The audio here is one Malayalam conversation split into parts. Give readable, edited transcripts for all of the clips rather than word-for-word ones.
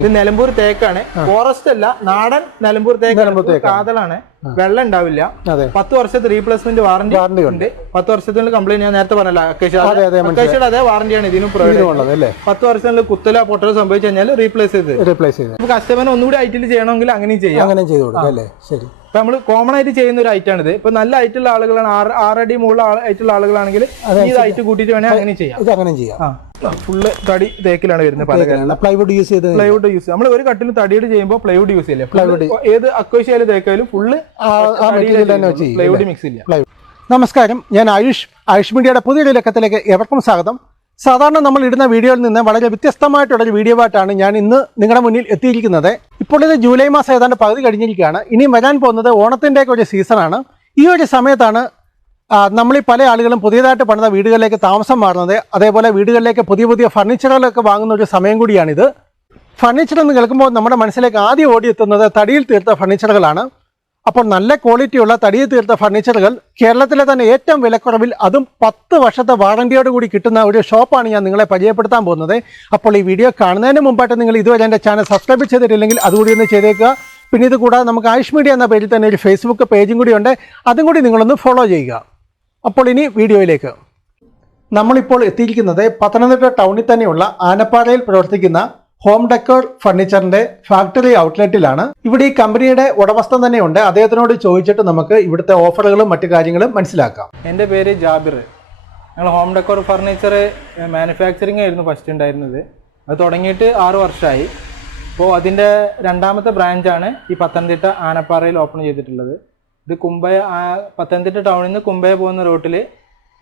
ഇത് നിലമ്പൂർ തേക്കാണ്, ഫോറസ്റ്റ് അല്ല, നാടൻ നിലമ്പൂർ തേക്ക്. കാതലാണ്, വെള്ളം ഉണ്ടാവില്ല. 10 വർഷത്തെ റീപ്ലേസ്മെന്റ് വാറന്റി ഉണ്ട്. 10 വർഷത്തിനുള്ള കംപ്ലൈന്റ് ഞാൻ നേരത്തെ പറഞ്ഞല്ലോ, അക്കേഷ്യയുടെ അതേ വാറന്റിയാണ് ഇതിനും പ്രൊവൈഡ്. 10 വർഷത്തിൽ കുത്തല പൊട്ടലോ സംഭവിച്ചു കഴിഞ്ഞാൽ റീപ്ലേസ് ചെയ്ത് കസ്റ്റമറിന് ഒന്നുകൂടി ഐറ്റിൽ ചെയ്യണമെങ്കിൽ അങ്ങനെയും ചെയ്യാം. ഇപ്പൊ നമ്മള് കോമൺ ആയിട്ട് ചെയ്യുന്ന ഒരു ഐറ്റം ആണിത്. ഇപ്പൊ നല്ല ഐറ്റുള്ള ആളുകളാണ്, 6 അടി മുകളിൽ ഐറ്റുള്ള ആളുകളാണെങ്കിൽ ഈ ഐറ്റ് കൂട്ടിയിട്ട് വേണമെങ്കിൽ അങ്ങനെ ചെയ്യാം. ഫുള്ള് തടി തേക്കിലാണ് വരുന്നത്. പ്ലൈവുഡ് യൂസ് നമ്മൾ ഒരു കട്ടിലും തടിയുടെ ചെയ്യുമ്പോൾ പ്ലൈവുഡ് യൂസ് ചെയ്യില്ല. പ്ലൈവുഡ് ഏത് അക്വേഷ്യാലും തേക്കായാലും ഫുള്ള് പ്ലൈവുഡ് മിക്സ് ഇല്ല. നമസ്കാരം, ഞാൻ ആയുഷ് മീഡിയയുടെ പുതിയൊരു ലക്കത്തിലേക്ക് എവർക്കും സ്വാഗതം. സാധാരണ നമ്മൾ ഇടുന്ന വീഡിയോയിൽ നിന്ന് വളരെ വ്യത്യസ്തമായിട്ടുള്ളൊരു വീഡിയോ ആയിട്ടാണ് ഞാൻ ഇന്ന് നിങ്ങളുടെ മുന്നിൽ എത്തിയിരിക്കുന്നത്. ഇപ്പോൾ ഇത് ജൂലൈ മാസം ഏതാണ്ട് പകുതി കഴിഞ്ഞിരിക്കുകയാണ്. ഇനി വരാൻ പോകുന്നത് ഓണത്തിൻ്റെയൊക്കെ ഒരു സീസണാണ്. ഈ ഒരു സമയത്താണ് നമ്മളീ പല ആളുകളും പുതിയതായിട്ട് പണിത വീടുകളിലേക്ക് താമസം മാറുന്നത്. അതേപോലെ വീടുകളിലേക്ക് പുതിയ ഫർണിച്ചറുകളൊക്കെ വാങ്ങുന്ന ഒരു സമയം കൂടിയാണിത്. ഫർണിച്ചർ എന്ന് കേൾക്കുമ്പോൾ നമ്മുടെ മനസ്സിലേക്ക് ആദ്യം ഓടിയെത്തുന്നത് തടിയിൽ തീർത്ത ഫർണിച്ചറുകളാണ്. അപ്പോൾ നല്ല ക്വാളിറ്റിയുള്ള തടിയിൽ തീർത്ത ഫർണിച്ചറുകൾ കേരളത്തിലെ തന്നെ ഏറ്റവും വിലക്കുറവിൽ, അതും 10 വർഷത്തെ വാറണ്ടിയോട് കൂടി കിട്ടുന്ന ഒരു ഷോപ്പാണ് ഞാൻ നിങ്ങളെ പരിചയപ്പെടുത്താൻ പോകുന്നത്. അപ്പോൾ ഈ വീഡിയോ കാണുന്നതിന് മുമ്പായിട്ട് നിങ്ങൾ ഇതുവരെ എൻ്റെ ചാനൽ സബ്സ്ക്രൈബ് ചെയ്തിട്ടില്ലെങ്കിൽ അതുകൂടി ഒന്ന് ചെയ്തേക്കുക. പിന്നെ ഇത് കൂടാതെ നമുക്ക് ആയുഷ് മീഡിയ എന്ന പേരിൽ തന്നെ ഒരു ഫേസ്ബുക്ക് പേജും കൂടി ഉണ്ട്, അതും കൂടി നിങ്ങളൊന്ന് ഫോളോ ചെയ്യുക. അപ്പോൾ ഇനി വീഡിയോയിലേക്ക്. നമ്മളിപ്പോൾ എത്തിയിരിക്കുന്നത് പത്തനംതിട്ട ടൗണിൽ തന്നെയുള്ള ആനപ്പാറയിൽ പ്രവർത്തിക്കുന്ന ഹോം ഡെക്കോർ ഫർണിച്ചറിന്റെ ഫാക്ടറി ഔട്ട്ലെറ്റിലാണ്. ഇവിടെ ഈ കമ്പനിയുടെ ഉടമസ്ഥൻ തന്നെയുണ്ട്. അദ്ദേഹത്തിനോട് ചോദിച്ചിട്ട് നമുക്ക് ഇവിടുത്തെ ഓഫറുകളും മറ്റു കാര്യങ്ങളും മനസ്സിലാക്കാം. എൻ്റെ പേര് ജാബിർ. ഞങ്ങൾ ഹോം ഡെക്കോർ ഫർണിച്ചർ മാനുഫാക്ചറിങ് ആയിരുന്നു ഫസ്റ്റ് ഉണ്ടായിരുന്നത്. അത് തുടങ്ങിയിട്ട് 6 വർഷമായി. അപ്പോൾ അതിൻ്റെ 2ാമത്തെ ബ്രാഞ്ചാണ് ഈ പത്തനംതിട്ട ആനപ്പാറയിൽ ഓപ്പൺ ചെയ്തിട്ടുള്ളത്. ഇത് പത്തനംതിട്ട ടൗണിൽ നിന്ന് കുമ്പയ പോകുന്ന റൂട്ടിൽ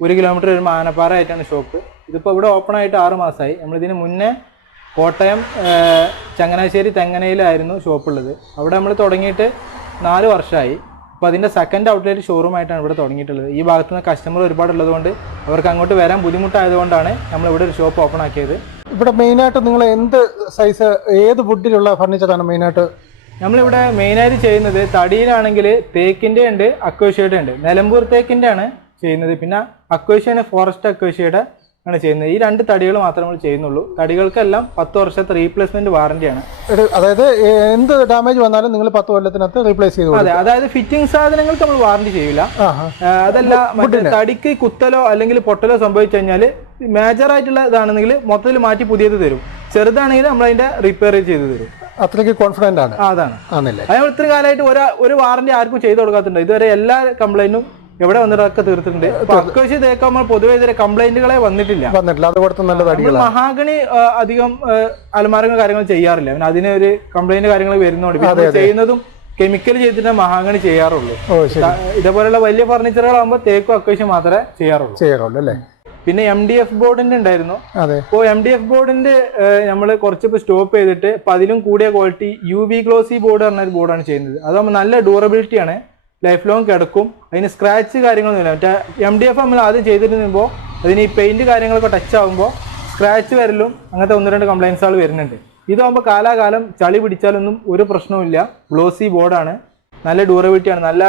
1 കിലോമീറ്റർ വരുമ്പോൾ ആനപ്പാറ ആയിട്ടാണ് ഷോപ്പ്. ഇതിപ്പോൾ ഇവിടെ ഓപ്പൺ ആയിട്ട് 6 മാസമായി. നമ്മളിതിന് മുന്നേ കോട്ടയം ചങ്ങനാശ്ശേരി തെങ്ങനയിലായിരുന്നു ഷോപ്പുള്ളത്. അവിടെ നമ്മൾ തുടങ്ങിയിട്ട് 4 വർഷമായി. അപ്പോൾ അതിൻ്റെ സെക്കൻഡ് ഔട്ട്ലെറ്റ് ഷോറൂമായിട്ടാണ് ഇവിടെ തുടങ്ങിയിട്ടുള്ളത്. ഈ ഭാഗത്തു നിന്ന് കസ്റ്റമർ ഒരുപാട് ഉള്ളതുകൊണ്ട് അവർക്ക് അങ്ങോട്ട് വരാൻ ബുദ്ധിമുട്ടായതുകൊണ്ടാണ് നമ്മളിവിടെ ഒരു ഷോപ്പ് ഓപ്പൺ ആക്കിയത്. ഇവിടെ മെയിനായിട്ട് നിങ്ങൾ എന്ത് സൈസ്, ഏത് വുഡിലുള്ള ഫർണിച്ചറാണ് മെയിനായിട്ട്? നമ്മളിവിടെ മെയിനായിട്ട് ചെയ്യുന്നത് തടിയിലാണെങ്കിൽ തേക്കിൻ്റെ ഉണ്ട്, അക്വേഷ്യയുടെ ഉണ്ട്. നിലമ്പൂർ തേക്കിൻ്റെ ആണ് ചെയ്യുന്നത്. പിന്നെ അക്വേഷ്യാണ്, ഫോറസ്റ്റ് അക്വേഷ്യയുടെ ആണ് ചെയ്യുന്നത്. ഈ 2 തടികൾ മാത്രമേ നമ്മൾ ചെയ്യുന്നുള്ളൂ. തടികൾക്കെല്ലാം 10 വർഷത്തെ റീപ്ലേസ്മെന്റ് വാറന്റിയാണ്. അതായത് എന്ത് ഡാമേജ് വന്നാലും നിങ്ങൾ 10 കൊല്ലത്തിനകത്ത് റീപ്ലേസ് ചെയ്തു. അതെ, അതായത് ഫിറ്റിംഗ് സാധനങ്ങൾക്ക് നമ്മൾ വാറന്റി ചെയ്യില്ല. അതല്ല, മറ്റേ തടിക്ക് കുത്തലോ അല്ലെങ്കിൽ പൊട്ടലോ സംഭവിച്ചു കഴിഞ്ഞാൽ മേജർ ആയിട്ടുള്ള ഇതാണെങ്കിൽ മൊത്തത്തിൽ മാറ്റി പുതിയത് തരും. ചെറുതാണെങ്കിൽ നമ്മൾ അതിന്റെ റിപ്പയർ ചെയ്ത് തരും. അത്രയ്ക്ക് കോൺഫിഡന്റ് ആണ്. അതാണ്. അയാൾ ഇത്രയും കാലമായിട്ട് ഒരു വാറന്റി ആർക്കും ചെയ്ത് കൊടുക്കാത്തുണ്ട്. ഇതുവരെ എല്ലാ കംപ്ലൈന്റും എവിടെ വന്നിട്ടൊക്കെ തീർത്തിട്ടുണ്ട്. അക്വേഷ്യ തേക്കാൻ പൊതുവെ ഇതുവരെ കംപ്ലൈന്റുകളെ വന്നിട്ടില്ല. മഹാഗണി അധികം അലമാരങ്ങളും കാര്യങ്ങളും ചെയ്യാറില്ല. പിന്നെ അതിനൊരു കംപ്ലൈന്റ് കാര്യങ്ങൾ വരുന്നുണ്ട്. ചെയ്യുന്നതും കെമിക്കൽ ചെയ്തിട്ട് മഹാഗണി ചെയ്യാറുള്ളൂ. ഇതേപോലെയുള്ള വലിയ ഫർണിച്ചറുകളാകുമ്പോൾ തേക്കും അക്വേഷ്യ മാത്രമേ ചെയ്യാറുള്ളൂ അല്ലേ. പിന്നെ MDF ബോർഡിന്റെ ഉണ്ടായിരുന്നു. അപ്പോൾ MDF ബോർഡിന്റെ നമ്മൾ കുറച്ചിപ്പോൾ സ്റ്റോപ്പ് ചെയ്തിട്ട് ഇപ്പം അതിലും കൂടിയ ക്വാളിറ്റി UV ഗ്ലോസി ബോർഡ് പറഞ്ഞൊരു ബോർഡാണ് ചെയ്യുന്നത്. അതാകുമ്പോൾ നല്ല ഡ്യൂറബിലിറ്റിയാണ്, ലൈഫ് ലോങ് കിടക്കും. അതിന് സ്ക്രാച്ച് കാര്യങ്ങളൊന്നുമില്ല. മറ്റേ MDF നമ്മൾ ആദ്യം ചെയ്തിരുമ്പോൾ അതിന് ഈ പെയിന്റ് കാര്യങ്ങളൊക്കെ ടച്ച് ആകുമ്പോൾ സ്ക്രാച്ച് വരലും അങ്ങനത്തെ 1-2 കംപ്ലൈൻസുകൾ വരുന്നുണ്ട്. ഇതാകുമ്പോൾ കാലാകാലം ചളി പിടിച്ചാലൊന്നും ഒരു പ്രശ്നവുമില്ല. ഗ്ലോസി ബോർഡാണ്, നല്ല ഡ്യൂറബിലിറ്റിയാണ്. നല്ല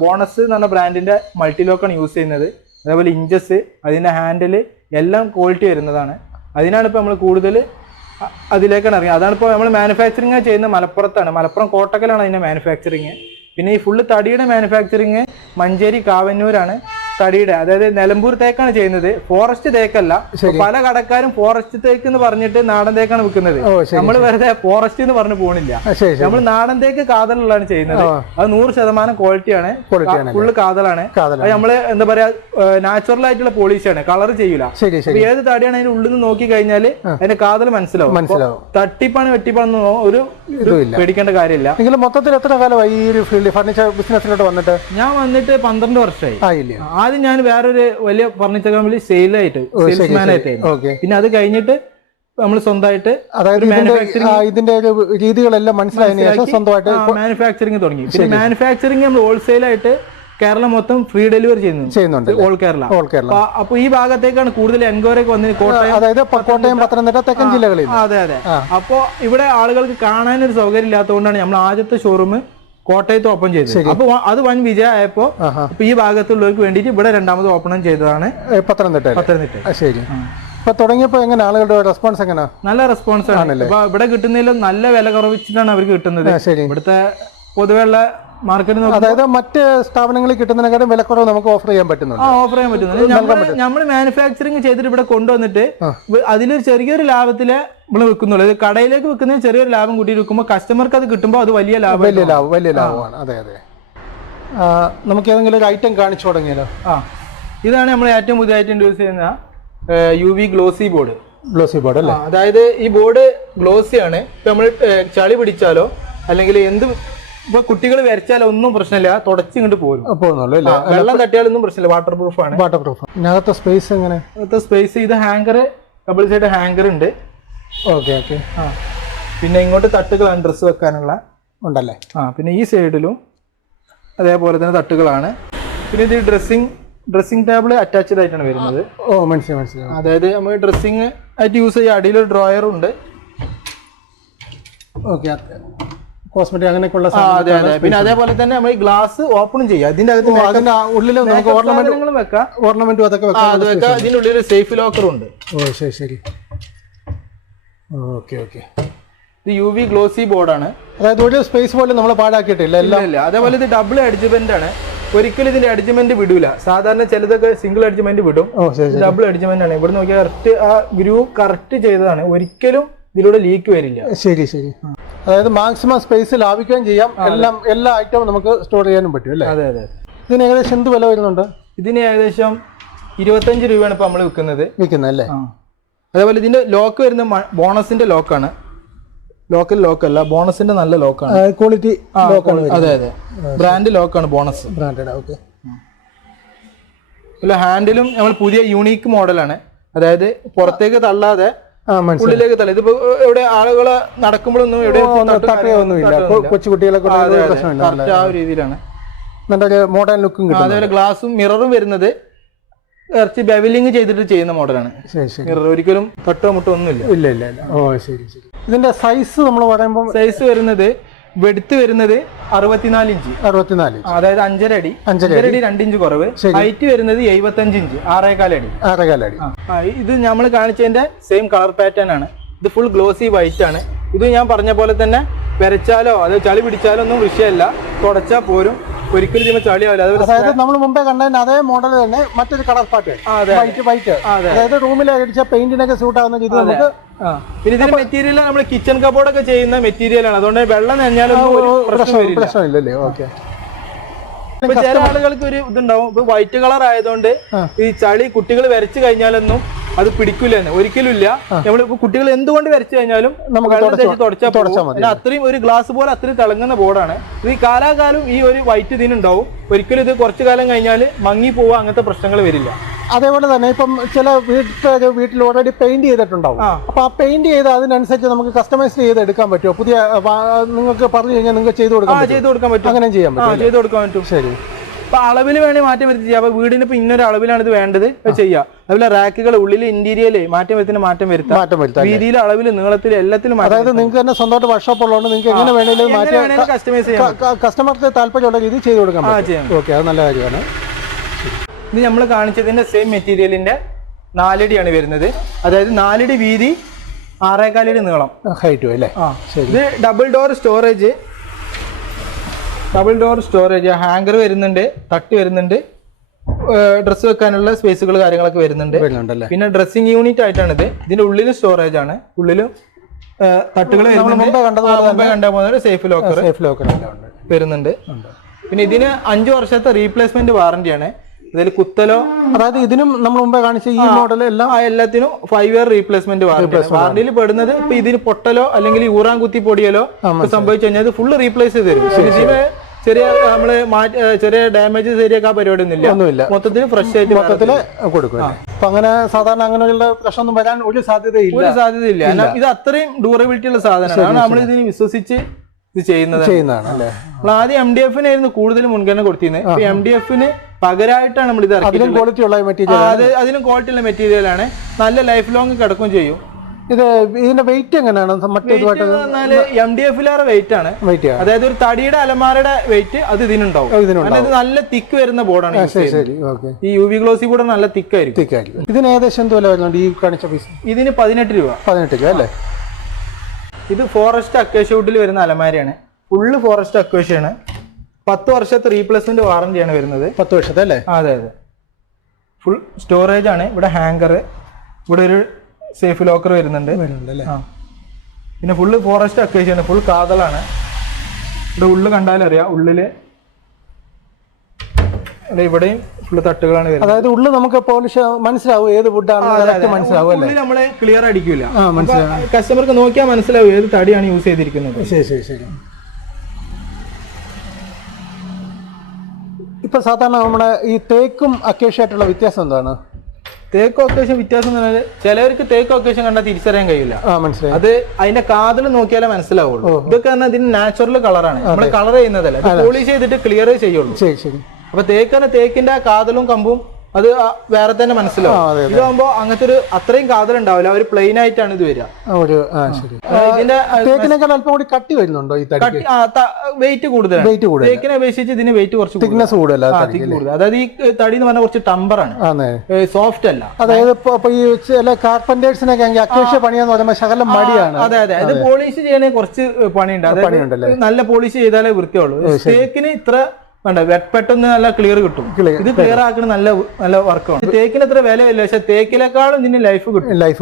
ബോണസ് എന്ന് പറഞ്ഞ ബ്രാൻഡിന്റെ മൾട്ടിലോക്കാണ് യൂസ് ചെയ്യുന്നത്. അതേപോലെ ഇഞ്ചസ്, അതിൻ്റെ ഹാൻഡിൽ എല്ലാം ക്വാളിറ്റി വരുന്നതാണ്. അതിനാണ് ഇപ്പോൾ നമ്മൾ കൂടുതൽ അതിലേക്കാണ് ഇറങ്ങിയത്. അതാണ് ഇപ്പോൾ നമ്മൾ മാനുഫാക്ചറിങ് ചെയ്യുന്നത് മലപ്പുറത്താണ്. മലപ്പുറം കോട്ടക്കലാണ് അതിൻ്റെ മാനുഫാക്ചറിങ്. പിന്നെ ഈ ഫുള്ള് തടിയുടെ മാനുഫാക്ചറിങ് മഞ്ചേരി കാവന്നൂരാണ്. തടിയുടെ, അതായത് നിലമ്പൂർ തേക്കാണ് ചെയ്യുന്നത്, ഫോറസ്റ്റ് തേക്കല്ല. പല കടക്കാരും ഫോറസ്റ്റ് തേക്ക് എന്ന് പറഞ്ഞിട്ട് നാടൻ തേക്കാണ് വിൽക്കുന്നത്. നമ്മൾ വെറുതെ ഫോറസ്റ്റ് എന്ന് പറഞ്ഞു പോണില്ല. നമ്മൾ നാടൻ തേക്ക് കാതലുള്ളതാണ് ചെയ്യുന്നത്. അത് 100% ക്വാളിറ്റിയാണ്, ഫുള്ള് കാതലാണ്. അത് നമ്മള് എന്താ പറയാ, നാച്ചുറൽ ആയിട്ടുള്ള പോളിഷാണ്, കളർ ചെയ്യൂല. ഏത് തടിയാണ് അതിന്റെ ഉള്ളിൽ നിന്ന് നോക്കി കഴിഞ്ഞാല് അതിന്റെ കാതൽ മനസ്സിലാവും. തട്ടിപ്പാണ് വെട്ടിപ്പാണെന്ന് ഒരു പേടിക്കേണ്ട കാര്യമില്ല. നിങ്ങൾ മൊത്തത്തിൽ എത്ര കാലമായി ഈ ഒരു ഫീൽഡ് ഫർണിച്ചർ ബിസിനസ്സിലോട്ട് വന്നിട്ട്? ഞാൻ വന്നിട്ട് 12 വർഷമായി. ആദ്യം ഞാൻ വേറൊരു വലിയ ഫർണിച്ചർ കമ്പനി സെയിൽസ്മാൻ ആയിട്ടായിരുന്നു. പിന്നെ അത് കഴിഞ്ഞിട്ട് നമ്മൾ സ്വന്തമായിട്ട് ഇതിന്റെ രീതികളെല്ലാം മനസ്സിലായതിനു ശേഷം സ്വന്തമായിട്ട് മാനുഫാക്ചറിങ് തുടങ്ങി. പിന്നെ മാനുഫാക്ചറിങ് നമ്മൾ ഹോൾസെയിലായിട്ട് കേരളം മൊത്തം ഫ്രീ ഡെലിവറി ചെയ്യുന്നുണ്ട്, ഓൾ കേരള. അപ്പൊ ഈ ഭാഗത്തേക്കാണ് കൂടുതൽ എൻക്വയറി ഒക്കെ വന്നത്. കോട്ടയം, പത്തനംതിട്ട, തെക്കൻ ജില്ലകളിൽ. അതെ. അപ്പൊ ഇവിടെ ആളുകൾക്ക് കാണാനൊരു സൗകര്യം ഇല്ലാത്തതുകൊണ്ടാണ് നമ്മൾ ആദ്യത്തെ ഷോറൂം കോട്ടയത്ത് ഓപ്പൺ ചെയ്തത്. അപ്പൊ അത് വൻ വിജയമായപ്പോ ഈ ഭാഗത്തുള്ളവർക്ക് വേണ്ടിയിട്ട് ഇവിടെ 2ാമത് ഓപ്പൺ ചെയ്തതാണ് പത്തനംതിട്ട. ശരി. ഇപ്പൊ തുടങ്ങിയപ്പോ എങ്ങനെ ആളുകളുടെ റെസ്പോൺസ് എങ്ങനെയാ? നല്ല റെസ്പോൺസ് ആണ്. ഇപ്പൊ ഇവിടെ കിട്ടുന്നതിലും നല്ല വില കുറവിച്ചിട്ടാണ് അവർക്ക് കിട്ടുന്നത്. ശരി. ഇവിടുത്തെ പൊതുവെയുള്ള മാർക്കറ്റ്, അതായത് മറ്റ് സ്ഥാപനങ്ങളിൽ കിട്ടുന്നതിനെക്കാളും വിലക്കുറവ് നമുക്ക് ഓഫർ ചെയ്യാൻ പറ്റുന്നുണ്ട്. ഓഫർ ചെയ്യാൻ പറ്റുന്നുണ്ട്. നമ്മൾ മാനുഫാക്ചറിങ് ചെയ്തിട്ട് ഇവിടെ കൊണ്ടുവന്നിട്ട് അതിലൊരു ചെറിയൊരു ലാഭത്തില് നമ്മൾ വെക്കുന്നുള്ളൂ. ഇത് കടയിലേക്ക് വെക്കുന്നതിന് ചെറിയൊരു ലാഭം കൂട്ടി വെക്കുമ്പോൾ കസ്റ്റമർക്ക് അത് കിട്ടുമ്പോൾ അത് വലിയ ലാഭമാണ്. അതെ അതെ. നമുക്ക് ഏതെങ്കിലും ഒരു ഐറ്റം കാണിച്ചു തുടങ്ങിയാലോ? ഇതാണ് നമ്മൾ ഏറ്റവും പുതിയതായിട്ട് ഇൻട്രൊഡ്യൂസ് ചെയ്യുന്ന UV glossy board. Glossy board അല്ലേ? അതായത് ഈ ബോർഡ് ഗ്ലോസി ആണ്. ഇപ്പൊ നമ്മൾ ചളി പിടിച്ചാലോ അല്ലെങ്കിൽ എന്ത് ഇപ്പൊ കുട്ടികൾ വരച്ചാലോ ഒന്നും പ്രശ്നമില്ല, തുടച്ച് ഇങ്ങോട്ട് പോരും. വെള്ളം തട്ടിയാലൊന്നും പ്രശ്നമില്ല. വാട്ടർ പ്രൂഫ് ആണ്. ഇതിനകത്തെ സ്പേസ് എങ്ങനെ? സ്പേസ് ഇത് ഹാങ്കർ, ഡബിൾ സൈഡ് ഹാങ്കർ ഉണ്ട്. Okay okay. പിന്നെ ഇങ്ങോട്ട് തട്ടുകളാണ് ഡ്രസ്സ് വെക്കാനുള്ള ഉണ്ടല്ലേ? പിന്നെ ഈ സൈഡിലും അതേപോലെ തന്നെ തട്ടുകളാണ്. പിന്നെ ഇത് ഡ്രസ്സിംഗ് ടേബിൾ അറ്റാച്ച്ഡ് ആയിട്ടാണ് വരുന്നത്. മനസ്സിലായി. അതായത് നമ്മൾ ഡ്രസ്സിംഗ് ആയിട്ട് യൂസ് ചെയ്യാം. അടിയിലൊരു ഡ്രോയറും ഉണ്ട്. ഓക്കെ. കോസ്മെറ്റിക് അങ്ങനെയൊക്കെയുള്ള. അതെ അതെ. പിന്നെ അതേപോലെ തന്നെ നമ്മൾ ഗ്ലാസ് ഓപ്പണും ചെയ്യാം. ഇതിന്റെ അകത്ത് ഉള്ളിൽ നമുക്ക് ഓർണമെന്റും വെക്കാം. അതൊക്കെ വെക്കാം. ഇതിന്റെ ഉള്ളിൽ സേഫ് ലോക്കറും ഉണ്ട്. ശരി. Okay okay. ഇത് UV ഗ്ലോസി ബോർഡാണ്. അതായത് ഒരു സ്പേസ് പോലും നമ്മൾ പാഴാക്കിയിട്ടില്ല. അതേപോലെ ഇത് ഡബിൾ അഡ്ജമെന്റ് ആണ്. ഒരിക്കലും ഇതിന്റെ അഡ്ജമെന്റ് വിടൂല. സാധാരണ ചിലതൊക്കെ സിംഗിൾ അഡ്ജമെന്റ് വിടും. ഡബിൾ അഡ്ജമെന്റ് ആണ്. ഇവിടെ നോക്കിയാൽ കറക്റ്റ് ആ ഗ്രൂവ് കറക്റ്റ് ചെയ്തതാണ്. ഒരിക്കലും ഇതിലൂടെ ലീക്ക് വരില്ല. ശരി. അതായത് മാക്സിമം സ്പേസ് ലാഭിക്കുകയും ചെയ്യാം. എല്ലാ ഐറ്റവും നമുക്ക് സ്റ്റോർ ചെയ്യാനും പറ്റും അല്ലേ? അതെ അതെ. ഇതിന് ഏകദേശം എന്ത് വില വരുന്നുണ്ട്? ഇതിന് ഏകദേശം 25 രൂപയാണ് ഇപ്പൊ നമ്മൾ വിൽക്കുന്നത് അല്ലേ? അതേപോലെ ഇതിന്റെ ലോക്ക് വരുന്ന ബോണസിന്റെ ലോക്കാണ്. ലോക്കല്ല, ബോണസിന്റെ നല്ല ലോക്കാണ്. ക്വാളിറ്റി ലോക്കാണ്. അതെ അതെ. ബ്രാൻഡ് ലോക്കാണ് ബോണസ്. ബ്രാൻഡഡ്. ഓക്കെ. ഹാൻഡിലും നമ്മൾ പുതിയ യൂണീക്ക് മോഡലാണ്. അതായത് പുറത്തേക്ക് തള്ളാതെ ഉള്ളിലേക്ക് തള്ളി. ഇതിപ്പോ എവിടെ ആളുകള് നടക്കുമ്പോഴൊന്നും കൊച്ചുകുട്ടികളൊക്കെ ആ ഒരു രീതിയിലാണ്. മോഡേൺ ലുക്കും കിട്ടും. അതേപോലെ ഗ്ലാസും മിററും വരുന്നത് കുറച്ച് ബെവലിംഗ് ചെയ്തിട്ട് ചെയ്യുന്ന മോഡലാണ്. മിറർ ഒരിക്കലും തട്ടോ മുട്ടോ ഒന്നുമില്ല. ഇല്ല. ശരി. ഇതിന്റെ സൈസ് നമ്മൾ പറയുമ്പോൾ സൈസ് വരുന്നത് വെടുത്ത് വരുന്നത് 64 ഇഞ്ച്. അതായത് 5.5 അടി. 5.5 അടി 2 ഇഞ്ച് കുറവ്. ഹൈറ്റ് വരുന്നത് 75 ഇഞ്ച്. 6.25 അടി. ഇത് നമ്മൾ കാണിച്ചതിന്റെ സെയിം കളർ പാറ്റേൺ ആണ്. ഇത് ഫുൾ ഗ്ലോസി വൈറ്റ് ആണ്. ഇത് ഞാൻ പറഞ്ഞ പോലെ തന്നെ വരച്ചാലോ അത് ചളി പിടിച്ചാലോ ഒന്നും വിഷയമല്ല. തുടച്ചാൽ പോരും. ഒരിക്കലും ചെയ്യുമ്പോൾ ചളിയാവില്ല. അതായത് നമ്മൾ മുമ്പേ കണ്ടതിന് അതേ മോഡൽ തന്നെ മറ്റൊരു കളർ പാറ്റേൺ. വൈറ്റ്. അതായത് റൂമിൽ അടിച്ച പെയിന്റിനൊക്കെ സൂട്ട് ആവുന്ന രീതി നമുക്ക്. പിന്നെ ഇതിന്റെ മെറ്റീരിയൽ നമ്മൾ കിച്ചൺ കബോർഡ് ഒക്കെ ചെയ്യുന്ന മെറ്റീരിയൽ ആണ്. അതുകൊണ്ട് വെള്ളം നനഞ്ഞാലും പ്രശ്നമില്ലല്ലേ? ഓക്കെ. ഇപ്പൊ ചില ആളുകൾക്ക് ഒരു ഇതുണ്ടാവും. ഇപ്പൊ വൈറ്റ് കളർ ആയതുകൊണ്ട് ഈ ചളി കുട്ടികൾ വരച്ചു കഴിഞ്ഞാലൊന്നും അത് പിടിക്കില്ലെന്ന് ഒരിക്കലും ഇല്ല. നമ്മൾ കുട്ടികൾ എന്തുകൊണ്ട് വരച്ചു കഴിഞ്ഞാലും തുടച്ചാൽ അത്രയും ഒരു ഗ്ലാസ് പോലെ അത്രയും തിളങ്ങുന്ന ബോർഡാണ്. ഇത് ഈ കാലാകാലം ഈ ഒരു വൈറ്റ് ഇതിനുണ്ടാവും. ഒരിക്കലും ഇത് കുറച്ചു കാലം കഴിഞ്ഞാൽ മങ്ങി പോവുക അങ്ങനത്തെ പ്രശ്നങ്ങൾ വരില്ല. അതേപോലെ തന്നെ ഇപ്പം ചില വീട്ടിൽ ഓൾറെഡി പെയിന്റ് ചെയ്തിട്ടുണ്ടാവും. അപ്പൊ ആ പെയിന്റ് ചെയ്ത് അതിനനുസരിച്ച് നമുക്ക് കസ്റ്റമൈസ് ചെയ്ത് എടുക്കാൻ പറ്റുമോ? പുതിയ നിങ്ങൾക്ക് പറഞ്ഞു കഴിഞ്ഞാൽ നിങ്ങൾക്ക് ചെയ്ത് കൊടുക്കാൻ പറ്റും. അങ്ങനെ ചെയ്യാൻ പറ്റും. ശരി. അപ്പൊ അളവിൽ വേണമെങ്കിൽ മാറ്റം വരുത്തി ചെയ്യാം. അപ്പൊ വീടിന് ഇപ്പൊ ഇന്നൊരു അളവിലാണ് ഇത് വേണ്ടത് ചെയ്യാം. അതുപോലെ റാക്കുകൾ ഉള്ളിൽ ഇന്റീരിയല് മാറ്റം വരുത്താം. രീതിയിൽ അളവിൽ നീളത്തിൽ എല്ലാത്തിലും. അതായത് നിങ്ങൾക്ക് തന്നെ സ്വന്തമായിട്ട് വർക്ക്ഷോപ്പ് ഉള്ളതുകൊണ്ട് നിങ്ങൾക്ക് എങ്ങനെ വേണമെങ്കിലും കസ്റ്റമൈസ് ചെയ്യാം. കസ്റ്റമർക്ക് താല്പര്യമുള്ള രീതി ചെയ്ത് കൊടുക്കാൻ പറ്റും. ഓക്കെ, അത് നല്ല കാര്യമാണ്. ഇത് നമ്മൾ കാണിച്ചതിന്റെ സെയിം മെറ്റീരിയലിന്റെ 4 അടിയാണ് വരുന്നത്. അതായത് 4 അടി വീതി 6.25 അടി നീളം. ഹൈറ്റ് അല്ലേ? ഇത് ഡബിൾ ഡോർ സ്റ്റോറേജ് ഹാങ്കർ വരുന്നുണ്ട്, തട്ട് വരുന്നുണ്ട്, ഡ്രസ്സ് വെക്കാനുള്ള സ്പേസുകൾ കാര്യങ്ങളൊക്കെ വരുന്നുണ്ട്. പിന്നെ ഡ്രസ്സിംഗ് യൂണിറ്റ് ആയിട്ടാണ് ഇത്. ഇതിന്റെ ഉള്ളിൽ സ്റ്റോറേജ് ആണ്. ഉള്ളിലും തട്ടുകൾ വരുന്നുണ്ട്. സേഫ് ലോക്കർ വരുന്നുണ്ട്. പിന്നെ ഇതിന് 5 വർഷത്തെ റീപ്ലേസ്മെന്റ് വാറന്റിയാണ്. ഇതിൽ കുത്തലോ, അതായത് ഇതിനും നമ്മൾ മുമ്പേ കാണിച്ച ഈ മോഡൽ എല്ലാത്തിനും 5 ഇയർ റീപ്ലേസ്മെന്റ് വാറന്റിയിൽ പെടുന്നത്. ഇപ്പൊ ഇതിന് പൊട്ടലോ അല്ലെങ്കിൽ ഊറാൻ കുത്തി പൊടിയലോ സംഭവിച്ചു കഴിഞ്ഞാൽ ഫുള്ള് റീപ്ലേസ് ചെയ്ത് തരും. ഇതിന് ചെറിയ ഡാമേജ് ശരിയാക്കാൻ പരിപാടി ഒന്നുമില്ല. മൊത്തത്തിൽ ഫ്രഷ് ആയിട്ട് കൊടുക്കും. അപ്പൊ അങ്ങനെ സാധാരണ അങ്ങനെയുള്ള പ്രശ്നമൊന്നും വരാൻ ഒരു സാധ്യതയില്ല. ഇത് അത്രയും ഡ്യൂറബിലിറ്റി ഉള്ള സാധനമാണ്. നമ്മൾ ഇതിന് വിശ്വസിച്ച് ഇത് ചെയ്യുന്നതാണ്. നമ്മൾ ആദ്യം MDF-നായിരുന്നു കൂടുതൽ മുൻഗണന കൊടുത്തിരുന്നത്. MDF-ന് പകരമായിട്ടാണ് നമ്മൾ ഇത് അതിനും ക്വാളിറ്റി ഉള്ള മെറ്റീരിയൽ ആണ്. നല്ല ലൈഫ് ലോങ് കിടക്കുകയും ചെയ്യും. ഇത് ഇതിന്റെ വെയിറ്റ് എങ്ങനെയാണ് മറ്റേതുമായിട്ട്? MDF വെയിറ്റ് ആണ്. അതായത് ഒരു തടിയുടെ അലമാരയുടെ വെയിറ്റ് അത് ഇതിനുണ്ടാവും. ഇത് നല്ല തിക്ക് വരുന്ന ബോർഡാണ്. ഈ UV ഗ്ലോസി ബോർഡ് നല്ല തിക്കായിരിക്കും. ഇതിന് ഏകദേശം എന്ത് വില വരുന്നുണ്ട് ഈ കാണിച്ച പീസ്? ഇതിന് 18 രൂപ. 18 രൂപ അല്ലേ? ഇത് ഫോറസ്റ്റ് അക്വേഷ്യ വുഡിൽ വരുന്ന അലമാരയാണ്. Full forest അക്വേഷ്യാണ്. 10 വർഷത്തെ റീപ്ലേസ്മെന്റ് വാറന്റിയാണ് വരുന്നത്. 10 വർഷത്തെ അല്ലേ? അതെ. ഫുൾ സ്റ്റോറേജ് ആണ്. ഇവിടെ ഹാങ്കർ, ഇവിടെ ഒരു സേഫ് ലോക്കർ വരുന്നുണ്ട്. പിന്നെ ഫുള്ള് ഫോറസ്റ്റ് അക്വേഷ്യാണ്. ഫുൾ കാതലാണ്. ഇവിടെ ഉള്ളു കണ്ടാലറിയാം. ഉള്ളില് ഇവിടെയും ഫുള്ള് തട്ടുകളാണ് വരുന്നത്. അതായത് ഉള്ളു നമുക്ക് പോളിഷ് മനസ്സിലാവും ഏത് വുഡാണ് മനസ്സിലാവും. ഉള്ളിൽ നമ്മള് ക്ലിയർ അടിക്കൂല. കസ്റ്റമർക്ക് നോക്കിയാൽ മനസ്സിലാവും ഏത് തടിയാണ് യൂസ് ചെയ്തിരിക്കുന്നത്. ശരി. ഇപ്പൊ സാധാരണ നമ്മുടെ ഈ തേക്കും അക്വേഷ്യായിട്ടുള്ള വ്യത്യാസം എന്താണ്? തേക്ക് ഒക്കേഷൻ വ്യത്യാസം എന്ന് പറഞ്ഞാൽ ചിലവർക്ക് തേക്ക് ഒക്കേഷൻ കണ്ടാൽ തിരിച്ചറിയാൻ കഴിയില്ല. മനസ്സിലായി. അത് അതിന്റെ കാതിൽ നോക്കിയാലേ മനസ്സിലാവുള്ളൂ. ഇതൊക്കെ പറഞ്ഞാൽ ഇതിന് നാച്ചുറൽ കളറാണ്. നമ്മൾ കളർ ചെയ്യുന്നതല്ല, പോളിഷ് ചെയ്തിട്ട് ക്ലിയർ ചെയ്യുള്ളൂ. ശരി. അപ്പൊ തേക്കിന്റെ ആ കാതലും കമ്പും അത് വേറെ തന്നെ മനസ്സിലാവും. ഇതാകുമ്പോ അങ്ങനത്തെ ഒരു അത്രയും കാതൽ ഉണ്ടാവില്ല. ഒരു പ്ലെയിൻ ആയിട്ടാണ് ഇത് വരിക. അല്പം കൂടി കട്ടി വരുന്നുണ്ടോ? വെയിറ്റ് കൂടുതലാണ്. തേക്കിനെ അപേക്ഷിച്ച് ഇതിന് വെയിറ്റ് കുറച്ച് തിക്നെസ് കൂടുതൽ. അതായത് ഈ തടി എന്ന് പറഞ്ഞാൽ കുറച്ച് ടമ്പറാണ്, സോഫ്റ്റ് അല്ല. അതായത് ഈ ചില കാർപ്പന്റേഴ്സിനൊക്കെ അക്വേഷ്യ പണിയാന്ന് പറയുമ്പോൾ ശകലം മടിയാണ്. അതെ. ഇത് പോളിഷ് ചെയ്യണേ കുറച്ച് പണിയുണ്ട്. അതായത് നല്ല പോളിഷ് ചെയ്താലേ വൃത്തിയുള്ളൂ. തേക്കിന് ഇത്ര പെട്ടെന്ന് നല്ല ക്ലിയർ കിട്ടും. ഇത് ക്ലിയർ ആക്കണ നല്ല വർക്കാണ്. തേക്കിന് അത്ര വിലയില്ല, പക്ഷെ തേക്കിനേക്കാളും ഇതിന് ലൈഫ്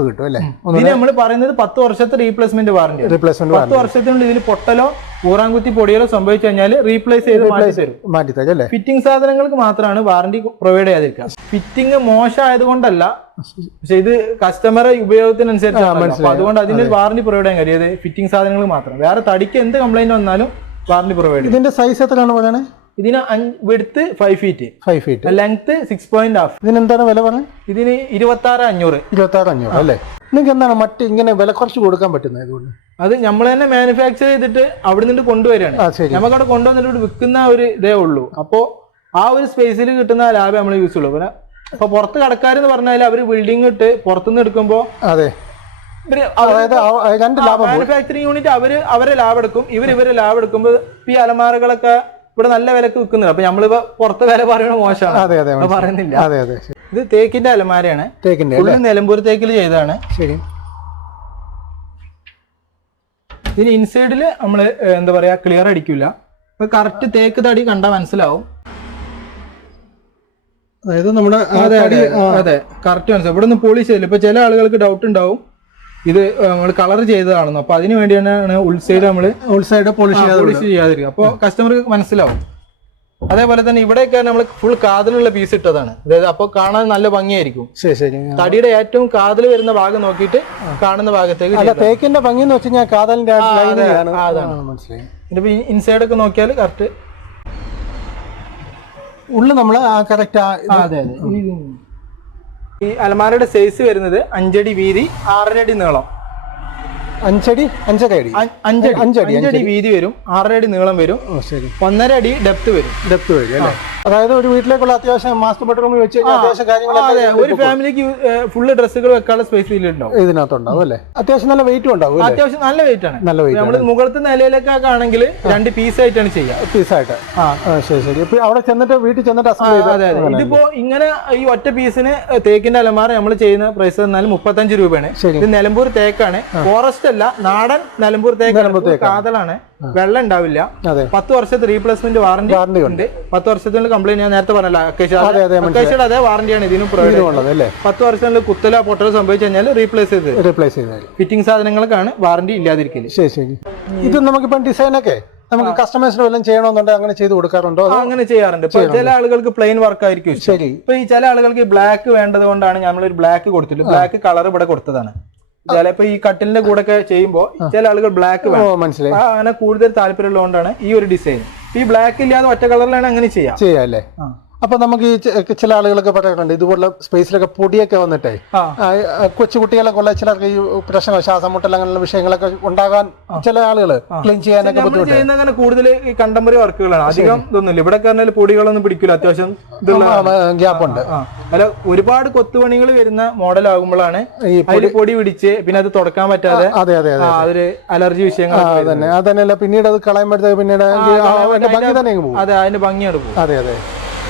കിട്ടും അല്ലേ? ഇതിന് നമ്മൾ പറയുന്നത് 10 വർഷത്തെ റീപ്ലേസ്മെന്റ് വാറന്റി. 10 വർഷത്തിനുള്ളിൽ ഇതിന് പൊട്ടലോ ഊറാൻകുത്തി പൊടികളോ സംഭവിച്ചു കഴിഞ്ഞാൽ റീപ്ലേസ് ചെയ്ത് മാറ്റി തരും. ഫിറ്റിംഗ് സാധനങ്ങൾക്ക് മാത്രമാണ് വാറന്റി പ്രൊവൈഡ് ചെയ്യാതിരിക്കുക. ഫിറ്റിംഗ് മോശമായത് കൊണ്ടല്ല, പക്ഷെ ഇത് കസ്റ്റമറെ ഉപയോഗത്തിനനുസരിച്ച് അതുകൊണ്ട് അതിന് വാറന്റി പ്രൊവൈഡ് ചെയ്യാൻ കഴിയും. ഫിറ്റിംഗ് സാധനങ്ങൾ മാത്രം. വേറെ തടിക്ക് എന്ത് കംപ്ലൈന്റ് വന്നാലും വാറന്റി പ്രൊവൈഡ് ചെയ്യും. ഇതിന്റെ സൈസ് എത്രയാണ് പറയുന്നത്? ഇതിന് വിഡ്ത്ത് 5 ഫീറ്റ്, ലെങ്ത് 6.5. ഇതിന് എന്താണ് വില പറഞ്ഞത്? ഇതിന് 26,500 അല്ലേ? നിങ്ങൾക്ക് എന്താണ് മറ്റ് ഇങ്ങനെ വില കുറച്ച് കൊടുക്കാൻ പറ്റുന്നത്? ഇതുകൊണ്ട് അത് നമ്മൾ തന്നെ മാനുഫാക്ചർ ചെയ്തിട്ട് അവിടെ നിന്ന് കൊണ്ടുവരികയാണ്. നമുക്ക് അവിടെ കൊണ്ടുവന്നിട്ട് വിൽക്കുന്ന ഒരു ഇതേ ഉള്ളൂ. അപ്പോൾ ആ ഒരു സ്പേസിൽ കിട്ടുന്ന ലാഭം നമ്മൾ യൂസ് ചെയ്യുള്ളൂ. പിന്നെ ഇപ്പൊ പുറത്ത് കടക്കാരെന്ന് പറഞ്ഞാൽ അവര് ബിൽഡിംഗ് ഇട്ട് പുറത്തുനിന്ന് എടുക്കുമ്പോൾ മാനുഫാക്ചറിങ് യൂണിറ്റ് അവരെ ലാഭം എടുക്കും, ഇവരെ ലാഭം എടുക്കുമ്പോൾ ഈ അലമാരകളൊക്കെ ഇവിടെ നല്ല വിലക്ക് വിൽക്കുന്നുണ്ട്. അപ്പൊ നമ്മളിപ്പോ പുറത്തെ വില പറയണത് മോശമാണ്, പറയുന്നില്ല. ഇത് തേക്കിന്റെ അലമാരയാണ്. നിലമ്പൂർ തേക്കിൽ ചെയ്തതാണ്. ഇതിന് ഇൻസൈഡില് നമ്മള് എന്താ പറയാ ക്ലിയർ അടിക്കില്ല. ഇപ്പൊ കറക്റ്റ് തേക്ക് തടി കണ്ടാൽ മനസ്സിലാവും. അതായത് നമ്മുടെ അതെ കറക്റ്റ് മനസ്സിലാവും. ഇവിടെ നിന്ന് പോളിഷ് ചെയ്തില്ല. ഇപ്പൊ ചില ആളുകൾക്ക് ഡൗട്ട് ഉണ്ടാവും ഇത് നമ്മൾ കളർ ചെയ്തതാണെന്നോ. അപ്പൊ അതിന് വേണ്ടിയാണ് ഉൾസൈഡ് നമ്മള് പോളിഷ് ചെയ്യാതിരിക്കുക. അപ്പൊ കസ്റ്റമർക്ക് മനസ്സിലാവും. അതേപോലെ തന്നെ ഇവിടെയൊക്കെ നമ്മൾ ഫുൾ കാതിലുള്ള പീസ് ഇട്ടതാണ്. അതായത് അപ്പൊ കാണാൻ നല്ല ഭംഗിയായിരിക്കും. തടിയുടെ ഏറ്റവും കാതിൽ വരുന്ന ഭാഗം നോക്കിയിട്ട് കാണുന്ന ഭാഗത്തേക്ക്. തേക്കിന്റെ ഭംഗി എന്ന് വെച്ച് കഴിഞ്ഞാൽ കാതലിന്റെ ഇതിപ്പോ ഇൻസൈഡ് ഒക്കെ നോക്കിയാൽ കറക്റ്റ് ഉള്ളു നമ്മള് കറക്റ്റ്. അതെ. ഈ അലമാരയുടെ സൈസ് വരുന്നത് 5 അടി വീതി, 6.5 അടി നീളം. 5 അടി വീതി വരും, 6 അടി നീളം വരും, 1.5 അടി ഡെപ്ത് വരും അല്ലേ? അതായത് ഒരു വീട്ടിലേക്കുള്ള അത്യാവശ്യം മാസ്റ്റർ ബെഡ്റൂമിൽ വെച്ച് അത്യാവശ്യം കാര്യങ്ങൾ ഒരു ഫാമിലിക്ക് ഫുള്ള് ഡ്രസ്സുകൾ വെക്കാനുള്ള സ്പേസ് ഇതിനകത്തുണ്ടാവും അല്ലേ? അത്യാവശ്യം നല്ല വെയിറ്റും ഉണ്ടാവും. അത്യാവശ്യം നല്ല വെയിറ്റ് ആണ്. നമ്മൾ മുകളിലത്തെ നിലയിലേക്കൊക്കെ ആണെങ്കിൽ 2 പീസായിട്ടാണ് ചെയ്യുക. പീസായിട്ട്. ശരി. അവിടെ ചെന്നിട്ട് വീട്ടിൽ ചെന്നിട്ട് അതെ. ഇതിപ്പോ ഇങ്ങനെ ഈ ഒറ്റ പീസിന് തേക്കിന്റെ അലമാര നമ്മൾ ചെയ്യുന്ന പ്രൈസ് തന്നാലും 35 രൂപയാണ്. ഇത് നിലമ്പൂർ തേക്കാണ്, ഫോറസ്റ്റ് അല്ല, നാടൻ നിലമ്പൂർ തേക്ക്. കാതലാണ്, വെള്ളം ഉണ്ടാവില്ല. 10 വർഷത്തെ റീപ്ലേസ്മെന്റ് വാറന്റി ഉണ്ട്. 10 വർഷത്തിനുള്ള കംപ്ലൈന്റ് ഞാൻ നേരത്തെ പറഞ്ഞല്ലോ, അക്കേഷ്യയുടെ അതേ വാറന്റിയാണ് ഇതിനും പ്രൊവൈഡ് ചെയ്യുന്നത്. 10 വർഷത്തിൽ കുത്തലോ പൊട്ടലോ സംഭവിച്ചു കഴിഞ്ഞാൽ റീപ്ലേസ് ചെയ്ത് ഫിറ്റിംഗ് സാധനങ്ങൾക്കാണ് വാറന്റി ഇല്ലാതിരിക്കല്. ഇത് നമുക്കിപ്പം ഡിസൈനൊക്കെ നമുക്ക് കസ്റ്റമേഴ്സിന് വല്ലതും ചെയ്യണമെന്നുണ്ടെങ്കിൽ അങ്ങനെ ചെയ്ത് കൊടുക്കാറുണ്ടോ? അങ്ങനെ ചെയ്യാറുണ്ട്. ഇപ്പൊ ചില ആളുകൾക്ക് പ്ലെയിൻ വർക്ക് ആയിരിക്കും. ശരി. ഇപ്പൊ ഈ ചില ആളുകൾക്ക് ബ്ലാക്ക് വേണ്ടത് കൊണ്ടാണ് നമ്മളൊരു ബ്ലാക്ക് കൊടുത്തില്ല. ബ്ലാക്ക് കളർ ഇവിടെ കൊടുത്തതാണ്. ചിലപ്പോ ഈ കട്ടിലിന്റെ കൂടെ ഒക്കെ ചെയ്യുമ്പോൾ ചില ആളുകൾ ബ്ലാക്ക് മനസ്സിലായി അങ്ങനെ കൂടുതൽ താല്പര്യമുള്ളതുകൊണ്ടാണ് ഈ ഒരു ഡിസൈൻ. ഈ ബ്ലാക്ക് ഇല്ലാതെ ഒറ്റ കളറിലാണ് അങ്ങനെ ചെയ്യാം. അല്ലേ? അപ്പൊ നമുക്ക് ഈ ചില ആളുകളൊക്കെ പറയാറുണ്ട് ഇതുപോലുള്ള സ്പേസിലൊക്കെ പൊടിയൊക്കെ വന്നിട്ടേ കൊച്ചുകുട്ടികളൊക്കെ ഉള്ള ചിലർക്ക് ഈ പ്രശ്നങ്ങൾ ശ്വാസം മുട്ടൽ അങ്ങനെയുള്ള വിഷയങ്ങളൊക്കെ ഉണ്ടാകാൻ ചില ആളുകൾ ക്ലീൻ ചെയ്യാനൊക്കെ ബുദ്ധിമുട്ട്. കൂടുതൽ ഈ കണ്ടംപററി വർക്കുകളാണ്, അധികം ഇതൊന്നുമില്ല. ഇവിടെ പറഞ്ഞാൽ പൊടികളൊന്നും പിടിക്കില്ല, അത്യാവശ്യം ഗ്യാപ്പ് ഉണ്ട്. അല്ല, ഒരുപാട് കൊത്തുപണികൾ വരുന്ന മോഡൽ ആകുമ്പോഴാണ് ഈ പൊടി പിടിച്ച് പിന്നെ അത് തുടക്കാൻ പറ്റാതെ അതൊരു അലർജി വിഷയങ്ങൾ അതന്നെയല്ല. പിന്നീട് അത് കളയുമ്പോഴത്തേക്ക് പിന്നീട് ഭംഗി തന്നെ പോകും. അതെ, അതിന്റെ ഭംഗിയാണ് പോകും. അതെ അതെ,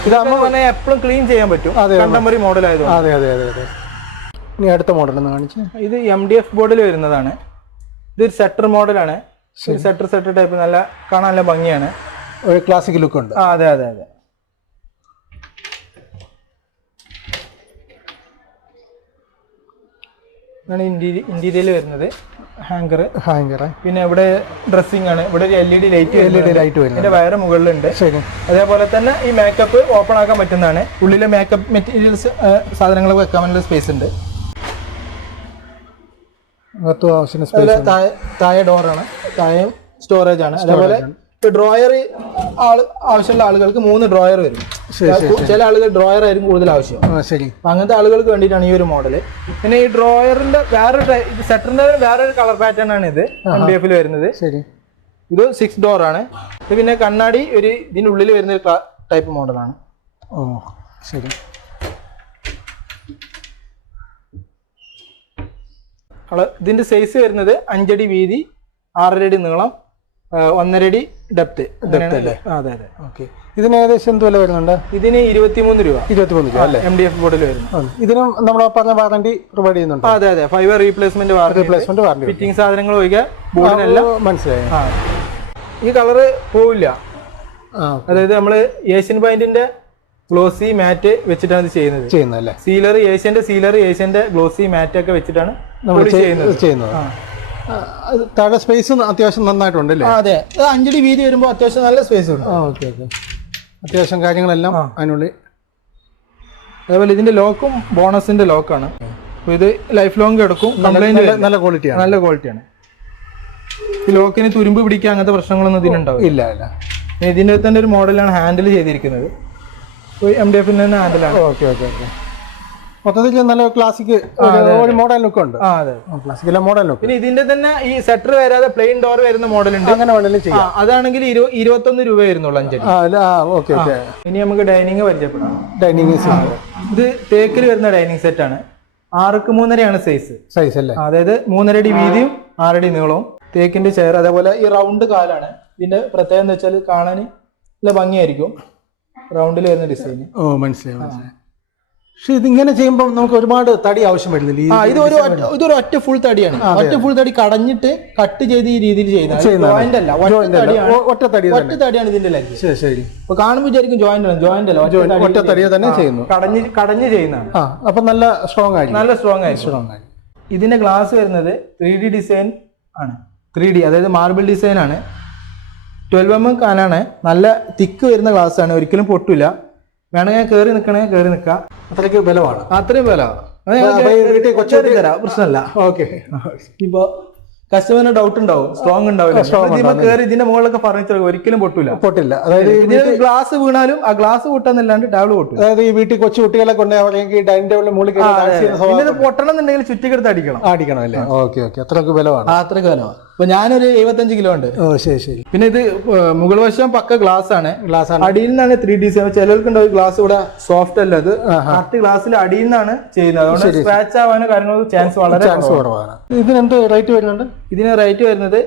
ഇതാകുമ്പോൾ തന്നെ എപ്പോഴും ക്ലീൻ ചെയ്യാൻ പറ്റും. കണ്ടംപററി മോഡൽ ആയതുകൊണ്ട്. അതെ അതെ അതെ അതെ. ഇനി അടുത്ത മോഡൽ ഒന്ന് കാണിച്ചു. ഇത് MDF ബോർഡിൽ വരുന്നതാണ്. ഇതൊരു സെറ്റർ മോഡലാണ്. സെറ്റർ ടൈപ്പ്, നല്ല കാണാൻ നല്ല ഭംഗിയാണ്, ഒരു ക്ലാസിക് ലുക്ക് ഉണ്ട്. അതെ അതെ അതെ. ഇതാണ് ഇന്റീരിയൽ വരുന്നത്. ഹാങ്കർ, പിന്നെ ഇവിടെ ഡ്രസ്സിംഗ് ആണ്. ഇവിടെ ഒരു LED ലൈറ്റ് വരും. ഇതിന്റെ വയറ് മുകളിലുണ്ട്. അതേപോലെ തന്നെ ഈ മേക്കപ്പ് ഓപ്പൺ ആക്കാൻ പറ്റുന്നതാണ്. ഉള്ളിലെ മേക്കപ്പ് മെറ്റീരിയൽസ് സാധനങ്ങൾ വെക്കാൻ വേണ്ട സ്പേസ് ഉണ്ട്. താഴെ ഡോറാണ്, താഴെ സ്റ്റോറേജ് ആണ്. അതേപോലെ ഡ്രോയർ ആവശ്യമുള്ള ആളുകൾക്ക് 3 ഡ്രോയർ വരും. ചില ആളുകൾ ഡ്രോയർ ആയിരിക്കും കൂടുതൽ ആവശ്യം. അപ്പൊ അങ്ങനത്തെ ആളുകൾക്ക് വേണ്ടിയിട്ടാണ് ഈ ഒരു മോഡല്. പിന്നെ ഈ ഡ്രോയറിന്റെ സെറ്ററിന്റെ വേറൊരു കളർ പാറ്റേൺ ആണ് ഇത് MDF വരുന്നത്. ഇത് 6 ഡോർ ആണ്. ഇത് പിന്നെ കണ്ണാടി ഒരു ഇതിന്റെ ഉള്ളിൽ വരുന്ന ഒരു ടൈപ്പ് മോഡലാണ്. ഇതിന്റെ സൈസ് വരുന്നത് 5 അടി വീതി, 6.5 അടി നീളം, 1.5 അടി ഡെപ്ത്. അതെ അതെ. ഓക്കെ. ഇതിന് ഏകദേശം എന്ത് വില വരുന്നുണ്ട്? ഇതിന് 23 രൂപ. 23 രൂപ അല്ലേ? MDF ബോർഡിൽ വരുന്നു. ഇതിനും നമ്മൾ പറഞ്ഞ വാറണ്ടി പ്രൊവൈഡ് ചെയ്യുന്നുണ്ട്. അതെ അതെ. 5 ഇയർ റീപ്ലേസ്മെന്റ് വാറണ്ടി. ഫിറ്റിംഗ് സാധനങ്ങൾ ഒഴികെ ബോർഡിനെല്ലാം. മനസ്സിലായി. ഈ കളറ് പോവില്ല. അതായത് നമ്മള് ഏഷ്യൻ പെയിന്റിന്റെ ഗ്ലോസി മാറ്റ് വെച്ചിട്ടാണ് ഇത് ചെയ്യുന്നത്. സീലർ, ഏഷ്യന്റെ ഗ്ലോസി മാറ്റ് ഒക്കെ വെച്ചിട്ടാണ് ചെയ്യുന്നത്. താഴെ സ്പേസ് അത്യാവശ്യം നന്നായിട്ടുണ്ടല്ലേ? അതെ, 5 അടി വീതി വരുമ്പോൾ അത്യാവശ്യം നല്ല സ്പേസ് ഉണ്ട്. Okay okay. അത്യാവശ്യം കാര്യങ്ങളെല്ലാം അതിനുള്ളിൽ. അതേപോലെ ഇതിന്റെ ലോക്കും ബോണസിന്റെ ലോക്കാണ്. അപ്പോൾ ഇത് ലൈഫ് ലോങ് കിടക്കും. നല്ല ക്വാളിറ്റിയാണ്. ഈ ലോക്കിന് തുരുമ്പ് പിടിക്കുക അങ്ങനത്തെ പ്രശ്നങ്ങളൊന്നും ഇതിനുണ്ടാവും. ഇല്ല. ഇതിന്റെ തന്നെ ഒരു മോഡലാണ് ഹാൻഡിൽ ചെയ്തിരിക്കുന്നത്. MDF തന്നെ ഹാൻഡിലാണ്. ഓക്കെ. മൊത്തത്തിൽ നല്ല ക്ലാസിക് മോഡൽ ലുക്ക് ഉണ്ട്. Classical model look. പിന്നെ ഇതിന്റെ തന്നെ ഈ സെറ്റർ വരാതെ പ്ലെയിൻ ഡോർ വരുന്ന മോഡൽ ഉണ്ട്. അങ്ങനെ വേണമെങ്കിലും ചെയ്യാം. അതാണെങ്കിൽ 21 രൂപ വരുന്നുള്ളൂ 5 അടി. ഇനി നമുക്ക് ഡൈനിങ് പരിചയപ്പെടാം. ഇത് തേക്കിൽ വരുന്ന ഡൈനിങ് സെറ്റ് ആണ്. 6x3.5 സൈസ് അല്ലേ? അതായത് 3.5 അടി വീതിയും 6 അടി നീളവും. തേക്കിന്റെ ചെയർ, അതേപോലെ ഈ റൗണ്ട് കാലാണ്. ഇതിന്റെ പ്രത്യേകത എന്ന് വെച്ചാൽ കാണാൻ നല്ല ഭംഗിയായിരിക്കും. റൗണ്ടിൽ വരുന്ന ഡിസൈൻ. മനസ്സിലായി. പക്ഷെ ഇതിങ്ങനെ ചെയ്യുമ്പോൾ നമുക്ക് ഒരുപാട് തടി ആവശ്യം വരുന്നില്ല. ഇതൊരു ഒറ്റ ഫുൾ തടിയാണ്. ഒറ്റ ഫുൾ തടി കടഞ്ഞിട്ട് കട്ട് ചെയ്ത് ഈ രീതിയിൽ ചെയ്യുന്നത്. ഒറ്റ തടിയാണ് ഇതിന്റെ ലെഗ്. ശരി. അപ്പൊ കാണുമ്പോൾ വിചാരിക്കും ജോയിന്റ് അല്ല, ഒറ്റ തടിയെ തന്നെ ചെയ്യുന്നു. കടഞ്ഞ് ചെയ്യുന്നതാണ്. അപ്പൊ നല്ല സ്ട്രോങ് ആയിരിക്കും. ഇതിന്റെ ഗ്ലാസ് വരുന്നത് 3D ഡിസൈൻ ആണ്. 3D അതായത് മാർബിൾ ഡിസൈൻ ആണ്. 12mm കാലാണ്. നല്ല തിക്ക് വരുന്ന ഗ്ലാസ് ആണ്, ഒരിക്കലും പൊട്ടില്ല. വേണമെങ്കിൽ കയറി നിൽക്കാം. അത്രയ്ക്ക് ബലമാണ്. അത്രയും ബലമാണ്. പ്രശ്നമല്ല. ഓക്കെ. ഇപ്പൊ കസ്റ്റമറിന് ഡൗട്ട് ഉണ്ടാവും, സ്ട്രോങ് ഉണ്ടാവില്ല. കയറി ഇതിന്റെ മുകളിലൊക്കെ ഫർണിച്ചർ ഒരിക്കലും പൊട്ടില്ല. അതായത് ഗ്ലാസ് വീണാലും ആ ഗ്ലാസ് പൊട്ടാന്നല്ലാണ്ട് ടേബിൾ പൊട്ടും. അതായത് ഈ വീട്ടിൽ കൊച്ചു കുട്ടികളെ കൊണ്ട് ഡൈനിങ് ടേബിളിൽ മുകളിൽ പൊട്ടണം എന്നുണ്ടെങ്കിൽ ചുറ്റിക്കെടുത്ത് അടിക്കണം അല്ലേ? ഓക്കെ. അത്രയ്ക്ക് ബലമാണ്. അത്രയ്ക്ക് ബലമാണ്. അപ്പൊ ഞാനൊരു 75 കിലോ ഉണ്ട്. ശരി. പിന്നെ ഇത് മുകൾ വശം പക്ക ഗ്ലാസ് ആണ്. അടിയിൽ നിന്നാണ് 3D. ചിലർക്ക് ഉണ്ടാവും ഗ്ലാസ് ഇവിടെ സോഫ്റ്റ് അല്ല, അത് കറക്റ്റ് ഗ്ലാസിന്റെ അടിയിൽ നിന്നാണ് ചെയ്യുന്നത്. അതുകൊണ്ട് സ്ക്രാച്ച് ആവാനോ കാര്യങ്ങളോ ചാൻസ് വളരെ കുറവാണ്. ഇതിനെന്ത് റേറ്റ് വരുന്നുണ്ട്? ഇതിന് റേറ്റ് വരുന്നത്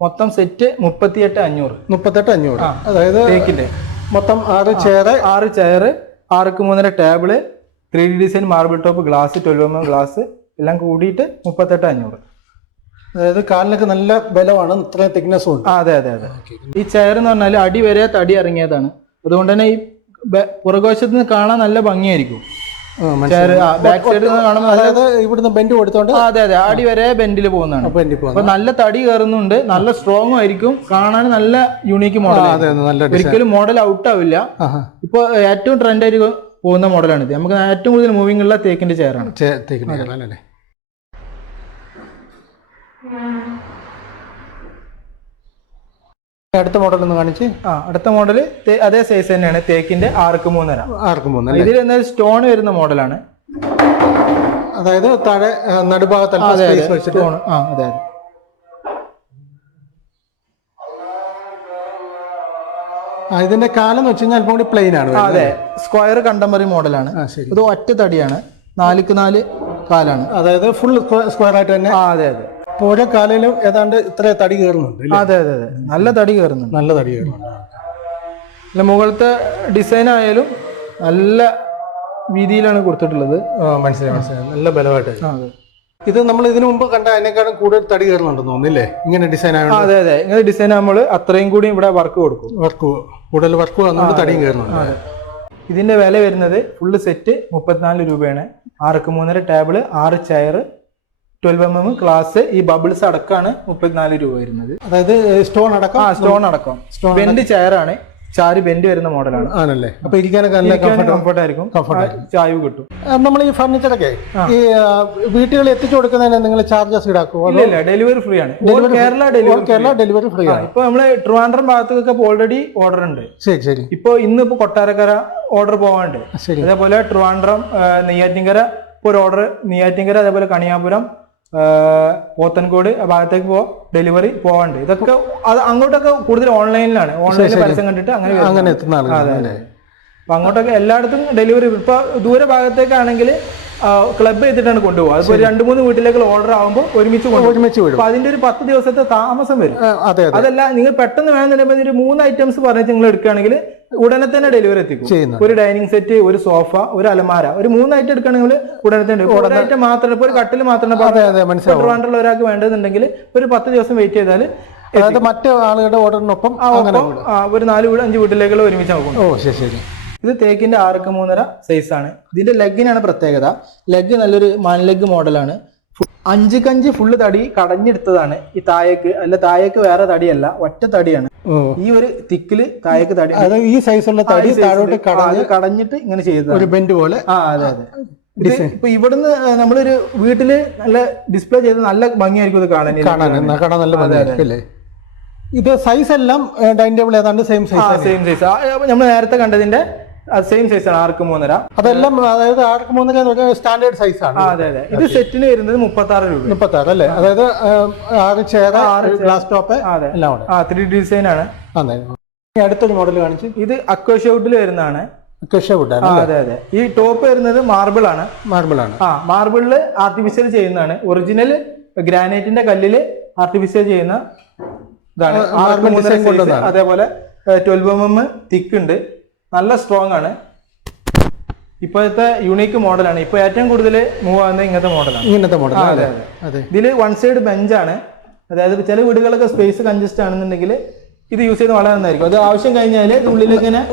മൊത്തം സെറ്റ് 38,500. അതായത് തേക്കിന്റെ മൊത്തം 6 chair, 6x3.5 table, 3D design, marble top, glass, 12mm glass എല്ലാം കൂടിയിട്ട് 38,500. അതായത് കാലിനൊക്കെ നല്ല ബലമാണ്, ഇത്രയും തിക്നെസ്സും ഉണ്ട്. അതെ. ഈ ചെയർ എന്ന് പറഞ്ഞാൽ അടി വരെ തടി ഇറങ്ങിയതാണ്. അതുകൊണ്ട് തന്നെ ഈ പുറകുവശത്ത് നിന്ന് കാണാൻ നല്ല ഭംഗിയായിരിക്കും. ബാക്ക് സൈഡിൽ നിന്ന് കാണുമ്പോൾ അതായത് ഇവിടുന്ന് ബെൻഡ് കൊടുത്തോണ്ട് അതെ അടി വരെ ബെൻഡിൽ പോകുന്നതാണ്. അപ്പൊ നല്ല തടി കയറുന്നുണ്ട്, നല്ല സ്ട്രോങ് ആയിരിക്കും, കാണാൻ നല്ല യൂണീക്ക് മോഡൽ. ഒരിക്കലും മോഡൽ ഔട്ട് ആവില്ല. ഇപ്പൊ ഏറ്റവും ട്രെൻഡ് ആയിട്ട് പോകുന്ന മോഡലാണിത്. നമുക്ക് ഏറ്റവും കൂടുതൽ മൂവിംഗ് ഉള്ള തേക്കിന്റെ ചെയറാണ്. അടുത്ത മോഡൽ ഒന്ന് കാണിച്ച്. അടുത്ത മോഡൽ അതേ സൈസ് തന്നെയാണ്, തേക്കിന്റെ 6x3. ഇതിൽ എന്നാൽ സ്റ്റോൺ വരുന്ന മോഡലാണ്. അതായത് താഴെ നടുഭാഗത്ത് വെച്ചിട്ട്. അതെ. ഇതിന്റെ കാലം എന്ന് വെച്ച് കഴിഞ്ഞാൽ അല്പം കൂടി പ്ലെയിൻ ആണ്. അതെ, സ്ക്വയർ കണ്ടംപററി മോഡലാണ്. ഇത് ഒറ്റ തടിയാണ്, 4x4 കാലാണ്. അതായത് ഫുൾ സ്ക്വയർ ആയിട്ട് തന്നെ. അതെ. ഓരോ കാലിലും ഏതാണ്ട് ഇത്ര തടി കയറുന്നുണ്ട്. അതെ. നല്ല തടി കയറുന്നുണ്ട്. നല്ല തടി കയറുന്നുണ്ട്. മുകളിലത്തെ ഡിസൈൻ ആയാലും നല്ല വീതിയിലാണ് കൊടുത്തിട്ടുള്ളത്. മനസ്സിലായി. നല്ല ബലമായിട്ട്. ഇത് നമ്മൾ ഇതിനു മുമ്പ് കണ്ട അതിനേക്കാളും കൂടുതൽ തടി കയറുന്നുണ്ടെന്ന് തോന്നുന്നില്ലേ ഇങ്ങനെ ഡിസൈൻ ആയതുകൊണ്ട്? അതെ. ഇങ്ങനെ ഡിസൈൻ ആകുമ്പോൾ അത്രയും കൂടി ഇവിടെ വർക്ക് കൊടുക്കും. കൂടുതൽ വർക്ക് വന്നുകൊണ്ട് തടിയും കയറുന്നുണ്ട്. ഇതിന്റെ വില വരുന്നത് ഫുള്ള് സെറ്റ് 34 രൂപയാണ്. 6x3 table, 6 chair, 12mm glass, ഈ ബബിൾസ് അടക്കമാണ് 34 രൂപ വരുന്നത്. അതായത് സ്റ്റോൺ അടക്കം ബെൻഡ് ചെയറാണ്, ചാരി ബെൻഡ് വരുന്ന മോഡലാണ്. ആണല്ലേ? അപ്പൊ ഇരിക്കാനൊക്കെ നല്ല കംഫർട്ട് ആയിരിക്കും. ചായവ് കിട്ടും. നമ്മൾ ഈ ഫർണിച്ചറൊക്കെ ഈ വീട്ടുകളിൽ എത്തിച്ചു കൊടുക്കുന്നതിന് നിങ്ങൾ ചാർജസ് ഈടാക്കുമോ? ഇല്ല, ഡെലിവറി ഫ്രീ ആണ്. കേരള ഡെലിവറി ഫ്രീ ആണ്. ഇപ്പൊ നമ്മള് ട്രിവാൻഡ്രം ഭാഗത്തൊക്കെ ഓൾറെഡി ഓർഡർ ഉണ്ട്. ശരി. ഇന്നിപ്പോ കൊട്ടാരക്കര ഓർഡർ പോകാനുണ്ട്. അതേപോലെ ട്രിവാൻഡ്രം, നെയ്യാറ്റിൻകര ഒരു ഓർഡർ, നെയ്യാറ്റിൻകര, അതേപോലെ കണിയാപുരം, പോത്തൻകോട് ഭാഗത്തേക്ക് ഡെലിവറി പോകാണ്ട്. ഇതൊക്കെ അത് അങ്ങോട്ടൊക്കെ കൂടുതൽ ഓൺലൈനിലാണ്. ഓൺലൈനിൽ പരസ്യം കണ്ടിട്ട് അങ്ങനെ എത്തുന്ന ആളുകൾ. അപ്പൊ അങ്ങോട്ടൊക്കെ എല്ലായിടത്തും ഡെലിവറി. ഇപ്പൊ ദൂര ഭാഗത്തേക്കാണെങ്കിൽ ക്ലബ് ചെയ്തിട്ടാണ് കൊണ്ടുപോകുക. അതിപ്പോ 2-3 വീട്ടിലേക്ക് ഓർഡർ ആകുമ്പോൾ ഒരുമിച്ച് വിടും. അപ്പൊ അതിന്റെ ഒരു 10 ദിവസത്തെ താമസം വരും. അതല്ല, നിങ്ങൾ പെട്ടെന്ന് വേണമെന്നുണ്ടെങ്കിൽ ഒരു 3 ഐറ്റംസ് പറഞ്ഞിട്ട് നിങ്ങൾ എടുക്കുകയാണെങ്കിൽ ഉടനെ തന്നെ ഡെലിവറി എത്തിക്കും. ഒരു ഡൈനിങ് സെറ്റ്, ഒരു സോഫ, ഒരു അലമാര, ഒരു 3 ഐറ്റം എടുക്കുകയാണെങ്കിൽ ഉടനെ തന്നെ. ഒരു ഐറ്റം മാത്രം, ഇപ്പൊ ഒരു കട്ടിൽ മാത്രം ട്രിവാൻഡ്രമുള്ള ഒരാൾക്ക് വേണ്ടതെന്നുണ്ടെങ്കിൽ ഒരു 10 ദിവസം വെയിറ്റ് ചെയ്താൽ മറ്റു ആളുകളുടെ ഓർഡറിനൊപ്പം ഒരു 4-5 വീട്ടിലേക്കുള്ള ഒരുമിച്ച് ആകും. ശരി. ഇത് തേക്കിന്റെ 6x3 സൈസാണ്. ഇതിന്റെ ലെഗിനാണ് പ്രത്യേകത. ലെഗ് നല്ലൊരു ലെഗ് മോഡലാണ്. 5x5 ഫുള്ള് തടി കടഞ്ഞെടുത്തതാണ്. ഈ താഴേക്ക് വേറെ തടിയല്ല, ഒറ്റ തടിയാണ്. ഈ ഒരു തിക്കില് താഴേക്ക് തടി, ഈ സൈസുള്ള തടി താഴോട്ട് കടഞ്ഞിട്ട് ഇങ്ങനെ ചെയ്തത് ഒരു ബെൻഡ് പോലെ. അതെ. ഇപ്പൊ ഇവിടുന്ന് നമ്മളൊരു വീട്ടില് നല്ല ഡിസ്പ്ലേ ചെയ്ത് നല്ല ഭംഗിയായിരിക്കും ഇത് കാണാൻ നല്ല ഭംഗിയായിരിക്കും. ഇത് സൈസ് എല്ലാം ഡൈനിങ് ടേബിൾ ഏതാണ്ട് സെയിം സൈസ്. നമ്മൾ നേരത്തെ കണ്ടതിന്റെ സെയിം സൈസാണ് 6x3. അതെല്ലാം അതായത് 6x3 സ്റ്റാൻഡേർഡ് സൈസ് ആണ്. അതെ. ഇത് സെറ്റിന് വരുന്നത് 36 രൂപ. 36 അല്ലേ? അതായത് 6 ചെയർ, ഗ്ലാസ് ടോപ്പ് എല്ലാം ഉണ്ട്. 3D ഡിസൈൻ ആണ്. അടുത്തൊരു മോഡൽ കാണിച്ചു. ഇത് അക്വഷൗട്ടിൽ വരുന്നതാണ്. അതെ. ഈ ടോപ്പ് വരുന്നത് മാർബിൾ ആണ്. മാർബിളില് ആർട്ടിഫിഷ്യൽ ചെയ്യുന്നതാണ്. ഒറിജിനൽ ഗ്രാനൈറ്റിന്റെ കല്ലില് ആർട്ടിഫിഷ്യൽ ചെയ്യുന്ന ഇതാണ്. അതേപോലെ 12mm തിക്ക് ഉണ്ട്, നല്ല സ്ട്രോങ് ആണ്. ഇപ്പോഴത്തെ യൂണീക്ക് മോഡലാണ്. ഇപ്പൊ ഏറ്റവും കൂടുതൽ മൂവ് ആകുന്നത് ഇങ്ങനത്തെ മോഡലാണ്. ഇതില് 1 സൈഡ് ബെഞ്ചാണ്. അതായത് ചില വീടുകളൊക്കെ സ്പേസ് കൺജസ്റ്റ് ആണെന്നുണ്ടെങ്കിൽ ഇത് യൂസ് ചെയ്ത് വളരെ നന്നായിരിക്കും. അത് ആവശ്യം കഴിഞ്ഞാൽ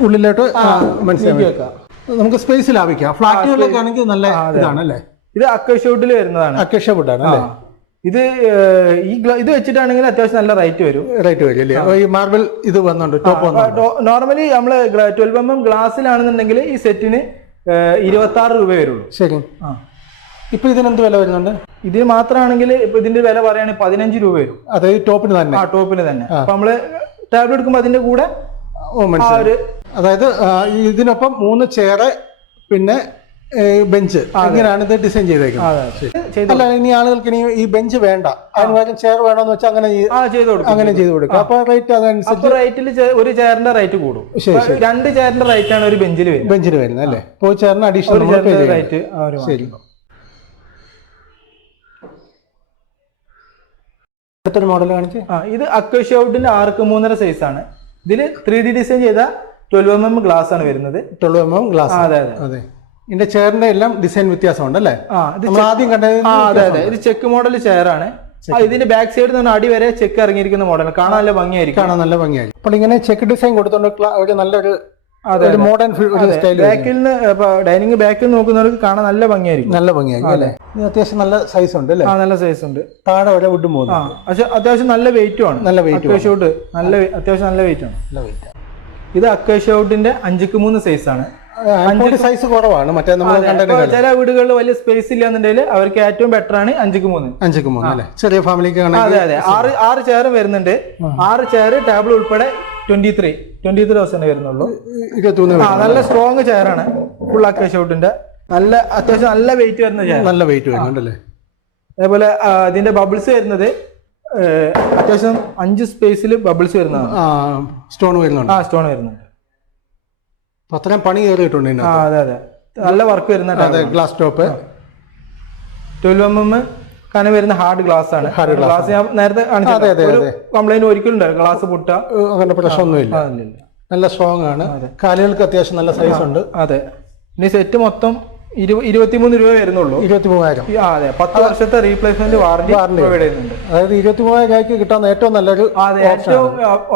ഉള്ളിലോട്ട് മനസ്സിലാക്കി വെക്കാം. നമുക്ക് സ്പേസ് ലാഭിക്കാം. ഫ്ലാറ്റുകളിലൊക്കെ ആണെങ്കിൽ നല്ല ഇതാണല്ലേ? ഇത് അക്വഷൗട്ടിൽ വരുന്നതാണ്. അക്വഷൗട്ടാണ് അല്ലേ? ഇത് വെച്ചിട്ടാണെങ്കിൽ അത്യാവശ്യം നല്ല റേറ്റ് വരും അല്ലേ? ഈ മാർബിൾ ഇത് വന്നുണ്ട്. നോർമലി നമ്മള് 12mm ഗ്ലാസ്സിലാണെന്നുണ്ടെങ്കിൽ ഈ സെറ്റിന് 26 രൂപ വരുള്ളൂ. ശരി. ഇപ്പൊ ഇതിനെന്ത് വില വരുന്നുണ്ട്? ഇതിന് മാത്രമാണെങ്കിൽ ഇപ്പൊ ഇതിന്റെ വില പറയുകയാണെങ്കിൽ 15 രൂപ വരും. അതായത് ടോപ്പിന് തന്നെ. ടോപ്പിന് തന്നെ. അപ്പൊ നമ്മള് ടാബ്ലറ്റ് എടുക്കുമ്പോൾ അതിന്റെ കൂടെ അതായത് ഇതിനൊപ്പം 3 ചെയർ പിന്നെ ബെഞ്ച്, അങ്ങനെയാണ് ഇത് ഡിസൈൻ ചെയ്തേക്കുന്നത്. അല്ല, ഇനി ആളുകൾക്ക് ഇനി ഈ ബെഞ്ച് വേണ്ട, അതിന് പകരം ചെയർ വേണമെന്ന് വെച്ചാൽ അങ്ങനെ ചെയ്ത് കൊടുക്കും. അപ്പൊ റേറ്റ് അതനുസരിച്ച് റേറ്റിൽ ഒരു ചെയറിന്റെ റേറ്റ് കൂടും. 2 ചെയറിന്റെ റേറ്റ് ആണ് ഒരു ബെഞ്ചിൽ വരുന്നത് അല്ലേ? അപ്പോൾ ചെയറിന് അഡീഷണൽ റേറ്റ്. ശരി. അടുത്തൊരു മോഡൽ കാണിച്ച്. ഇത് അക്വഷൗട്ടിന്റെ 6x3 സൈസ് ആണ്. ഇതില് 3D ഡിസൈൻ ചെയ്ത 12mm ഗ്ലാസ് ആണ് വരുന്നത്. 12mm glass. അതെ. ഇതിന്റെ ചെയറിന്റെ എല്ലാം ഡിസൈൻ വ്യത്യാസമുണ്ട് അല്ലേ? ആദ്യം കണ്ടത്. അതെ. ഇത് ചെക്ക് മോഡൽ ചെയർ ആണ്. ഇതിന്റെ ബാക്ക് സൈഡ് നിന്ന് അടി വരെ ചെക്ക് ഇറങ്ങിയിരിക്കുന്ന മോഡൽ കാണാൻ നല്ല ഭംഗിയായിരിക്കും. അപ്പോൾ ഇങ്ങനെ ചെക്ക് ഡിസൈൻ കൊടുത്തോണ്ട് ഒരു നല്ലൊരു മോഡേൺ സ്റ്റൈൽ. ബാക്കിൽ നിന്ന് ഡൈനിങ് ബാക്കിൽ നോക്കുന്നവർക്ക് കാണാൻ നല്ല ഭംഗിയായിരിക്കും അല്ലേ? ഇത് അത്യാവശ്യം നല്ല സൈസ് ഉണ്ട് അല്ലേ? നല്ല സൈസ് ഉണ്ട്. താഴെ വരെ വുഡും പോകുന്നു. പക്ഷെ അത്യാവശ്യം നല്ല വെയിറ്റും ആണ്. അത്യാവശ്യം നല്ല വെയിറ്റ് ആണ്. ഇത് അക്വഷൗട്ടിന്റെ 5x3 സൈസ് ആണ്. സൈസ് കുറവാണ് മറ്റേ നമ്മൾ ചില വീടുകളിൽ വലിയ സ്പേസ് ഇല്ലാന്നുണ്ടെങ്കിൽ അവർക്ക് ഏറ്റവും ബെറ്റർ ആണ് 5x3. 5x3 അല്ലേ, ചെറിയ ഫാമിലിക്ക്. അതെ അതെ, 6 ചെയർ വരുന്നുണ്ട്. 6 ചെയർ ടേബിൾ ഉൾപ്പെടെ 23,000 വരുന്നുള്ളൂ. നല്ല സ്ട്രോങ് ചെയറാണ്, ഫുൾ അക്വേഷ്യ വുഡിന്റെ. അത്യാവശ്യം നല്ല വെയിറ്റ് വരുന്ന ചെയർ. നല്ല വെയിറ്റ് വരുന്നുണ്ടല്ലേ. അതേപോലെ ഇതിന്റെ ബബിൾസ് വരുന്നത് അത്യാവശ്യം 5 സ്പേസിൽ ബബിൾസ് വരുന്നതാണ്. സ്റ്റോൺ വരുന്നുണ്ട്. സ്റ്റോൺ വരുന്നുണ്ട്. അത്രയും പണി കയറിയിട്ടുണ്ട്. അതെ അതെ, നല്ല വർക്ക് വരുന്ന ഗ്ലാസ് ടോപ്പ്. 12mm കന വരുന്ന ഹാർഡ് ഗ്ലാസ് ആണ്. ഗ്ലാസ് ഞാൻ നേരത്തെ കംപ്ലൈന്റ് ഒരിക്കലും ഉണ്ടായിരുന്നു, ഗ്ലാസ് പൊട്ടുക അങ്ങനെ പ്രശ്നമൊന്നുമില്ല. നല്ല സ്ട്രോങ് ആണ്, കാലുകൾക്ക് അത്യാവശ്യം നല്ല സൈസ് ഉണ്ട്. അതെ. ഇനി സെറ്റ് മൊത്തം 23 രൂപ വരുന്നുള്ളൂ. 23,000. അതെ, 10 വർഷത്തെ റീപ്ലേസ്മെന്റ് വാറന്റി പ്രൊവൈഡ് ചെയ്യുന്നുണ്ട്. അതായത് 23,000 കിട്ടാൻ ഏറ്റവും നല്ലൊരു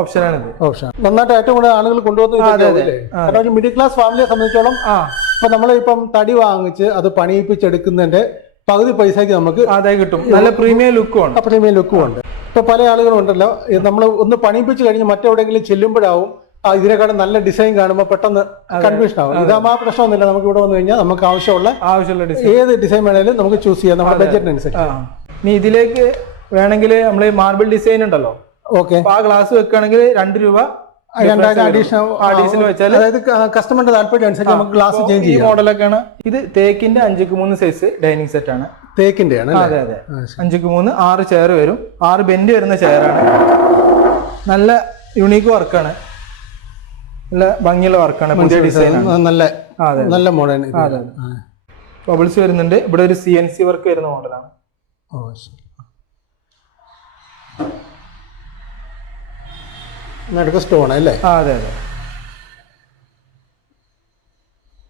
ഓപ്ഷനാണ്. നന്നായിട്ട് ഏറ്റവും കൂടുതൽ ആളുകൾ കൊണ്ടുവന്ന് മിഡിൽ ക്ലാസ് ഫാമിലിയെ സംബന്ധിച്ചോളം ഇപ്പൊ നമ്മളിപ്പം തടി വാങ്ങിച്ച് അത് പണിയിപ്പിച്ചെടുക്കുന്നതിന്റെ പകുതി പൈസക്ക് നമുക്ക് അതായത് കിട്ടും. നല്ല പ്രീമിയം ലുക്കും ഉണ്ട്. പ്രീമിയം ലുക്കും ഉണ്ട്. ഇപ്പൊ പല ആളുകളും ഉണ്ടല്ലോ, നമ്മൾ ഒന്ന് പണിയിപ്പിച്ച് കഴിഞ്ഞ് മറ്റെവിടെയെങ്കിലും ചെല്ലുമ്പോഴാവും ഇതിനെക്കാളും നല്ല ഡിസൈൻ കാണുമ്പോൾ പെട്ടെന്ന് കൺഫ്യൂഷൻ ആവും. ഇതാകുമ്പോൾ ആ പ്രശ്നമൊന്നുമില്ല. നമുക്ക് ഇവിടെ വന്നു കഴിഞ്ഞാൽ നമുക്ക് ആവശ്യമുള്ള ഏത് ഡിസൈൻ വേണേലും നമുക്ക് ചൂസ് ചെയ്യാം നമ്മുടെ ബഡ്ജറ്റിനനുസരിച്ച്. ഇനി ഇതിലേക്ക് വേണമെങ്കിൽ നമ്മൾ മാർബിൾ ഡിസൈൻ ഉണ്ടല്ലോ, ഓക്കെ, ആ ഗ്ലാസ് വെക്കുകയാണെങ്കിൽ 2 രൂപ അഡീഷണൽ വെച്ചാൽ, അതായത് കസ്റ്റമറിന്റെ താല്പര്യം അനുസരിച്ച് നമുക്ക് ഗ്ലാസ് ചേഞ്ച് ചെയ്യാം. ഈ മോഡലൊക്കെയാണ്. ഇത് തേക്കിന്റെ 5x3 സൈസ് ഡൈനിങ് സെറ്റ് ആണ്. തേക്കിന്റെ ആണ്. അതെ അതെ, 5x3 6 ചെയർ വരും. 6 ബെൻഡ് വരുന്ന ചെയറാണ്. നല്ല യുണീക്ക് വർക്കാണ്, നല്ല ഭംഗിയുള്ള വർക്കാണ്, പുതിയ ഡിസൈൻ, നല്ല മോഡൽ. ബബിൾസ് വരുന്നുണ്ട്. ഇവിടെ ഒരു CNC വർക്ക് വരുന്ന മോഡലാണ്. സ്റ്റോൺ അല്ലേ? അതെ അതെ,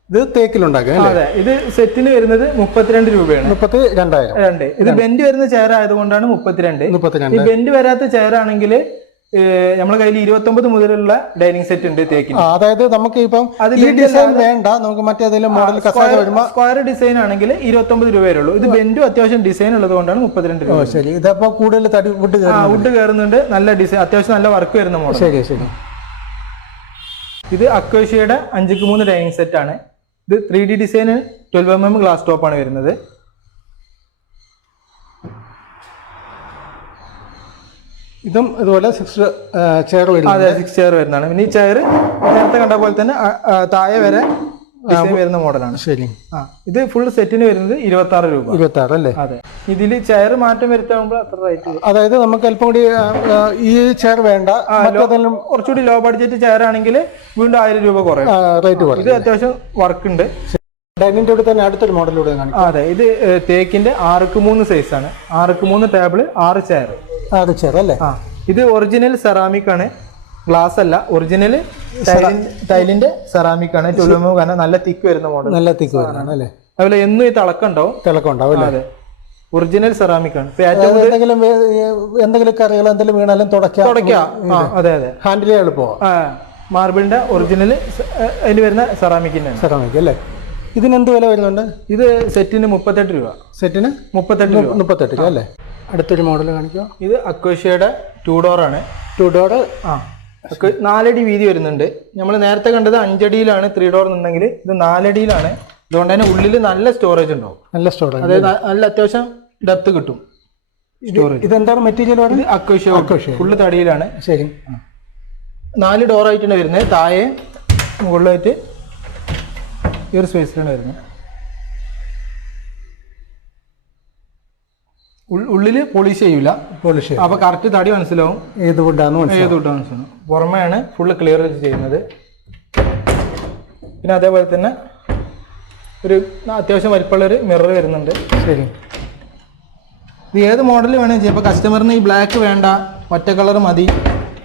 ഇത് തേക്കിലുണ്ടാക്കുക. അതെ, ഇത് സെറ്റിന് വരുന്നത് 32 രൂപയാണ്. 32,000. ഇത് ബെൻഡ് വരുന്ന ചെയർ ആയതുകൊണ്ടാണ് 32. ഈ ബെൻഡ് വരാത്ത ചെയർ ആണെങ്കിൽ നമ്മുടെ കയ്യിൽ 29 മുതലുള്ള ഡൈനിങ് സെറ്റ് ഉണ്ട് തേക്കിന്. അതായത് നമുക്ക് ഇപ്പം ഡിസൈൻ വേണ്ട, നമുക്ക് മറ്റേതെങ്കിലും മോഡൽ സ്ക്വയർ ഡിസൈൻ ആണെങ്കിൽ 29 രൂപ വരുള്ളൂ. ഇത് ബെൻഡും അത്യാവശ്യം ഡിസൈൻ ഉള്ളത് കൊണ്ടാണ് 32 രൂപ. ശരി, ഇതപ്പോ കൂടുതൽ തടി വുഡ് കയറുന്നുണ്ട്. നല്ല ഡിസൈൻ, അത്യാവശ്യം നല്ല വർക്ക് വരുന്ന മോഡൽ. ശരി ശരി. ഇത് അക്വേഷ്യയുടെ 5x3 ഡൈനിങ് സെറ്റ് ആണ്. ഇത് 3D design 12mm glass top ആണ് വരുന്നത്. ഇതും ഇതുപോലെ 6 ചെയർ വരുന്നത്. അതെ, 6 ചെയർ വരുന്നതാണ്. പിന്നെ ഈ ചെയർ നേരത്തെ കണ്ട പോലെ തന്നെ താഴെ വരെ വരുന്ന മോഡലാണ്. ശരി. ഇത് ഫുൾ സെറ്റിന് വരുന്നത് 26 രൂപ. 26 അല്ലേ? അതെ. ഇതിൽ ചെയർ മാറ്റം വരുത്താകുമ്പോൾ അത്ര റേറ്റ്. അതായത് നമുക്ക് അല്പം കൂടി ഈ ചെയർ വേണ്ട, കുറച്ചുകൂടി ലോ ബഡ്ജറ്റ് ചെയർ ആണെങ്കിൽ വീണ്ടും 1000 രൂപ കുറയും റേറ്റ് കുറയും. ഇത് അത്യാവശ്യം വർക്ക് ഉണ്ട്. ഡൈനിങ് ടേബിൾ തന്നെ അടുത്തൊരു മോഡലൂടെ കാണിക്കാം. അതെ, ഇത് തേക്കിന്റെ 6x3 സൈസ് ആണ്. 6x3 table, 6 chair. 6 ചെയർ അല്ലേ? ഇത് ഒറിജിനൽ സെറാമിക് ആണ്, ഗ്ലാസ് അല്ല. ഒറിജിനൽ ടൈലിന്റെ സെറാമിക് ആണ്. 12mm കാരണം നല്ല തിക്ക് വരുന്ന മോഡൽ. നല്ല തിക്ക് വരുന്നതാണ് അല്ലേ? അതുപോലെ എന്നും ഈ തിളക്കം ഉണ്ടാവും. അതെ, ഒറിജിനൽ സെറാമിക് ആണ്. എന്തെങ്കിലും കറികൾ എന്തെങ്കിലും വീണാലും തുടയ്ക്കാം. അതെ അതെ, ഹാൻഡിൽ ചെയ്യാൻ എളുപ്പമാണ്. മാർബിളിന്റെ ഒറിജിനൽ അതിന് വരുന്ന സെറാമിക്കിന്റെ സെറാമിക് അല്ലേ? ഇതിനെന്ത് വില വരുന്നുണ്ട്? ഇത് സെറ്റിന് 38 രൂപ. സെറ്റിന് 38 രൂപ അല്ലേ? അടുത്തൊരു മോഡൽ കാണിക്കുക. ഇത് അക്വേഷ്യയുടെ 2 ഡോർ ആണ്. 2 ഡോർ 4 അടി വീതി വരുന്നുണ്ട്. നമ്മൾ നേരത്തെ കണ്ടത് 5 അടിയിലാണ് 3 ഡോർ എന്നുണ്ടെങ്കിൽ ഇത് 4 അടിയിലാണ്. അതുകൊണ്ട് തന്നെ ഉള്ളിൽ നല്ല സ്റ്റോറേജ് ഉണ്ടാവും. നല്ല സ്റ്റോറേജ്, അതായത് നല്ല അത്യാവശ്യം ഡെപ്ത് കിട്ടും സ്റ്റോറേജ്. ഇതെന്താണ് മെറ്റീരിയൽ? Acacia full തടിയിലാണ്. ശരി. 4 ഡോർ ആയിട്ടാണ് വരുന്നത്. താഴെ മുകളിലായിട്ട് ഈ ഒരു സ്പേസിലാണ് വരുന്നത്. ഉള്ളില് പോളിഷ് ചെയ്യൂല. അപ്പൊ കറക്റ്റ് തടി മനസ്സിലാവും ഏത് വുഡാന്ന് മനസ്സിലാവും. പുറമെയാണ് ഫുള്ള് ക്ലിയർ ചെയ്യുന്നത്. പിന്നെ അതേപോലെ തന്നെ ഒരു അത്യാവശ്യം വലിപ്പമുള്ളൊരു മിറർ വരുന്നുണ്ട്. ശരി. ഇത് ഏത് മോഡൽ വേണമെങ്കിൽ ചെയ്യാം. ഇപ്പോൾ കസ്റ്റമറിന് ഈ ബ്ലാക്ക് വേണ്ട, ഒറ്റ കളർ മതി,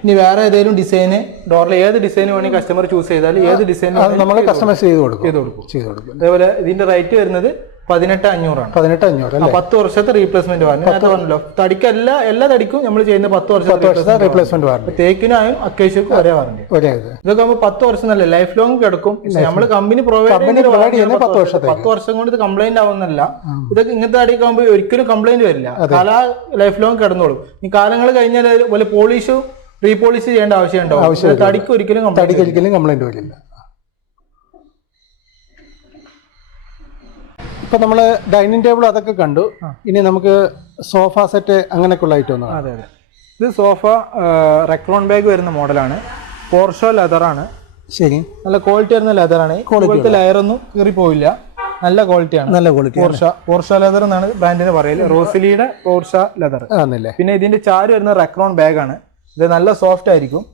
ഇനി വേറെ ഏതെങ്കിലും ഡിസൈന് ഡോറിൽ ഏത് ഡിസൈൻ വേണമെങ്കിൽ കസ്റ്റമർ ചൂസ് ചെയ്താൽ ഏത് ഡിസൈൻ നമ്മൾ കസ്റ്റമൈസ് ചെയ്ത് കൊടുക്കും. അതേപോലെ ഇതിന്റെ റേറ്റ് വരുന്നത് 18,500 ആണ്. 18,500 10 വർഷത്തെ റീപ്ലേസ്മെന്റ് വാറന്റി. തടിക്ക് എല്ലാ തടിക്കും നമ്മൾ ചെയ്യുന്ന 10 വർഷത്തെ റീപ്ലേസ്മെന്റ് വാറന്റി. തേക്കിനായും അക്വേഷ്യക്കും ഒരേ വാറന്റി. ഇതൊക്കെ ആകുമ്പോൾ 10 വർഷം നല്ല ലൈഫ് ലോങ് കിടക്കും. നമ്മൾ കമ്പനി പ്രൊവൈഡ് ചെയ്യുന്ന 10 വർഷം കൊണ്ട് ഇത് കംപ്ലൈന്റ് ആവുന്നല്ല. ഇതൊക്കെ ഇങ്ങനത്തെ തടിക്കാകുമ്പോൾ ഒരിക്കലും കംപ്ലൈന്റ് വരില്ല. ലൈഫ് ലോങ് കിടന്നോളും. ഈ കാലങ്ങൾ കഴിഞ്ഞാൽ പോലെ പോളിഷ് റീപോളിഷ് ചെയ്യേണ്ട ആവശ്യം ഉണ്ടാവും. തടിക്ക് ഒരിക്കലും കംപ്ലൈന്റ് വരില്ല. ഇപ്പൊ നമ്മള് ഡൈനിങ് ടേബിൾ അതൊക്കെ കണ്ടു. ഇനി നമുക്ക് സോഫ സെറ്റ് അങ്ങനെയൊക്കെയുള്ള ഐറ്റം ഒന്നും. അതെ അതെ, ഇത് സോഫ റെക്ലോൺ ബാഗ് വരുന്ന മോഡലാണ്. പോർഷോ ലെതറാണ്. ശരി, നല്ല ക്വാളിറ്റി വരുന്ന ലെതറാണ്. ക്വാളിറ്റി ലെയറൊന്നും കീറി പോയില്ല, നല്ല ക്വാളിറ്റിയാണ്. നല്ല ക്വാളിറ്റി. പോർഷോ ലെതർ എന്നാണ് ബ്രാൻഡിന് പറയല്. റോസിലിയുടെ പോർഷോ ലെതർ. പിന്നെ ഇതിന്റെ ചാര് വരുന്ന റെക്ലോൺ ബാഗ് ആണ്. ഇത് നല്ല സോഫ്റ്റ് ആയിരിക്കും.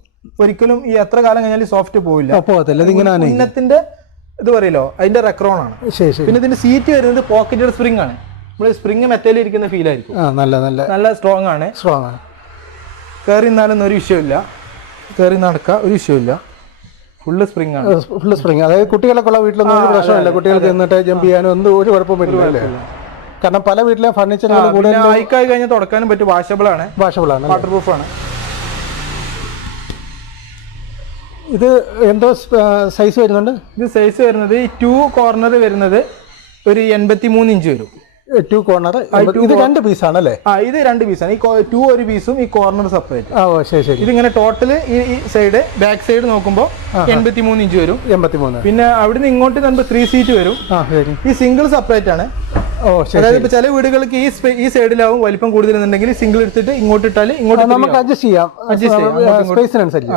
ഒരിക്കലും ഈ എത്ര കാലം കഴിഞ്ഞാൽ സോഫ്റ്റ് പോവില്ല. ഉന്നത്തിന്റെ ഇത് പറയല്ലോ, അതിന്റെ റെക്രോൺ ആണ്. പിന്നെ ഇതിന്റെ സീറ്റ് വരുന്നത് പോക്കറ്റഡ് സ്പ്രിംഗ് ആണ്. നമ്മൾ സ്പ്രിംഗ് മെറ്റലിൽ ഇരിക്കുന്ന ഫീൽ ആയിരിക്കും. നല്ല സ്ട്രോങ് ആണ്. കയറി നിന്നാലൊന്നും ഒരു വിഷയമില്ല, കയറി നടക്കുക ഒരു വിഷയമില്ല. ഫുള്ള് സ്പ്രിംഗ് ആണ്. Full spring. അതായത് കുട്ടികളൊക്കെ ഉള്ള വീട്ടിലൊന്നും ഒരു പ്രശ്നമില്ല. കുട്ടികൾക്ക് നിന്നിട്ട് ജമ്പ് ചെയ്യാനും ഒന്നും ഒരു കുഴപ്പം പറ്റില്ല. കാരണം പല വീട്ടിലെ ഫർണിച്ചറുകൾ കൂടുതൽ ഹൈക്കായി കഴിഞ്ഞാൽ തുടക്കാനും പറ്റും. വാഷബിൾ ആണ്, വാട്ടർ പ്രൂഫ് ആണ്. ഇത് എന്തോ സൈസ് വരുന്നുണ്ട്? ഇത് സൈസ് വരുന്നത് ഈ 2 കോർണർ വരുന്നത് ഒരു 83 ഇഞ്ച് വരും. 2 കോർണർ. ഇത് 2 പീസാണ് അല്ലേ? ഇത് 2 പീസാണ്. ഈ 2 ഒരു പീസും ഈ കോർണർ സെപ്പറേറ്റ്. ശരി. ഇതിങ്ങനെ ടോട്ടൽ ഈ സൈഡ് ബാക്ക് സൈഡ് നോക്കുമ്പോൾ 83 ഇഞ്ച് വരും. 83. പിന്നെ അവിടുന്ന് ഇങ്ങോട്ട് നമുക്ക് 3 സീറ്റ് വരും. ഈ സിംഗിൾ സെപ്പറേറ്റ് ആണ്. അതായത് ഇപ്പൊ ചില വീടുകൾക്ക് ഈ സൈഡിലാവും വലിപ്പം കൂടുതലുണ്ടെങ്കിൽ സിംഗിൾ എടുത്തിട്ട് ഇങ്ങോട്ട് ഇട്ടാൽ ഇങ്ങോട്ട് നമുക്ക് അഡ്ജസ്റ്റ് ചെയ്യാം.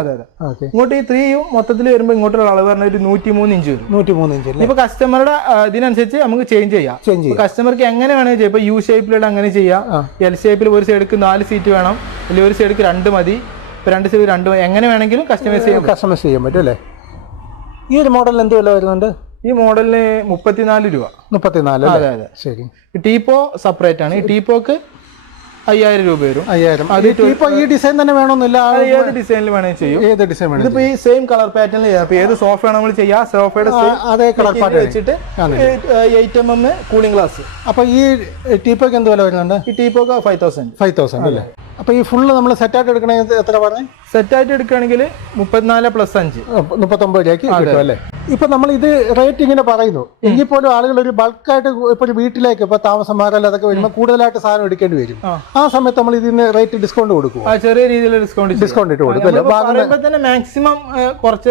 അതെ അതെ. ഇങ്ങോട്ട് ഈ 3 മൊത്തത്തിൽ വരുമ്പോൾ ഇങ്ങോട്ടുള്ള അളവ് പറഞ്ഞ ഒരു 103 ഇഞ്ച് വരും. 103 ഇഞ്ച്. ഇപ്പൊ കസ്റ്റമറുടെ ഇതിനനുസരിച്ച് നമുക്ക് ചേഞ്ച് ചെയ്യാം. കസ്റ്റമർക്ക് എങ്ങനെ വേണമെങ്കിൽ ചെയ്യാം. ഇപ്പൊ യു ഷേപ്പിലുള്ള അങ്ങനെ ചെയ്യാം. എൽ ഷേപ്പിൽ ഒരു സൈഡിക്ക് 4 സീറ്റ് വേണം, അല്ലെങ്കിൽ ഒരു സൈഡിക്ക് 2 മതി. ഇപ്പൊ 2 സൈഡ് 2 എങ്ങനെ വേണമെങ്കിലും കസ്റ്റമൈസ് ചെയ്യാൻ പറ്റും അല്ലേ? ഈ ഒരു മോഡലിന് എന്ത് വില വരുന്നുണ്ട്? ഈ മോഡലിന് 34 രൂപ. 34. അതെ അതെ. ശരി. ടീപ്പോ സെപ്പറേറ്റ് ആണ്. ഈ ടീപ്പോക്ക് 5000 രൂപ വരും. 5000. ഈ ഡിസൈൻ തന്നെ വേണമെന്നില്ല, ഏത് ഡിസൈനിൽ വേണമെങ്കിൽ ചെയ്യും. ഏത് ഡിസൈൻ വേണം. ഇതിപ്പോ ഈ സെയിം കളർ പാറ്റേണിൽ ചെയ്യാം. അപ്പൊ ഏത് സോഫ ആണ് നമ്മൾ ചെയ്യാം, സോഫയുടെ അതേ കളർ പാറ്റേൺ വെച്ചിട്ട് 8mm കൂളിംഗ് ഗ്ലാസ്. അപ്പൊ ഈ ടീപ്പോക്ക് എന്ത് വില വരുന്നുണ്ട്? ഈ ടീപ്പോക്ക് 5000 അല്ലേ? അപ്പൊ ഈ ഫുള്ള് നമ്മൾ സെറ്റായിട്ട് എടുക്കണമെങ്കിൽ എത്ര പറഞ്ഞു? സെറ്റായിട്ട് എടുക്കുകയാണെങ്കിൽ 34 + 5 39 രൂപയ്ക്ക് കിട്ടും അല്ലേ? ഇപ്പൊ നമ്മൾ ഇത് റേറ്റ് ഇങ്ങനെ പറയുന്നു എങ്കിൽ പോലും ആളുകൾ ഒരു ബൾക്കായിട്ട് ഇപ്പൊ ഒരു വീട്ടിലേക്ക് ഇപ്പൊ താമസം മാറൽ അതൊക്കെ വരുമ്പോൾ കൂടുതലായിട്ട് സാധനം എടുക്കേണ്ടി വരും. ആ സമയത്ത് നമ്മൾ ഇതിന് റേറ്റ് ഡിസ്കൗണ്ട് കൊടുക്കും. ചെറിയ രീതിയിൽ ഡിസ്കൗണ്ട് ഇട്ട് കൊടുക്കും. മാക്സിമം കുറച്ച്.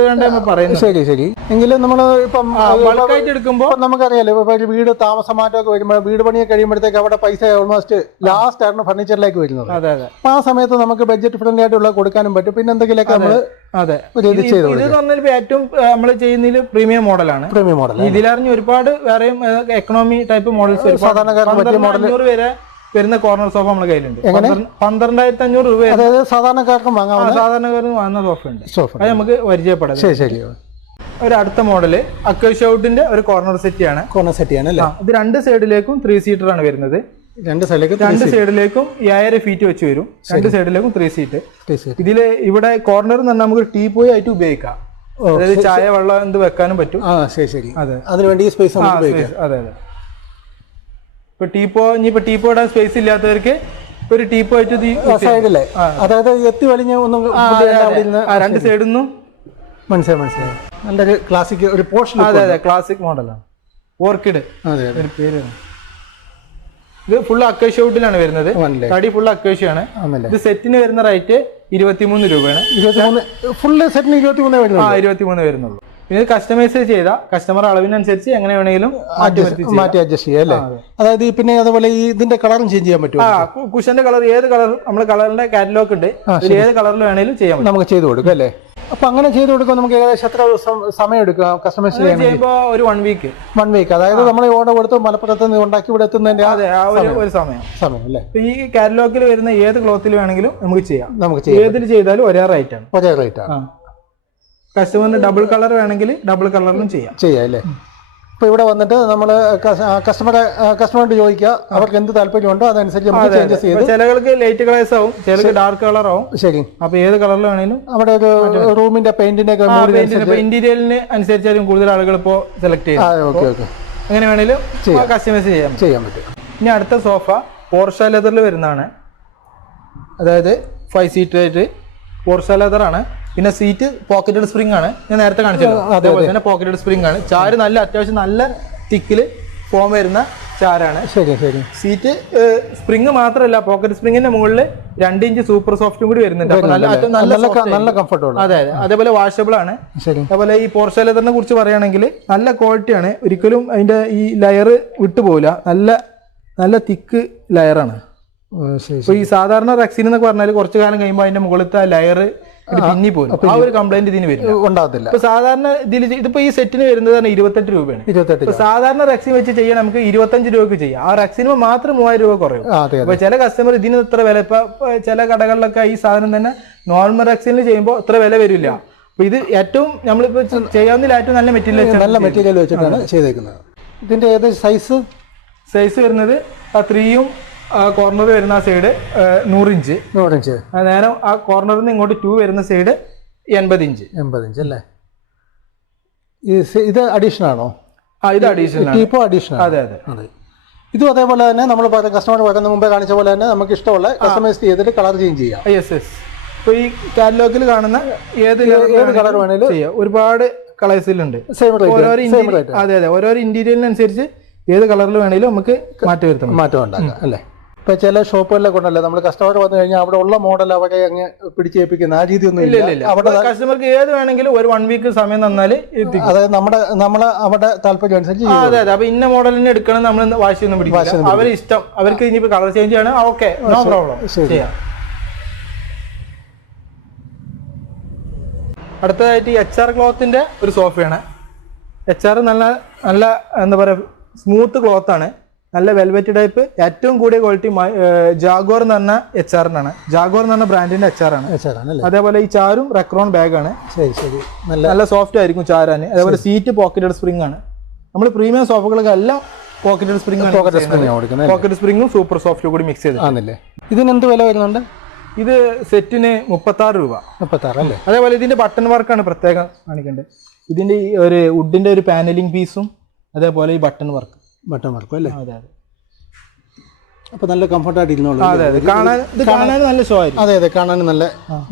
ശരി. എങ്കിലും നമ്മൾ ഇപ്പം ബൾക്കായിട്ട് എടുക്കുമ്പോൾ നമുക്കറിയാലോ, ഇപ്പൊ ഒരു വീട് താമസ മാറ്റമൊക്കെ വരുമ്പോൾ വീട് പണിയൊക്കെ കഴിയുമ്പോഴത്തേക്ക് അവിടെ പൈസ ഓൾമോസ്റ്റ് ലാസ്റ്റ് ആണ് ഫർണിച്ചറിലേക്ക് വരുന്നത്. അപ്പൊ ആ സമയത്ത് നമുക്ക് ബഡ്ജറ്റ് ഫ്രണ്ട്ലി ആയിട്ടുള്ള കൊടുക്കാനും പറ്റും. പിന്നെ എന്തെങ്കിലുമൊക്കെ നമ്മള് ഏറ്റവും നമ്മൾ ചെയ്യുന്നതിൽ പ്രീമിയം മോഡലാണ്. ഇതിലറിഞ്ഞ് ഒരുപാട് വേറെയും എക്കണോമി ടൈപ്പ് മോഡൽസ് സാധാരണക്കാർക്ക് വരെ വരുന്ന കോർണർ സോഫ നമ്മുടെ കയ്യിലുണ്ട്. 12,500 രൂപ സാധാരണക്കാർക്കും വാങ്ങുന്ന സോഫ ഉണ്ട്. അത് നമുക്ക് പരിചയപ്പെടാം. ശരി. ഒരു അടുത്ത മോഡല് അക്വേഷൗട്ടിന്റെ ഒരു കോർണർ സെറ്റ് ആണ്. അല്ലേ? ഇത് 2 സൈഡിലേക്കും 3 സീറ്റർ ആണ് വരുന്നത്. 2 സൈഡിലേക്കും 5000 ഫീറ്റ് വെച്ച് വരും. 2 സൈഡിലേക്കും 3 സീറ്റ്. ഇതില് ഇവിടെ കോർണർ എന്ന് പറഞ്ഞാൽ നമുക്ക് ടീ പോയി ആയിട്ട് ഉപയോഗിക്കാം. അതായത് ചായ വെള്ളം എന്ത് വെക്കാനും പറ്റും. ശരി. അതെ, അതിനുവേണ്ടി സ്പേസ്. അതെ. ഇപ്പൊ ഇനിയിപ്പോ ടീപ്പോ ഇടാൻ സ്പേസ് ഇല്ലാത്തവർക്ക് ഒരു ടീപ്പോ ആയിട്ട് സൈഡിലെ, അതായത് എത്തി വലിഞ്ഞ ഒന്നും 2 സൈഡിൽ നിന്നും മനസ്സിലായി. നല്ലൊരു ക്ലാസിക് ഒരു പോർഷൻ. അതെ, ക്ലാസിക് മോഡലാണ്. ഓർക്കിഡ് ഒരു പേര്. ഇത് ഫുൾ അക്വേഷ്യൗട്ടിലാണ് വരുന്നത്. തടി ഫുൾ അക്വേഷ്യാണ്. ഇത് സെറ്റിന് വരുന്ന റേറ്റ് 23 രൂപയാണ്. ഫുള്ള് സെറ്റിന് 23 വരുന്നുള്ളൂ. പിന്നെ കസ്റ്റമൈസ് ചെയ്ത കസ്റ്റമർ അളവിനനുസരിച്ച് എങ്ങനെ വേണമെങ്കിലും മാറ്റി അഡ്ജസ്റ്റ് ചെയ്യാം അല്ലേ? അതായത് പിന്നെ അതുപോലെ ഈ ഇതിന്റെ കളറും ചേഞ്ച് ചെയ്യാൻ പറ്റും. കുഷന്റെ കളർ ഏത് കളർ നമ്മൾ കളറിന്റെ കാറ്റലോഗ് ഉണ്ട്. ഏത് കളറിൽ വേണമെങ്കിലും ചെയ്യാം, നമുക്ക് ചെയ്ത് കൊടുക്കും അല്ലേ? അപ്പൊ അങ്ങനെ ചെയ്ത് കൊടുക്കുമ്പോൾ നമുക്ക് ഏകദേശം എത്ര ദിവസം സമയം എടുക്കാം കസ്റ്റമൈസ് ചെയ്യുമ്പോൾ? ഒരു 1 വീക്ക്. അതായത് നമ്മൾ ഓർഡർ കൊടുത്ത് മലപ്പുറത്ത് നിന്ന് ഉണ്ടാക്കി ഇവിടെ എത്തുന്നതിന്റെ ഒരു സമയം അല്ലേ? ഈ കാറ്റലോഗിൽ വരുന്ന ഏത് ക്ലോത്തിൽ വേണമെങ്കിലും നമുക്ക് ചെയ്യാം. ഏതിൽ ചെയ്താലും ഒരേ റേറ്റ് ആണ്. കസ്റ്റമറിന് ഡബിൾ കളർ വേണമെങ്കിൽ ഡബിൾ കളറിലും ചെയ്യാം അല്ലേ? ഇപ്പൊ ഇവിടെ വന്നിട്ട് നമ്മള് കസ്റ്റമറോട് ചോദിക്കുക അവർക്ക് എന്ത് താല്പര്യമുണ്ടോ അതനുസരിച്ച് നമുക്ക് ചേഞ്ചസ് ചെയ്ത്. ചിലകൾക്ക് ലൈറ്റ് കളേഴ്സ് ആവും, ചിലർക്ക് ഡാർക്ക് കളർ ആവും. ശരി. അപ്പൊ ഏത് കളറിൽ വേണമെങ്കിലും അവിടെ ഒരു റൂമിന്റെ പെയിന്റിന്റെ ഇന്റീരിയലിന് അനുസരിച്ചായിരിക്കും കൂടുതൽ ആളുകൾ ഇപ്പോ സെലക്ട് ചെയ്യുന്നത്. അങ്ങനെ വേണമെങ്കിലും കസ്റ്റമൈസ് ചെയ്യാൻ പറ്റും. ഇനി അടുത്ത സോഫ പോർഷ ലെതറിൽ വരുന്നതാണ്. അതായത് 5 സീറ്റ് ആയിട്ട് പോർഷ ലെതർ ആണ്. പിന്നെ സീറ്റ് പോക്കറ്റഡ് സ്പ്രിംഗ് ആണ്. ഞാൻ നേരത്തെ കാണിച്ചല്ലോ, അതേപോലെ തന്നെ പോക്കറ്റഡ് സ്പ്രിംഗ് ആണ്. ചാര് അത്യാവശ്യം നല്ല തിക്കില് ഫോം വരുന്ന ചാരാണ്. ശരി ശരി. സീറ്റ് സ്പ്രിങ് മാത്രമല്ല, പോക്കറ്റ് സ്പ്രിങ്ങിന്റെ മുകളിൽ 2 ഇഞ്ച് സൂപ്പർ സോഫ്റ്റും കൂടി വരുന്നുണ്ട്. നല്ല കംഫർട്ടബിൾ. അതെ, അതേപോലെ വാഷബിൾ ആണ്. അതേപോലെ ഈ പോർഷ ലെതറിനെ കുറിച്ച് പറയുകയാണെങ്കിൽ നല്ല ക്വാളിറ്റിയാണ്, ഒരിക്കലും അതിന്റെ ഈ ലെയർ വിട്ടുപോകില്ല, നല്ല തിക്ക് ലെയറാണ്. ഇപ്പൊ ഈ സാധാരണ റെക്സിൻ എന്നൊക്കെ പറഞ്ഞാൽ കുറച്ചു കാലം കഴിയുമ്പോൾ അതിന്റെ മുകളിലത്തെ ലെയർ പിന്നി പോലും, ആ ഒരു കംപ്ലൈന്റ് ഇതിന് വരും, ഉണ്ടാകത്തില്ല. ഇപ്പൊ സാധാരണ ഇതിപ്പോ ഈ സെറ്റിന് വരുന്നത് 28 രൂപയാണ്. 28. സാധാരണ റെക്സിൻ വെച്ച് ചെയ്യാൻ നമുക്ക് 25 രൂപക്ക് ചെയ്യാം. ആ റെക്സിന് മാത്രം 3000 രൂപ കുറയും. അപ്പൊ ചില കസ്റ്റമർ ഇതിന് ഇത്ര വില, ഇപ്പൊ ചില കടകളിലൊക്കെ ഈ സാധനം തന്നെ നോർമൽ റെക്സിനിൽ ചെയ്യുമ്പോൾ ഇത്ര വില വരില്ല. അപ്പൊ ഇത് ഏറ്റവും നമ്മളിപ്പോ ചെയ്യാവുന്നതിൽ ഏറ്റവും നല്ല മെറ്റീരിയൽ വെച്ചിട്ടാണ് ചെയ്തേക്കുന്നത്. ഇതിന്റെ ഏത് സൈസ് വരുന്നത് 3 കോർണർ വരുന്ന ആ സൈഡ് 100 ഇഞ്ച്, നേരെ ആ കോർണറിൽ നിന്ന് ഇങ്ങോട്ട് 2 വരുന്ന സൈഡ് 80 ഇഞ്ച്. അല്ലേ? ഇത് അഡീഷണൽ ആണോ? ഇത് അഡീഷണൽ. അതെ. ഇതും അതേപോലെ തന്നെ നമ്മൾ കസ്റ്റമർ പറയുന്ന മുമ്പേ കാണിച്ച പോലെ തന്നെ നമുക്ക് ഇഷ്ടമുള്ള കസ്റ്റമൈസ് ചെയ്തിട്ട് കളർ ചേഞ്ച് ചെയ്യാം. യെസ്. ഇപ്പൊ ഈ കാറ്റലോഗിൽ കാണുന്ന ഏത് കളർ വേണേലും ചെയ്യാം. ഒരുപാട് കളേഴ്സിലുണ്ട്. അതെ, ഓരോ ഇന്റീരിയലിനനുസരിച്ച് ഏത് കളറിൽ വേണേലും നമുക്ക് മാറ്റം ഉണ്ടാക്കാം അല്ലേ? ഇപ്പൊ ചില ഷോപ്പുകളിലൊക്കെ ഉണ്ടല്ലോ, നമ്മൾ കസ്റ്റമർ വന്നു കഴിഞ്ഞാൽ അവിടെ ഉള്ള മോഡൽ അവരെ അങ്ങ് പിടിച്ചേൽപ്പിക്കുന്ന ആ രീതിയൊന്നും ഇല്ല. അവിടെ കസ്റ്റമർക്ക് ഏത് വേണമെങ്കിലും ഒരു 1 വീക്ക് സമയം തന്നാല്, അതായത് നമ്മളെ അവിടെ താല്പര്യം അനുസരിച്ച്. അതെ. അപ്പൊ ഇന്ന മോഡലിനെ എടുക്കണം, നമ്മൾ വാശിയൊന്നും പിടിക്കില്ല. അവര് ഇഷ്ടം, അവർക്ക് ഇനിയിപ്പോ കളർ ചേഞ്ച് ആണ്, ഓക്കെ, നോ പ്രോബ്ലം, ചെയ്യാം. അടുത്തതായിട്ട് HR ക്ലോത്തിന്റെ ഒരു സോഫയാണ്. HR നല്ല എന്താ പറയാ, സ്മൂത്ത് ക്ലോത്ത് ആണ്, നല്ല വെൽവെറ്റ് ടൈപ്പ്. ഏറ്റവും കൂടിയ ക്വാളിറ്റി ജാഗോർ എന്ന് പറഞ്ഞ HR-നാണ്. ജാഗോർ എന്ന് പറഞ്ഞ ബ്രാൻഡിന്റെ HR ആണ്. അതേപോലെ ഈ ചാരും റെക്രോൺ ബാഗാണ്. നല്ല സോഫ്റ്റ് ആയിരിക്കും ചാരാന്. അതേപോലെ സീറ്റ് പോക്കറ്റഡ് സ്പ്രിംഗ് ആണ്. നമ്മൾ പ്രീമിയം സോഫകളൊക്കെ എല്ലാം പോക്കറ്റഡ് സ്പ്രിംഗും സൂപ്പർ സോഫ്റ്റും കൂടി മിക്സ് ചെയ്തിട്ട്. ഇതിന് എന്ത് വില വരുന്നുണ്ട്? ഇത് സെറ്റിന് 36 രൂപ. 36 അല്ലേ? അതേപോലെ ഇതിന്റെ ബട്ടൺ വർക്കാണ് പ്രത്യേകം കാണിക്കേണ്ടത്. ഇതിന്റെ ഒരു വുഡിന്റെ ഒരു പാനലിംഗ് പീസും അതേപോലെ ഈ ബട്ടൺ വർക്കും അല്ലേ? അതെ. അപ്പൊ നല്ല കംഫർട്ടായിട്ട് ഇരുന്നോളൂ. കാണാൻ നല്ല ഷോ ആയിരിക്കും. അതെ, കാണാൻ നല്ല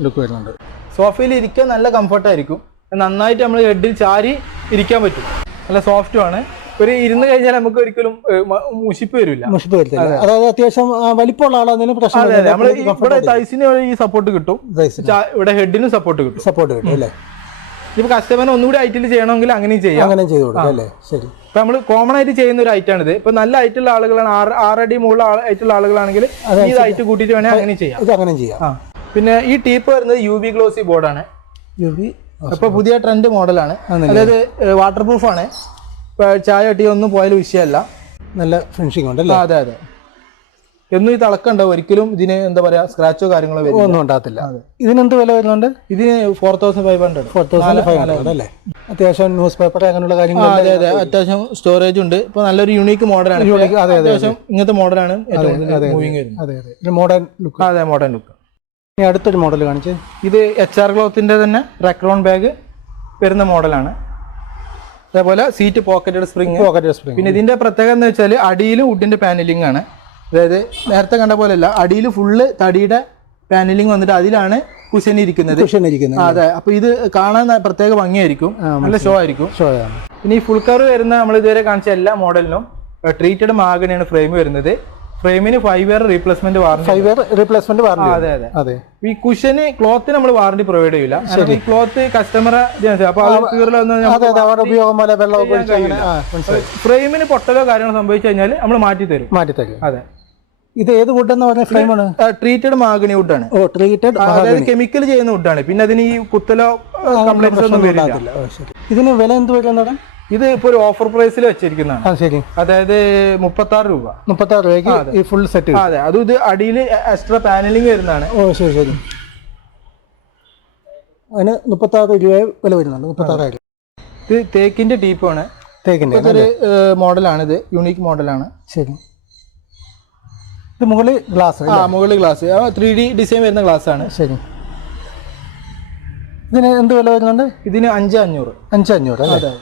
ലുക്ക് വരുന്നുണ്ട്. സോഫയിൽ ഇരിക്കാൻ നല്ല കംഫർട്ടായിരിക്കും. നന്നായിട്ട് നമ്മൾ ഹെഡിൽ ചാരി ഇരിക്കാൻ പറ്റും. നല്ല സോഫ്റ്റും ആണ്. ഒരു ഇരുന്ന് കഴിഞ്ഞാൽ നമുക്ക് ഒരിക്കലും മുഷിപ്പ് വരില്ല. അതായത് അത്യാവശ്യം വലിപ്പമുള്ള ആളാണെങ്കിലും പ്രശ്നം. നമ്മൾ ഇവിടെ തൈസിന് ഈ സപ്പോർട്ട് കിട്ടും, ഇവിടെ ഹെഡിനും സപ്പോർട്ട് കിട്ടും അല്ലേ? ഇപ്പൊ കസ്റ്റമറിന് ഒന്നുകൂടി ഐറ്റിൽ ചെയ്യണമെങ്കിൽ അങ്ങനെയും ചെയ്യാം. അങ്ങനെ ചെയ്തു കൊടുക്കാം അല്ലേ? ശരി. ഇപ്പൊ നമ്മൾ കോമൺ ആയിട്ട് ചെയ്യുന്ന ഒരു ഐറ്റാണ് ഇത്. ഇപ്പൊ നല്ല ഹൈറ്റുള്ള ആളുകളാണ്, 6 അടി മുകളിൽ ഹൈറ്റുള്ള ആളുകളാണെങ്കിൽ ഈ ഹൈറ്റ് കൂട്ടിയിട്ട് വേണേൽ അങ്ങനെ ചെയ്യാം. പിന്നെ ഈ ടീപ്പ് വരുന്നത് UV ഗ്ലോസി ബോർഡാണ്. ഇപ്പൊ പുതിയ ട്രെൻഡ് മോഡലാണ്. അതായത് വാട്ടർ പ്രൂഫ് ആണ്. ഇപ്പൊ ചായ ഒന്നും പോയാലും വിഷയമല്ല. നല്ല ഫിനിഷിംഗ് ഉണ്ട്. അതെ. എന്നും ഈ തിളക്കുണ്ടാവും, ഒരിക്കലും ഇതിന് എന്താ പറയാ സ്ക്രാച്ചോ കാര്യങ്ങളോ ഒന്നും ഉണ്ടാകത്തില്ല. ഇതിനെന്ത് വില വരുന്നുണ്ട്? ഇതിന് 4500 അല്ലേ? അത്യാവശ്യം ന്യൂസ് പേപ്പർ അങ്ങനെയുള്ള കാര്യങ്ങൾ. അതെ, അത്യാവശ്യം സ്റ്റോറേജ് ഉണ്ട്. ഇപ്പൊ നല്ലൊരു യൂണീക്ക് മോഡലാണ്. അത്യാവശ്യം ഇങ്ങനത്തെ മോഡലാണ് മോഡേൺ ലുക്ക്. അതെ, മോഡേൺ ലുക്ക്. ഇനി അടുത്തൊരു മോഡൽ കാണിച്ച്. ഇത് HR ക്ലോത്തിന്റെ തന്നെ റെക്രോൺ ബാഗ് വരുന്ന മോഡലാണ്. അതേപോലെ സീറ്റ് പോക്കറ്റഡ് സ്പ്രിംഗ്. പിന്നെ ഇതിന്റെ പ്രത്യേകത എന്ന് വെച്ചാൽ അടിയിലും വുഡിന്റെ പാനലിംഗ് ആണ്. അതായത് നേരത്തെ കണ്ട പോലെയല്ല, അടിയിൽ ഫുള്ള് തടിയുടെ പാനലിംഗ് വന്നിട്ട് അതിലാണ് കുഷൻ ഇരിക്കുന്നത്. അതെ. അപ്പൊ ഇത് കാണാൻ പ്രത്യേക ഭംഗിയായിരിക്കും, നല്ല ഷോ ആയിരിക്കും. പിന്നെ ഈ ഫുൾ കവർ വരുന്ന നമ്മൾ ഇതുവരെ കാണിച്ച എല്ലാ മോഡലിനും ട്രീറ്റഡ് മാഗണിയാണ് ഫ്രെയിം വരുന്നത്. ഫ്രെയിമിന് 5 ഇയർ റീപ്ലേസ്മെന്റ് വാറന്റി. അതെ. ഈ കുഷന് ക്ലോത്തിന് നമ്മൾ വാറന്റി പ്രൊവൈഡ് ചെയ്യില്ല. ഈ ക്ലോത്ത് കസ്റ്റമറെ ഫ്രെയിമിന് പൊട്ടലോ കാര്യങ്ങളോ സംഭവിച്ചു കഴിഞ്ഞാൽ നമ്മൾ മാറ്റി തരും. അതെ. ഇത് ഏത് വുഡ് എന്ന് പറഞ്ഞ ഫ്രെയിമാണ്? ട്രീറ്റഡ് മാഗണി വുഡാണ്. അതായത് കെമിക്കൽ ചെയ്യുന്ന വുഡാണ്. പിന്നെ അതിന് ഈ കുത്തലോ കംപ്ലൈന്റ്സ് ഒന്നും വരില്ല. ഇതിന് വില എന്ത് വരുന്നത്? ഇത് ഇപ്പൊ ഒരു ഓഫർ പ്രൈസിൽ വെച്ചിരിക്കുന്നതാണ്. അതായത് 36 രൂപ. 36 രൂപയ്ക്ക് ഈ ഫുൾ സെറ്റ്. അതെ. അതും ഇത് അടിയിൽ എക്സ്ട്രാ പാനലിംഗ് വരുന്നതാണ്. ശരി. അതിന് 36 രൂപ വില വരുന്നുണ്ട്. 36,000. ഇത് തേക്കിന്റെ ടീപ്പാണ്. ഒരു മോഡലാണ്. ഇത് യൂണീക്ക് മോഡലാണ്. ശരി. ഇത് മുകളിൽ ഗ്ലാസ്. മുകളിൽ ഗ്ലാസ് 3D ഡിസൈൻ വരുന്ന ഗ്ലാസ് ആണ്. ശരി. ഇതിന് എന്ത് വില വരുന്നുണ്ട്? ഇതിന് 5,500. 5,500 അല്ലേ?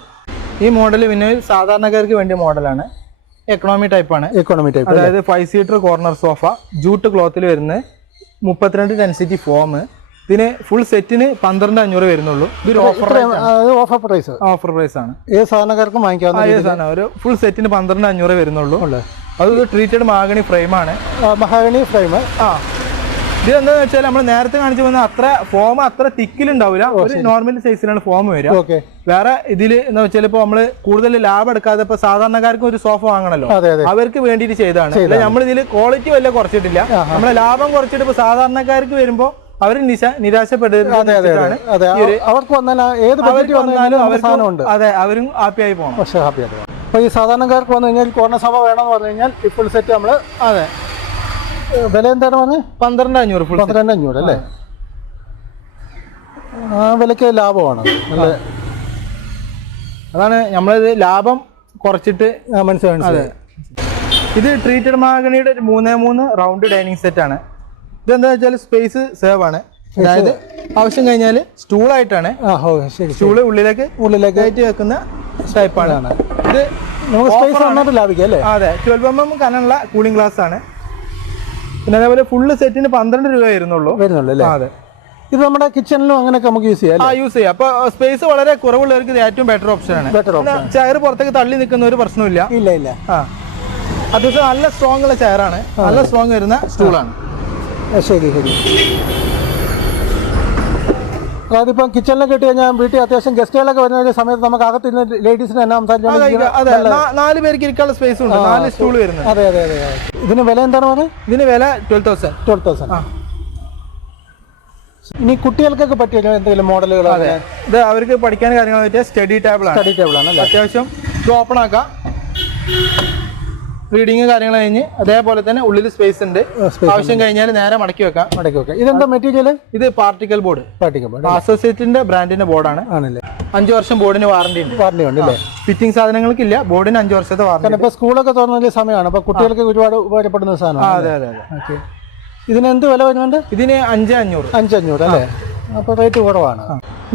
ഈ മോഡൽ പിന്നെ സാധാരണക്കാർക്ക് വേണ്ടിയ മോഡലാണ്. എക്കണോമി ടൈപ്പാണ്. അതായത് 5 സീറ്റർ കോർണർ സോഫ, ജൂട്ട് ക്ലോത്തിൽ വരുന്ന 32 ഡെൻസിറ്റി ഫോം, ഇതിന് ഫുൾ സെറ്റിന് 12,500 വരുന്നുള്ളൂ. ഇതൊരു ഓഫർ പ്രൈസ് ആണ്. ഏത് സാധനക്കാർക്കും വാങ്ങിക്കാവുന്ന ഒരു ഫുൾ സെറ്റിന് 12,500 വരുന്നുള്ളൂ. അത് ട്രീറ്റഡ് മഹാഗണി ഫ്രെയിമാണ്. Mahogany frame. ഇത് എന്താണെന്ന് വെച്ചാൽ നമ്മൾ നേരത്തെ കാണിച്ചു പോകുന്ന ഫോം അത്ര തിക്കിലുണ്ടാവില്ല. ഒരു നോർമൽ സൈസിലാണ് ഫോം വരിക. വേറെ ഇതിൽ എന്താ വെച്ചാൽ ഇപ്പൊ നമ്മള് കൂടുതൽ ലാഭം എടുക്കാതെ ഇപ്പൊ സാധാരണക്കാർക്ക് ഒരു സോഫ വാങ്ങണല്ലോ, അവർക്ക് വേണ്ടിയിട്ട് ചെയ്താണ്. നമ്മൾ ഇതിൽ ക്വാളിറ്റി വല്ല കുറച്ചിട്ടില്ല. നമ്മളെ ലാഭം കുറച്ചിട്ട് ഇപ്പൊ സാധാരണക്കാർക്ക് വരുമ്പോ അവർ നിരാശപ്പെടുന്നതാണ്. അവർക്ക് വന്നാലും അതെ, അവരും ഹാപ്പിയായി പോകണം. അപ്പൊ ഈ സാധാരണക്കാർക്ക് വന്നു കഴിഞ്ഞാൽ കോർണർ സോഫ വേണമെന്ന് പറഞ്ഞു കഴിഞ്ഞാൽ ഫുൾ സെറ്റ് നമ്മള് അതെ വില എന്താണ് പറഞ്ഞത്? 12,500. 12,500 അല്ലേ? ആ വിലക്ക് ലാഭമാണ്. അതാണ് നമ്മളിത് ലാഭം കുറച്ചിട്ട് മനസ്സിലായി. ഇത് ട്രീറ്റഡ് മഹാഗണിയുടെ 3x3 റൗണ്ട് ഡൈനിങ് സെറ്റ് ആണ്. ഇതെന്താ വെച്ചാൽ സ്പേസ് സേവ് ആണ്. അതായത് ആവശ്യം കഴിഞ്ഞാൽ സ്റ്റൂളായിട്ടാണ്. സ്റ്റൂള് ഉള്ളിലേക്ക് ആയിട്ട് വെക്കുന്ന ടൈപ്പാണ്. ഇത് ലാഭിക്കാം അല്ലേ? അതെ, 12 mm കനുള്ള കൂളിംഗ് ഗ്ലാസ് ആണ്. പിന്നെ അതേപോലെ ഫുള്ള് സെറ്റിന് 12 രൂപ വരുന്നുള്ളൂ. അതെ, ഇത് നമ്മുടെ കിച്ചണിലും അങ്ങനെയൊക്കെ നമുക്ക് യൂസ് ചെയ്യാം. അപ്പൊ സ്പേസ് വളരെ കുറവുള്ളവർക്ക് ഇത് ഏറ്റവും ബെറ്റർ ഓപ്ഷൻ ആണ്. ചെയർ പുറത്തേക്ക് തള്ളി നിൽക്കുന്ന ഒരു പ്രശ്നമില്ല. ഇല്ല. അത്യാവശ്യം നല്ല സ്ട്രോങ് ഉള്ള ചെയറാണ്. നല്ല സ്ട്രോങ് വരുന്ന സ്റ്റൂളാണ്. ശരി. അതായത് ഇപ്പം കിച്ചണിലൊക്കെ ഇട്ട് കഴിഞ്ഞാൽ വീട്ടിൽ അത്യാവശ്യം ഗസ്റ്റുകളൊക്കെ വരുന്ന സമയത്ത് നമുക്ക് അകത്തിരുന്ന് ലേഡീസിന് തന്നെ സംസാരിച്ചു 4 പേർക്ക് ഇരിക്കാനുള്ള സ്പേസ് ഉണ്ട്. 4 സ്റ്റൂൾ വരുന്നത്. അതെ. ഇതിന് വില എന്താണ് പറഞ്ഞത്? ഇതിന് വില 12,000. ഇനി കുട്ടികൾക്കൊക്കെ പറ്റിയ എന്തെങ്കിലും മോഡലുകൾ? ഇത് അവർക്ക് പഠിക്കാൻ കാര്യങ്ങൾ പറ്റിയ സ്റ്റഡി ടേബിൾ ആണ്. അത്യാവശ്യം ഇത് ഓപ്പൺ ആക്കാം. റീഡിങ് കാര്യങ്ങൾ കഴിഞ്ഞ് അതേപോലെ തന്നെ ഉള്ളിൽ സ്പേസ് ഉണ്ട്. ആവശ്യം കഴിഞ്ഞാൽ നേരെ മടക്കി വെക്കാം. ഇതെന്താ മെറ്റീരിയൽ? ഇത് പാർട്ടിക്കൽ ബോർഡ്. അസോസിയേറ്റിന്റെ ബ്രാൻഡിന്റെ ബോർഡാണ്. 5 വർഷം ബോർഡിന് വാറണ്ടി ഉണ്ട്. ഫിറ്റിംഗ് സാധനങ്ങൾക്കില്ല. ബോർഡിന് 5 വർഷത്തെ വാറണ്ടി. ഇപ്പൊ സ്കൂളൊക്കെ തുറന്ന സമയമാണ്. അപ്പൊ കുട്ടികൾക്ക് ഒരുപാട് ഉപകാരപ്പെടുന്ന സാധനമാണ്. അതെ. ഇതിന് എന്ത് വില വരുന്നുണ്ട്? ഇതിന് 5,500 അല്ലേ? അപ്പൊ റേറ്റ് കുറവാണ്.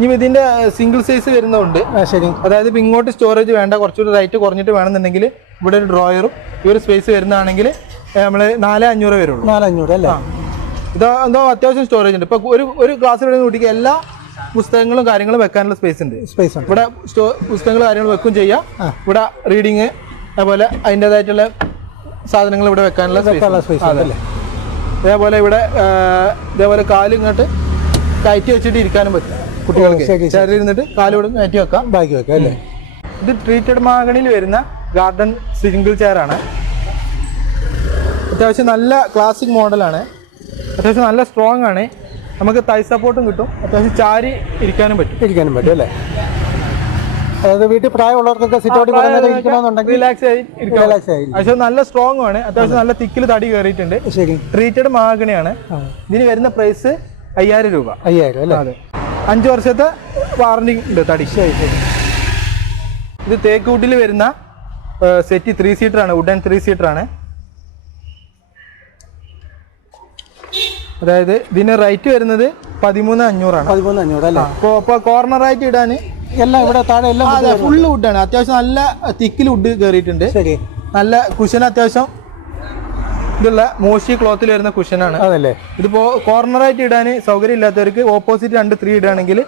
ഇനി ഇതിന്റെ സിംഗിൾ സൈസ് വരുന്നുണ്ട്. ശരി. അതായത് ഇപ്പൊ ഇങ്ങോട്ട് സ്റ്റോറേജ് വേണ്ട, കുറച്ചുകൂടി റേറ്റ് കുറഞ്ഞിട്ട് വേണമെന്നുണ്ടെങ്കിൽ ഇവിടെ ഒരു ഡ്രോയറും ഈ ഒരു സ്പേസ് വരുന്നതാണെങ്കിൽ നമ്മള് 4,500 വരുള്ളൂ. 4,500 അല്ലേ? എന്തോ അത്യാവശ്യം സ്റ്റോറേജ് ഉണ്ട്. ഇപ്പൊ ഒരു ക്ലാസ്സിൽ വരുന്ന കുട്ടിക്ക് എല്ലാ പുസ്തകങ്ങളും കാര്യങ്ങളും വെക്കാനുള്ള സ്പേസ് ഉണ്ട്. ഇവിടെ പുസ്തകങ്ങൾ കാര്യങ്ങൾ വെക്കും ചെയ്യാം. ഇവിടെ റീഡിങ് അതുപോലെ അതിൻ്റെതായിട്ടുള്ള സാധനങ്ങൾ ഇവിടെ വെക്കാനുള്ള സ്പേസ്. അതേപോലെ ഇവിടെ ഇതേപോലെ കാല് ഇങ്ങോട്ട് കയറ്റി വെച്ചിട്ട് ഇരിക്കാനും പറ്റും കുട്ടികൾക്ക്. ചെറിയ ഇരുന്നിട്ട് കാലോട് കയറ്റി വെക്കാം, ബാക്കി വെക്കാം അല്ലേ? ഇത് ട്രീറ്റഡ് മഹാഗണിയിൽ വരുന്ന ഗാർഡൻ സിംഗിൾ ചെയർ ആണ്. അത്യാവശ്യം നല്ല ക്ലാസിക് മോഡലാണ്. അത്യാവശ്യം നല്ല സ്ട്രോങ് ആണ്. നമുക്ക് തൈ സപ്പോർട്ടും കിട്ടും. അത്യാവശ്യം ചാരി ഇരിക്കാനും പറ്റും അല്ലേ? അതായത് വീട്ടിൽ പ്രായമുള്ളവർക്കൊക്കെ റിലാക്സ് ആയി. പക്ഷെ നല്ല സ്ട്രോങ് ആണ്. അത്യാവശ്യം നല്ല തിക്കിൽ തടി കയറിയിട്ടുണ്ട്. ട്രീറ്റഡ് മഹാഗണിയാണ്. ഇതിന് വരുന്ന പ്രൈസ് 5,000 രൂപ. 5,000 അല്ലേ? അതെ. 5 വർഷത്തെ വാറണ്ടി ഉണ്ട് തടി. ഇത് തേക്ക് വുഡിൽ വരുന്ന സെറ്റ് 3 സീറ്റർ ആണ്. വുഡൻ 3 സീറ്റർ ആണ്. അതായത് ഇതിന് റേറ്റ് വരുന്നത് 13,500 ആണ്. 13,500 അല്ലേ? അപ്പോൾ കോർണറായിട്ട് ഇടാൻ എല്ലാം ഇവിടെ താഴെ എല്ലാം ഫുള്ള് വുഡാണ്. അത്യാവശ്യം നല്ല തിക്കിൽ വുഡ് കയറിയിട്ടുണ്ട്. നല്ല കുഷൻ, അത്യാവശ്യം ഇതുള്ള മോശി ക്ലോത്തിൽ വരുന്ന കുഷനാണ്. അതല്ലേ? ഇതിപ്പോ കോർണറായിട്ട് ഇടാൻ സൗകര്യം ഇല്ലാത്തവർക്ക് ഓപ്പോസിറ്റ് 2 3 ഇടുകയാണെങ്കിൽ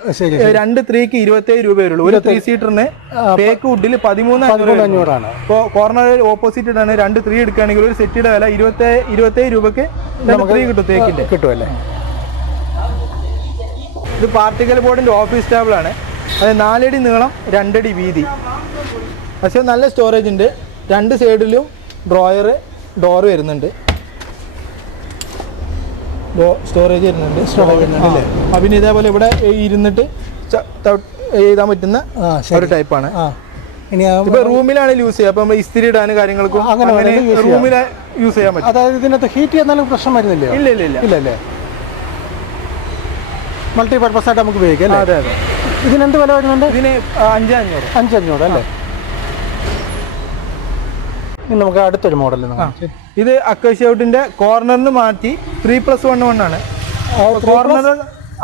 2 3ക്ക് 27 രൂപ വരുള്ളൂ. ഒരു 3 സീറ്ററിന് തേക്ക് വുഡിൽ 13,500 ആണ്. ഇപ്പോൾ കോർണർ ഓപ്പോസിറ്റ് ഇടാൻ 2 3 എടുക്കുകയാണെങ്കിൽ ഒരു സെറ്റിയുടെ വില 27 രൂപക്ക് 3 കിട്ടും. തേക്കിന്റെ കിട്ടുമല്ലേ? ഇത് പാർട്ടിക്കൽ ബോർഡിന്റെ ഓഫീസ് ടേബിൾ ആണ്. അത് 4 അടി നീളം 2 അടി വീതി. പക്ഷെ നല്ല സ്റ്റോറേജ് ഉണ്ട്. 2 സൈഡിലും ഡോർ വരുന്നുണ്ട്. സ്റ്റോറേജ് വരുന്നുണ്ട്. പിന്നെ ഇതേപോലെ ഇവിടെ ഇരുന്നിട്ട് എഴുതാൻ പറ്റുന്ന ഒരു ടൈപ്പാണ്. ഇപ്പൊ റൂമിലാണ് യൂസ് ചെയ്യുക. അപ്പൊ നമ്മൾ ഇസ്തിരി ഇടാൻ കാര്യങ്ങൾക്കും റൂമിൽ യൂസ് ചെയ്യാൻ പറ്റും. അതായത് ഇതിനകത്ത് ഹീറ്റ് ചെയ്യുന്നാലും പ്രശ്നം വരുന്നില്ല? ഇല്ലല്ലേ? മൾട്ടിപർപ്പസ് ആയിട്ട് നമുക്ക് ഉപയോഗിക്കാം. അതെ. ഇതിനെന്ത് വില വരുന്നുണ്ട്? ഇതിന് 5,500 അല്ലേ? നമുക്ക് അടുത്തൊരു മോഡൽ. ഇത് അക്വേഷ്യ വുഡിന്റെ കോർണറിന് മാറ്റി 3+1 ആണ്. കോർണർ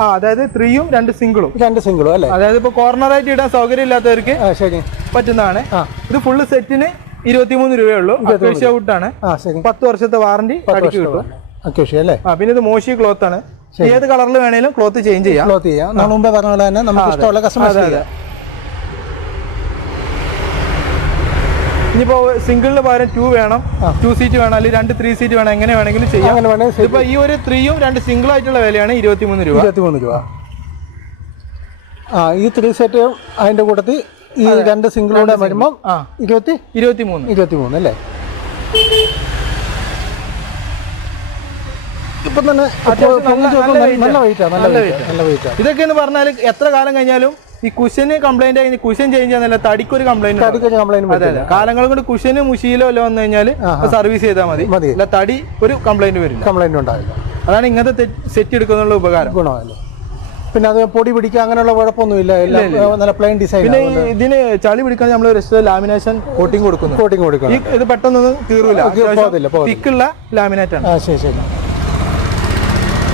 അതായത് 3ഉം 2 സിംഗിളും അല്ലേ? അതായത് ഇപ്പൊ കോർണറായിട്ട് ഇടാൻ സൗകര്യം ഇല്ലാത്തവർക്ക് പറ്റുന്നതാണ്. ഇത് ഫുള്ള് സെറ്റിന് 23 രൂപയുള്ളൂ. അക്വേഷ്യ വുഡ് ആണ്. 10 വർഷത്തെ വാറണ്ടി കിട്ടും. അക്വേഷ്യ അല്ലേ? പിന്നെ ഇത് മോശി ക്ലോത്ത് ആണ്. ഏത് കളറിൽ വേണേലും ക്ലോത്ത് ചേഞ്ച് ചെയ്യാം. നമ്മൾ മുമ്പേ പറഞ്ഞ പോലെ തന്നെ നമുക്ക് ഇഷ്ടമുള്ള കസ്റ്റമൈസ് ചെയ്യാം. ഇനിയിപ്പോ സിംഗിളിന് പകരം 2 വേണം, 2 സീറ്റ് വേണം, അല്ലെങ്കിൽ 2 3 സീറ്റ് വേണം, എങ്ങനെ വേണമെങ്കിലും ചെയ്യാം. ഇപ്പൊ ഈ ഒരു 3യും 2 സിംഗിൾ ആയിട്ടുള്ള വിലയാണ് 23 രൂപ. ഈ 3 സെറ്റ് അതിന്റെ കൂട്ടത്തിൽ ഈ 2 സിംഗിളൂടെ വരുമ്പോൾ 23 അല്ലേ? ഇപ്പൊ തന്നെ നല്ല വെയിറ്റ്. ഇതൊക്കെ എന്ന് പറഞ്ഞാൽ എത്ര കാലം കഴിഞ്ഞാലും ഈ കുഷന് കംപ്ലൈന്റ് ആയി, കുഷൻ ചേഞ്ച് ചെയ്യുന്നില്ല, തടിക്കൊരു കംപ്ലൈന്റ്. അതെ, കാലങ്ങൾ കൊണ്ട് കുഷന് മുശീലോ അല്ല വന്നു കഴിഞ്ഞാൽ സർവീസ് ചെയ്താൽ മതി. അല്ല തടി ഒരു കംപ്ലൈന്റ് ഉണ്ടാവില്ല. അതാണ് ഇങ്ങനത്തെ സെറ്റ് എടുക്കുന്നുള്ള ഉപകാരം. ഗുണമല്ലേ? പിന്നെ അത് പൊടി പിടിക്കുക അങ്ങനെയുള്ള കുഴപ്പമൊന്നുമില്ല. നല്ല പ്ലെയിൻ ഡിസൈൻ. പിന്നെ ഇതിന് ചളി പിടിക്കാൻ നമ്മൾ ലാമിനേഷൻ കോട്ടിംഗ് കൊടുക്കുന്നു. ഇത് പെട്ടെന്നൊന്നും തീർവില്ല, തിക്കുള്ള ലാമിനേറ്റ് ആണ്. ശരി.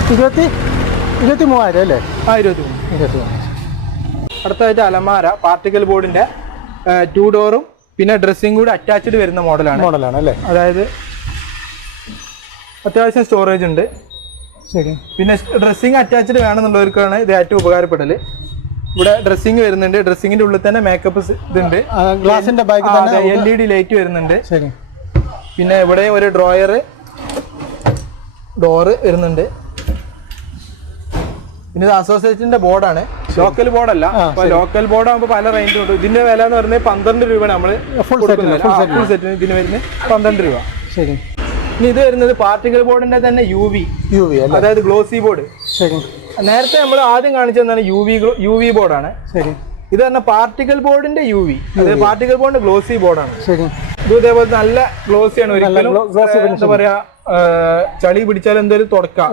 23,000 അല്ലേ? 23. അടുത്തതായിട്ട് അലമാര പാർട്ടിക്കൽ ബോർഡിന്റെ 2 ഡോറും പിന്നെ ഡ്രസ്സിംഗ് കൂടി അറ്റാച്ച്ഡ് വരുന്ന മോഡലാണ് അല്ലേ? അതായത് അത്യാവശ്യം സ്റ്റോറേജ് ഉണ്ട്. ശരി. പിന്നെ ഡ്രസ്സിംഗ് അറ്റാച്ച്ഡ് വേണമെന്നുള്ളവർക്കാണ് ഇത് ഏറ്റവും ഉപകാരപ്പെടല്. ഇവിടെ ഡ്രസ്സിംഗ് വരുന്നുണ്ട്, ഡ്രസ്സിങ്ങിന്റെ ഉള്ളിൽ തന്നെ മേക്കപ്പ് ഇതുണ്ട്, ഗ്ലാസിന്റെ ബാക്കിൽ തന്നെ LED ലൈറ്റ് വരുന്നുണ്ട്. ശരി. പിന്നെ ഇവിടെ ഒരു ഡോറ് വരുന്നുണ്ട്. പിന്നെ ഇത് അസോസിയേഷന്റെ ബോർഡാണ്, ലോക്കൽ ബോർഡല്ല. ലോക്കൽ ബോർഡ് ആകുമ്പോൾ പല റേഞ്ചും ഉണ്ട്. ഇതിന്റെ വില എന്ന് പറയുന്നത് 12 രൂപയാണ്. നമ്മള് ഫുൾ സെറ്റിന് ഇതിന് വരുന്നത് 12 രൂപ. ശരി. ഇനി ഇത് വരുന്നത് പാർട്ടിക്കൽ ബോർഡിന്റെ തന്നെ UV, അതായത് ഗ്ലോസി ബോർഡ്. ശരി. നേരത്തെ നമ്മൾ ആദ്യം കാണിച്ചതാണ് UV ബോർഡാണ്. ശരി. ഇത് പറഞ്ഞ പാർട്ടിക്കൽ ബോർഡിന്റെ UV, അതായത് പാർട്ടിക്കൽ ബോർഡിന്റെ ഗ്ലോസി ബോർഡാണ്. ശരി. ഇത് ഇതേപോലെ നല്ല ഗ്ലോസിയാണ്. ഒരിക്കലും എന്താ പറയാ, ചളി പിടിച്ചാൽ എന്തായാലും തുടക്കാം,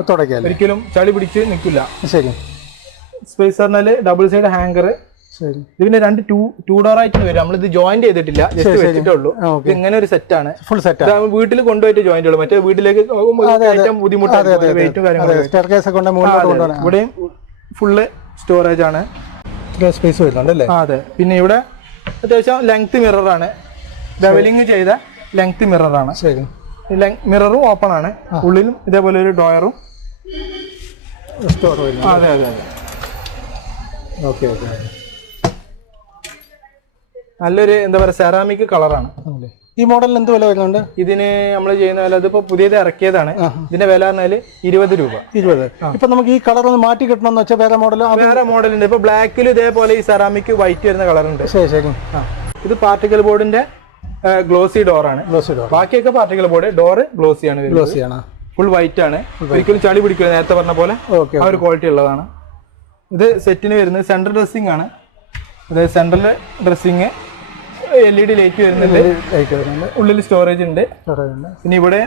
ഒരിക്കലും ചളി പിടിച്ച് നിൽക്കില്ല. ശരി. സ്പേസ് പറഞ്ഞാല് ഡബിൾ സൈഡ് ഹാങ്കർ. ഇതിന്റെ 2 ഡോർ ആയിട്ട് വരും. നമ്മളിത് ജോയിന്റ് ചെയ്തിട്ടില്ല, ജസ്റ്റ് വെച്ചിട്ടേ ഉള്ളൂ. ഇത് ഇങ്ങനെ ഒരു സെറ്റ് ആണ്, ഫുൾ സെറ്റ്. വീട്ടിൽ കൊണ്ടുപോയിട്ട് ജോയിന്റ് ഉള്ളൂ, മറ്റേ വീട്ടിലേക്ക് ബുദ്ധിമുട്ടാണ്. വെയിറ്റും കാര്യങ്ങളും. ഇവിടെയും ഫുള്ള് സ്റ്റോറേജ് ആണ്, സ്പേസ് വരുന്നുണ്ട്. അതെ. പിന്നെ ഇവിടെ അത്യാവശ്യം ലെങ്ത് മിററാണ്, ഡെവലിംഗ് ചെയ്ത ലെങ്ത് മിററാണ്. മിററും ഓപ്പൺ ആണ്, ഉള്ളിലും ഇതേപോലെ ഒരു ഡോയറും. അതെ. നല്ലൊരു എന്താ പറയാ സെറാമിക് കളറാണ്. ഈ മോഡലിന് എന്ത് വില വരുന്നുണ്ട്? ഇതിന് നമ്മൾ ചെയ്യുന്ന വില, ഇതിപ്പോ പുതിയത് ഇറക്കിയതാണ്. ഇതിന്റെ വില പറഞ്ഞാല് 20 രൂപ. 20. ഇപ്പൊ നമുക്ക് ഈ കളർ ഒന്ന് മാറ്റി കിട്ടണമെന്ന് വെച്ചാൽ വേറെ മോഡലുണ്ട്. ഇപ്പൊ ബ്ലാക്കിൽ ഇതേപോലെ ഈ സെറാമിക് വൈറ്റ് വരുന്ന കളറുണ്ട്. ശരി. ഇത് പാർട്ടിക്കൽ ബോർഡിന്റെ ഗ്ലോസി ഡോറാണ്. ബാക്കിയൊക്കെ പാർട്ടിക്കൽ ബോർഡ്, ഡോറ് ഗ്ലോസിയാണ്. ഫുൾ വൈറ്റ് ആണ്, ഒരിക്കലും ചളി പിടിക്കില്ല. നേരത്തെ പറഞ്ഞ പോലെ ആ ഒരു ക്വാളിറ്റി ഉള്ളതാണ്. ഇത് സെറ്റിന് വരുന്നത് സെൻട്രൽ ഡ്രസ്സിംഗ് ആണ്. അതായത് സെൻട്രൽ ഡ്രസ്സിങ്, LED ലൈറ്റ് വരുന്നുണ്ട്, ഉള്ളിൽ സ്റ്റോറേജ് ഉണ്ട്. പിന്നെ ഇവിടെ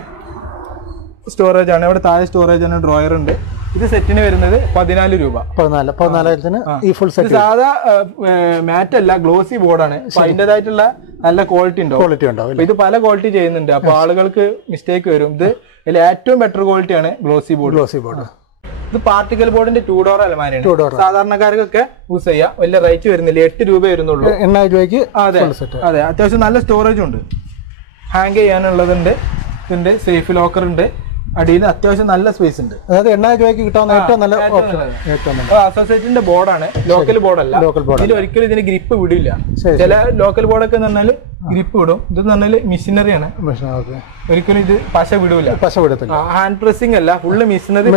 സ്റ്റോറേജ് ആണ്, ഇവിടെ താഴെ സ്റ്റോറേജ് ആണ്, ഡ്രോയർ ഉണ്ട്. ഇത് സെറ്റിന് വരുന്നത് 14 രൂപ. 14,000 ഈ ഫുൾ സെറ്റ്. സാധാ മാറ്റ് അല്ല, ഗ്ലോസി ബോർഡാണ്. അതിൻ്റെതായിട്ടുള്ള നല്ല ക്വാളിറ്റി ഉണ്ടാവും. ഇത് പല ക്വാളിറ്റി ചെയ്യുന്നുണ്ട്, അപ്പൊ ആളുകൾക്ക് മിസ്റ്റേക്ക് വരും. ഇത് ഇതിൽ ഏറ്റവും ബെറ്റർ ക്വാളിറ്റിയാണ് ഗ്ലോസി ബോർഡ്. ഇത് പാർട്ടിക്കൽ ബോർഡിന്റെ 2 ഡോർ അലമാരയാണ്. സാധാരണക്കാർക്കൊക്കെ യൂസ് ചെയ്യാം. വലിയ റേറ്റ് വരുന്നില്ല, 8 രൂപ വരുന്നുള്ളൂ. 8,000 രൂപയ്ക്ക്. അതെ. അത്യാവശ്യം നല്ല സ്റ്റോറേജ് ഉണ്ട്, ഹാങ് ചെയ്യാനുള്ളതുണ്ട്, ഇതിന്റെ സേഫ് ലോക്കർ ഉണ്ട്. അടിയിൽ അത്യാവശ്യം നല്ല സ്പേസ് ഉണ്ട്. അതായത് 8,000 രൂപയ്ക്ക് കിട്ടാവുന്ന ഏറ്റവും നല്ല അസോസിയേറ്റിന്റെ ബോർഡാണ്, ലോക്കൽ ബോർഡല്ല. ഇതിൽ ഒരിക്കലും ഇതിന് ഗ്രിപ്പ് വിടില്ല. ചില ലോക്കൽ ബോർഡൊക്കെ എന്ന് പറഞ്ഞാൽ ഗ്രിപ്പ് വിടും. ഇതെന്ന് പറഞ്ഞാൽ മെഷീനറിയാണ്, ഒരിക്കലും ഇത് പശ വിടത്തില്ല. ഹാൻഡ് പ്രസിംഗ് അല്ല, ഫുള്ള് മെഷീനറി.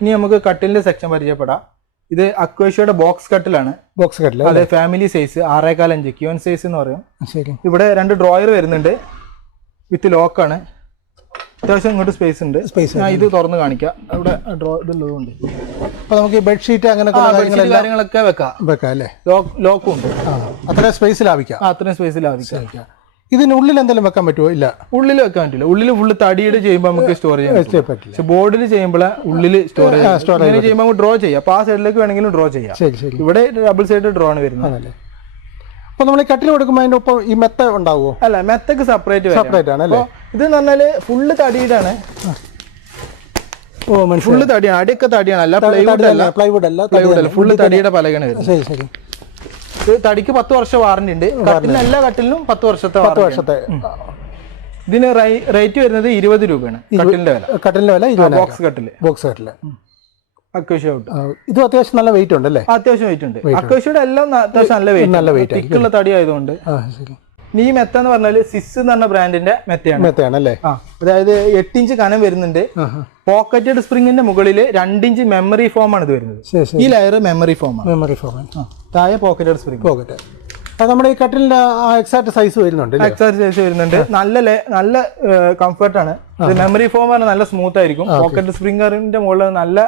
ഇനി നമുക്ക് കട്ടിലിന്റെ സെക്ഷൻ പരിചയപ്പെടാം. ഇത് അക്വേഷ്യയുടെ ബോക്സ് കട്ടിലാണ്. അതെ, family size 6.25 inch queen size എന്ന് പറയും. ഇവിടെ 2 ഡ്രോയർ വരുന്നുണ്ട്, വിത്ത് ലോക്കാണ്. അത്യാവശ്യം ഇങ്ങോട്ട് സ്പേസ് ഉണ്ട്. ഞാൻ ഇത് തുറന്ന് കാണിക്കാം. അവിടെ ഇതുള്ളതുകൊണ്ട് നമുക്ക് ബെഡ്ഷീറ്റ് അങ്ങനെ കാര്യങ്ങളൊക്കെ വെക്കാം അല്ലേ? ലോക്കും ഉണ്ട്. അത്രയും സ്പേസ് ലാഭിക്കാം. ഇതിനുള്ളിൽ എന്തെങ്കിലും വെക്കാൻ പറ്റുമോ? ഇല്ല, ഉള്ളിൽ വെക്കാൻ പറ്റില്ല. ഉള്ളിൽ ഫുള്ള് തടിയുടെ ചെയ്യുമ്പോൾ നമുക്ക് സ്റ്റോർ ചെയ്യാൻ പറ്റില്ല. പക്ഷെ ബോർഡിൽ ചെയ്യുമ്പോൾ ഉള്ളിൽ സ്റ്റോറേജ് ചെയ്യുമ്പോൾ നമുക്ക് ഡ്രോ ചെയ്യാം. അപ്പൊ ആ സൈഡിലേക്ക് വേണമെങ്കിലും ഡ്രോ ചെയ്യാം. ഇവിടെ ഡബിൾ സൈഡ് ഡ്രോ ആണ് വരുന്നത്. അപ്പൊ നമ്മൾ ഈ കട്ടിൽ കൊടുക്കുമ്പോൾ അതിന്റെ ഒപ്പം ഈ മെത്ത ഉണ്ടാവുമോ? അല്ല, മെത്തക്ക് സെപ്പറേറ്റ് ആണ്. ഇത് പറഞ്ഞാല് ഫുള്ള് തടിയിലാണ്. ഫുള്ള് തടിയാണ്, അടിയൊക്കെ തടിയാണ്. അല്ല പ്ലൈവുഡ് അല്ല, ഫുള്ള് തടിയുടെ പലകയാണ് വരുന്നത്. തടിക്ക് 10 വർഷം വാറന്റി ഉണ്ട്. കട്ടിലിന് എല്ലാ കട്ടിലിനും 10 വർഷത്തെ. ഇതിന് റേറ്റ് വരുന്നത് 20 രൂപയാണ് കട്ടിലിന്റെ വില. കട്ടിലിന്റെ വില 20. ബോക്സ് കട്ടില്. ബോക്സ് കട്ടില് അക്വേഷ്യ. ഇത് അത്യാവശ്യം നല്ല വെയിറ്റ് ഉണ്ട് അല്ലേ? അത്യാവശ്യം വെയിറ്റ് ഉണ്ട്. അക്വേഷ്യയുടെ എല്ലാം അത്യാവശ്യം നല്ല വെയിറ്റ് തിക്കുള്ള തടി ആയതുകൊണ്ട്. ഈ മെത്ത എന്ന് പറഞ്ഞാല് സിസ് എന്ന് പറഞ്ഞ ബ്രാൻഡിന്റെ മെത്തയാണ് അല്ലേ? അതായത് 8 ഇഞ്ച് കനം വരുന്നുണ്ട്. പോക്കറ്റഡ് സ്പ്രിങ്ങിന്റെ മുകളിൽ 2 ഇഞ്ച് മെമ്മറി ഫോം ആണ് ഇത് വരുന്നത്. ഈ ലെയർ മെമ്മറി ഫോം താഴെ പോക്കറ്റഡ് സ്പ്രിങ്. പോക്കറ്റ് അത് നമ്മുടെ ഈ കട്ടിലിന്റെ എക്സാക്ട് സൈസ് വരുന്നുണ്ട്. എക്സാക്ട് സൈസ് വരുന്നുണ്ട്. നല്ല കംഫർട്ടാണ്. മെമ്മറി ഫോം പറഞ്ഞാൽ നല്ല സ്മൂത്ത് ആയിരിക്കും. പോക്കറ്റ് സ്പ്രിംഗറിന്റെ മുകളിൽ നല്ല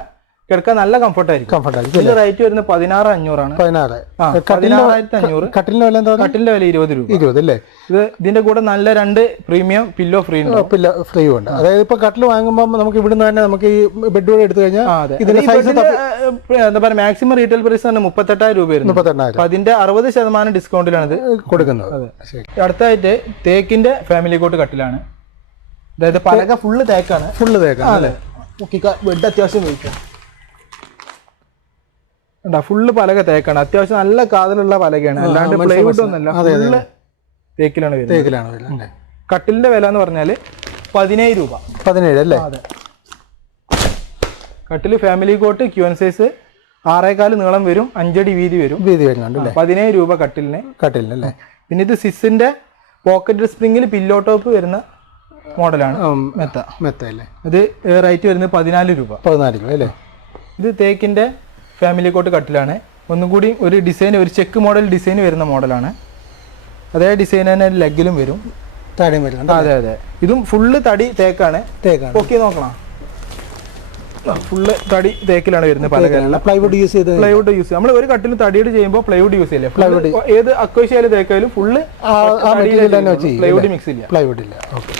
കിടക്കാൻ നല്ല കംഫർട്ടായിരിക്കും. ഇതിന്റെ റേറ്റ് വരുന്നത് 16,500 16,500. കട്ടിലിന്റെ വില എന്താ? കട്ടിലിന്റെ വില 20 രൂപ. 20 അല്ലേ? ഇതിന്റെ കൂടെ നല്ല 2 പ്രീമിയം പില്ലോ ഫ്രീ ഉണ്ട്. അതായത് ഇപ്പൊ കട്ടിൽ വാങ്ങുമ്പോൾ നമുക്ക് ഇവിടുന്ന് തന്നെ നമുക്ക് ഈ ബെഡ് കൂടെ എടുത്തു കഴിഞ്ഞാൽ എന്താ പറയാ മാക്സിമം റീറ്റെയിൽ പ്രൈസ് തന്നെ 38,000 രൂപ വരുന്നു. 38,000. അതിന്റെ 60% ഡിസ്കൗണ്ടിലാണ് ഇത് കൊടുക്കുന്നത്. അടുത്തായിട്ട് തേക്കിന്റെ ഫാമിലി കോട്ട് കട്ടിലാണ്. അതായത് പലക ഫുള്ള് തേക്കാണ്. അല്ലേ? ബെഡ് അത്യാവശ്യം വെയിറ്റ് ഫുള്ള് പലക തേക്കാണ്. അത്യാവശ്യം നല്ല കാതലുള്ള പലകയാണ്. അല്ലാണ്ട് പ്ലൈവുഡ് ഒന്നല്ല. ഫുള്ള് തേക്കിലാണ് വരുന്നത്. കട്ടിലിന്റെ വില എന്ന് പറഞ്ഞാല് 17 രൂപ. 17 അല്ലേ? അതെ. കട്ടില് ഫാമിലി കോട്ട് ക്യൂൻ സൈസ് 6.4 നീളം വരും, 5 അടി വീതി വരുന്നുണ്ട്. 17 രൂപ കട്ടിലിനല്ലേ? പിന്നെ ഇത് സിസിന്റെ പോക്കറ്റ് സ്പ്രിംഗിൽ പില്ലോ ടോപ്പ് വരുന്ന മോഡലാണ് മെത്ത അല്ലേ? ഇത് റേറ്റ് വരുന്നത് 14 രൂപ. 14 രൂപ അല്ലേ? ഇത് തേക്കിന്റെ ഫാമിലി കോട്ട് കട്ടിലാണ്. ഒന്നും കൂടി ഒരു ഡിസൈൻ, ഒരു ചെക്ക് മോഡൽ ഡിസൈൻ വരുന്ന മോഡലാണ്. അതേ ഡിസൈൻ തന്നെ ലെഗിലും വരും. അതെ. ഇതും ഫുള്ള് തടി തേക്കാണ്. ഓക്കെ നോക്കണം. ഫുള്ള് തടി തേക്കിലാണ് വരുന്നത്. പല പ്ലൈവുഡ് യൂസ് നമ്മൾ ഒരു കട്ടിൽ തടിയോട് ചെയ്യുമ്പോൾ പ്ലൈവുഡ് യൂസ് ചെയ്യില്ല. പ്ലൈവുഡ് ഏത് അക്വേഷ്യാലും തേക്കായാലും ഫുള്ള് പ്ലൈവുഡ് മിക്സ് ഇല്ല. പ്ലൈവുഡ് ഇല്ല. ഓക്കെ.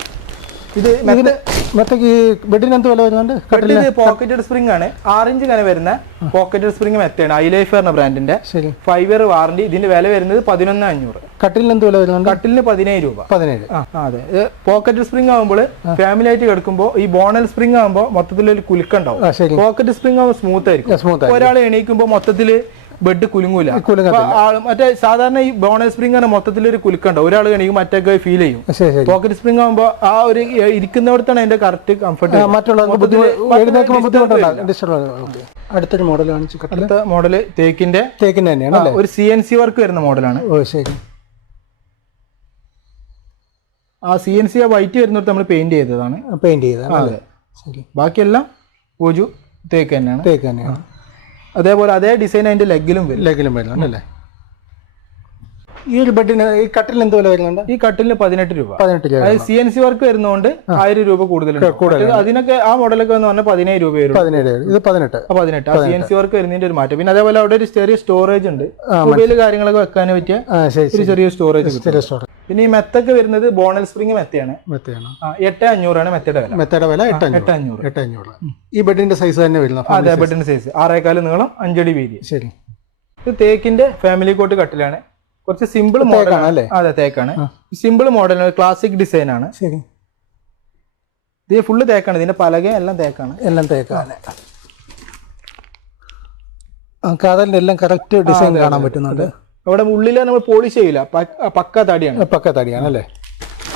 ഇത് ബെഡിന് എന്ത് വില വരുന്നുണ്ട്? കട്ടില് പോക്കറ്റഡ് സ്പ്രിംഗ് ആണ്. 6 ഇഞ്ച് കനം വരുന്ന പോക്കറ്റഡ് സ്പ്രിംഗ് മെത്തയാണ്. ഐലൈഫ് പറഞ്ഞ ബ്രാൻഡിന്റെ 5 ഇയർ വാറന്റി. ഇതിന്റെ വില വരുന്നത് 11,500. കട്ടിലിന് എന്ത് വില വരുന്നുണ്ട്? കട്ടിലിന് 17 രൂപ. 17. അതെ. പോക്കറ്റഡ് സ്പ്രിംഗ് ആകുമ്പോൾ ഫാമിലി ആയിട്ട് കിടക്കുമ്പോൾ ഈ ബോണൽ സ്പ്രിംഗ് ആകുമ്പോൾ മൊത്തത്തിലൊരു കുലുക്കുണ്ടാവും. പോക്കറ്റ് സ്പ്രിംഗ് ആകുമ്പോൾ സ്മൂത്ത് ആയിരിക്കും. ഒരാൾ എണീക്കുമ്പോൾ മൊത്തത്തില് ബെഡ് കുലുങ്ങൂല. മറ്റേ സാധാരണ ഈ ബോണൽ സ്പ്രിംഗ് ആണ് മൊത്തത്തിലൊരു കുലുക്കുണ്ടാവും. ഒരാൾ എണീക്കും മറ്റൊക്കെ ഫീൽ ചെയ്യും. പോക്കറ്റ് സ്പ്രിംഗ് ആകുമ്പോൾ ആ ഒരു ഇരിക്കുന്നിടത്താണ് അതിന്റെ കറക്റ്റ് കംഫർട്ട്. അടുത്തൊരു മോഡൽ കാണിച്ചു. അടുത്ത മോഡല് തേക്കിന്റെ തന്നെയാണ്. ഒരു CNC വർക്ക് വരുന്ന മോഡലാണ്. ആ CNC വൈറ്റ് വരുന്നിടത്ത് നമ്മൾ പെയിന്റ് ചെയ്തതാണ്. അതെ. ബാക്കിയെല്ലാം പൂജു തേക്ക് തന്നെയാണ്. അതേപോലെ അതേ ഡിസൈൻ അതിന്റെ ലെഗിലും വരുന്നുണ്ട് അല്ലേ? ഈ ഒരു ബെഡിന് ഈ കട്ടിലിന് എന്ത് വില വരുന്നുണ്ട്? ഈ കട്ടിലിന് 18 രൂപ. അതായത് CNC വർക്ക് വരുന്നതുകൊണ്ട് 1000 രൂപ കൂടുതലുണ്ട്. അതിനൊക്കെ ആ മോഡലൊക്കെ എന്ന് പറഞ്ഞാൽ 17 രൂപ വരും. 18. CNC വർക്ക് വരുന്നതിന്റെ ഒരു മാറ്റം. പിന്നെ അതേപോലെ അവിടെ ഒരു ചെറിയ സ്റ്റോറേജ് ഉണ്ട്. മൊബൈൽ കാര്യങ്ങളൊക്കെ വെക്കാൻ പറ്റിയ ഒരു ചെറിയ സ്റ്റോറേജ്. പിന്നെ ഈ മെത്തൊക്കെ വരുന്നത് ബോണൽ സ്പ്രിംഗ് മെത്തയാണ്. 8,500 മെത്തയുടെ വില. 8,500. ഈ ബെഡിന്റെ സൈസ് തന്നെ വരുന്നത്? അതെ, ബെഡിന്റെ സൈസ് 6.4 നീളം, 5 അടി വീതി. ശരി. ഇത് തേക്കിന്റെ ഫാമിലി കോട്ട് കട്ടിലാണ്. കുറച്ച് സിമ്പിൾ മോഡലാണ് അല്ലേ? അതെ, തേക്കാണ്. സിമ്പിൾ മോഡലാണ്, ക്ലാസിക് ഡിസൈൻ ആണ്. ശരി. ഇത് ഫുള്ള് തേക്കാണ്. ഇതിന്റെ പലക എല്ലാം തേക്കാണ്. കാതലിന്റെ എല്ലാം കറക്റ്റ് ഡിസൈൻ കാണാൻ പറ്റുന്നുണ്ട്. അവിടെ ഉള്ളിൽ നമ്മൾ പോളിഷ് ചെയ്യില്ല, പക്ക തടിയാണ് അല്ലേ?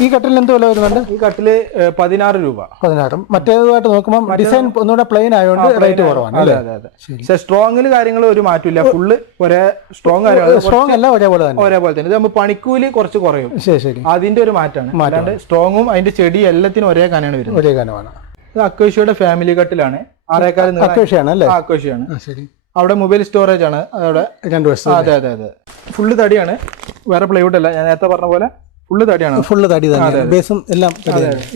ഈ കട്ടിലിന് എന്ത് വില വരുന്നുണ്ട്? ഈ കട്ടില് 16 രൂപ. 16. മറ്റേതുമായിട്ട് നോക്കുമ്പോൾ ഡിസൈൻ ഒന്നുകൂടെ പ്ലെയിൻ ആയതുകൊണ്ട് റേറ്റ് കുറവാണ്. അതെ. പക്ഷെ സ്ട്രോങ്ങിൽ കാര്യങ്ങൾ ഒരു മാറ്റമില്ല. ഫുള്ള് ഒരേ സ്ട്രോങ് അല്ല, ഒരേപോലെ തന്നെ. ഇത് നമ്മൾ പണിക്കൂലി കുറച്ച് കുറയും. ശരി. അതിന്റെ ഒരു മാറ്റമാണ്. അല്ലാണ്ട് സ്ട്രോങ്ങും അതിന്റെ ചെടി എല്ലാത്തിനും ഒരേ കനമാണ് വരുന്നത്. ഒരേ കനമാണ്. ഇത് അക്വേഷ്യയുടെ ഫാമിലി കട്ടിലാണ്. 6.4 അക്വേഷ്യാണ്. അവിടെ മൊബൈൽ സ്റ്റോറേജ് ആണ്. അവിടെ 2 വശം. അതെ. ഫുള്ള് തടിയാണ്. വേറെ പ്ലൈവുഡ് അല്ല. ഞാൻ നേരത്തെ പറഞ്ഞ പോലെ ഫുള്ള് തടിയാണ്. ബേസും എല്ലാം.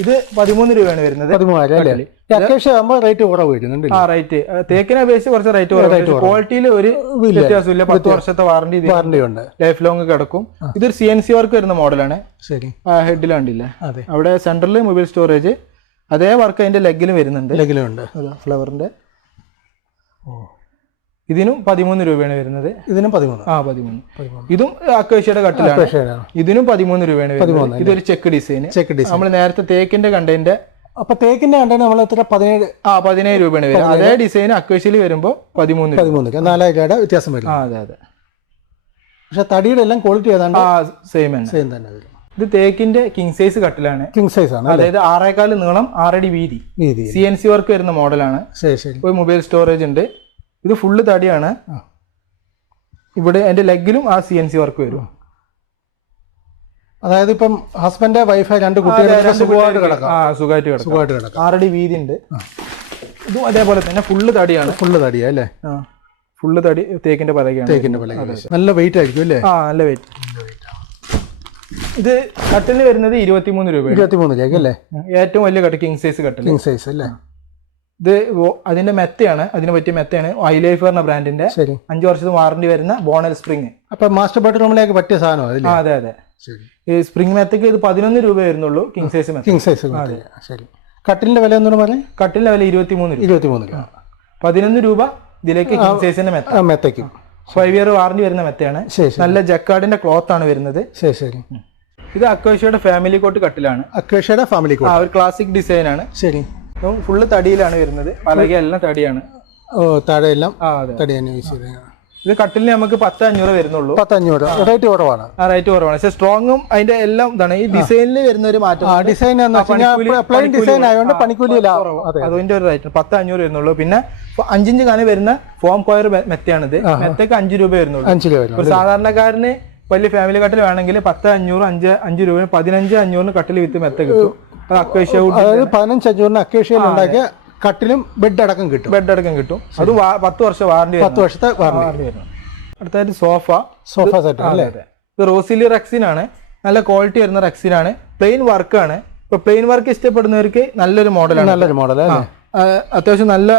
ഇത് 13 രൂപയാണ് വരുന്നത്. 13 റേറ്റ് കുറവ് വരുന്നുണ്ട്. റേറ്റ് തേക്കിനെ അപേക്ഷിച്ച് കുറച്ച് റേറ്റ് കുറവ്. ക്വാളിറ്റിയിൽ ഒരു വ്യത്യാസമില്ല. 10 വർഷത്തെ വാറന്റി ഉണ്ട്. ലൈഫ് ലോങ് കിടക്കും. ഇതൊരു CNC വർക്ക് വരുന്ന മോഡലാണ്. ശരി. ഹെഡിൽ കണ്ടില്ല? അവിടെ സെന്ററിൽ മൊബൈൽ സ്റ്റോറേജ്. അതേ വർക്ക് അതിന്റെ ലെഗിലും വരുന്നുണ്ട്. ഫ്ലവറിന്റെ. ഇതിനും 13 രൂപയാണ് വരുന്നത്. ഇതിനും 13. ഇതും അക്വേഷ്യയുടെ കട്ടിലാണ്. ഇതിനും 13 രൂപയാണ് വരുന്നത്. ഇതൊരു ചെക്ക് ഡിസൈൻ. നമ്മൾ നേരത്തെ തേക്കിന്റെ കണ്ടതിന്റെ. അപ്പൊ തേക്കിന്റെ കണ്ടതിന് നമ്മൾ എത്ര? 17 രൂപയാണ് വരുന്നത്. അതേ ഡിസൈൻ അക്വേഷ്യയിൽ വരുമ്പോ 13. 4,000 രൂപയുടെ വ്യത്യാസം വരും. അതെ. പക്ഷെ തടിയുടെ എല്ലാം ക്വാളിറ്റി ഏതാണ്ട് സെയിം തന്നെ. ഇത് തേക്കിന്റെ കിങ് സൈസ് കട്ടിലാണ്. കിങ് സൈസ് ആണ്, അതായത് 6.4 നീളം 6 അടി വീതി. CNC വർക്ക് വരുന്ന മോഡലാണ്. ഒരു മൊബൈൽ സ്റ്റോറേജ് ഉണ്ട്. ഇത് ഫുള്ള് തടിയാണ്. ഇവിടെ എന്റെ ലെഗിലും ആ CNC വർക്ക് വരും. അതായത് ഇപ്പം ഹസ്ബൻഡ് വൈഫ് 2 കുട്ടികൾ സുഖമായിട്ട് കിടക്കാം. സുഖമായിട്ട് കിടക്കാം. 6 അടി വീതി ഉണ്ട്. ഇതും അതേപോലെ തന്നെ ഫുള്ള് തടിയാണ്. ഫുള്ള് തടിയാ അല്ലേ? ഫുള്ള് തടി തേക്കിന്റെ പലകയാണ്. നല്ല വെയിറ്റ് ആയിരിക്കും അല്ലേ? നല്ല വെയിറ്റ്. ഇത് കട്ടിലിന് വരുന്നത് 23 രൂപ. 23 രൂപ അല്ലേ? ഏറ്റവും വലിയ കട്ട് കിങ് സൈസ് കട്ടിൽ. കിങ് സൈസ് അല്ലേ? ഇത് അതിന്റെ മെത്തയാണ്. അതിന് പറ്റിയ മെത്തയാണ്. ഐലൈഫ് പറഞ്ഞ ബ്രാൻഡിന്റെ 5 വർഷത്തെ വാറന്റി വരുന്ന ബോണൽ സ്പ്രിങ്. അപ്പൊ മാസ്റ്റർ ബെഡ്റൂമിലേക്ക് പറ്റിയ സാധനം. അതെ. ഈ സ്പ്രിംഗ് മെത്തക്ക് ഇത് 11 രൂപ വരുന്നുള്ളൂ. കിങ് സൈസ് മെത്ത. King size. ശരി. കട്ടിലിന്റെ വില ഒന്നും പറയാം. കട്ടിലിന്റെ വില 23 രൂപ. 11 രൂപ ഇതിലേക്ക് കിങ് സൈസിന്റെ മെത്തയ്ക്ക് 5 ഇയർ വാറന്റി വരുന്ന മെത്തയാണ്. നല്ല ജക്കാർഡിന്റെ ക്ലോത്ത് ആണ് വരുന്നത്. ശരി. ഇത് അക്വേഷ്യയുടെ ഫാമിലി കോട്ട് കട്ടിലാണ്. അക്വേഷ്യയുടെ ഫാമിലി കോട്ട് ഒരു ക്ലാസിക് ഡിസൈൻ ആണ്. ശരി. ഫുള്ള് തടിയിലാണ് വരുന്നത്. പലകയെല്ലാം തടിയാണ്. താഴെയെല്ലാം തടി തന്നെ യൂസ് ചെയ്തത്. ഇത് കട്ടിലിന് നമുക്ക് 10,500 വരുന്നുള്ളൂ. 10,500 റേറ്റ് കുറവാണ്. റേറ്റ് കുറവാണ്. പക്ഷെ സ്ട്രോങ്ങും അതിന്റെ എല്ലാം ഇതാണ്. ഈ ഡിസൈനിൽ വരുന്ന ഒരു മാറ്റം. ഡിസൈൻ പ്ലെയിൻ ഡിസൈൻ ആയതുകൊണ്ട് പണിക്കൂലി അതിന്റെ ഒരു റേറ്റ് 10,500 വരുന്നുള്ളൂ. പിന്നെ 5 ഇഞ്ച് കാനം വരുന്ന ഫോം കോയർ മെത്തയാണിത്. മെത്തക്ക് 5 രൂപ വരുന്നുള്ളൂ. 5 രൂപ. ഒരു സാധാരണക്കാരന് വലിയ ഫാമിലി കട്ടിൽ വേണമെങ്കിൽ 10,500 5 രൂപ 15,500 കട്ടിൽ വിത്ത് മെത്ത കിട്ടും. അത് അക്വേഷ്യ 15,500 അക്വേഷ്യയിൽ ഉണ്ടാക്കിയ കട്ടിലും ബെഡ് അടക്കം കിട്ടും. അതും 10 വർഷം വാറന്റി. 10 വർഷത്തെ വാറന്റി. അടുത്തായിട്ട് സോഫ സെറ്റ് അല്ലേ? ഇത് റോസിലി റെക്സിനാണ്. നല്ല ക്വാളിറ്റി വരുന്ന റെക്സിനാണ്. പ്ലെയിൻ വർക്കാണ്. ഇപ്പൊ പ്ലെയിൻ വർക്ക് ഇഷ്ടപ്പെടുന്നവർക്ക് നല്ലൊരു മോഡലാണ്. അത്യാവശ്യം നല്ല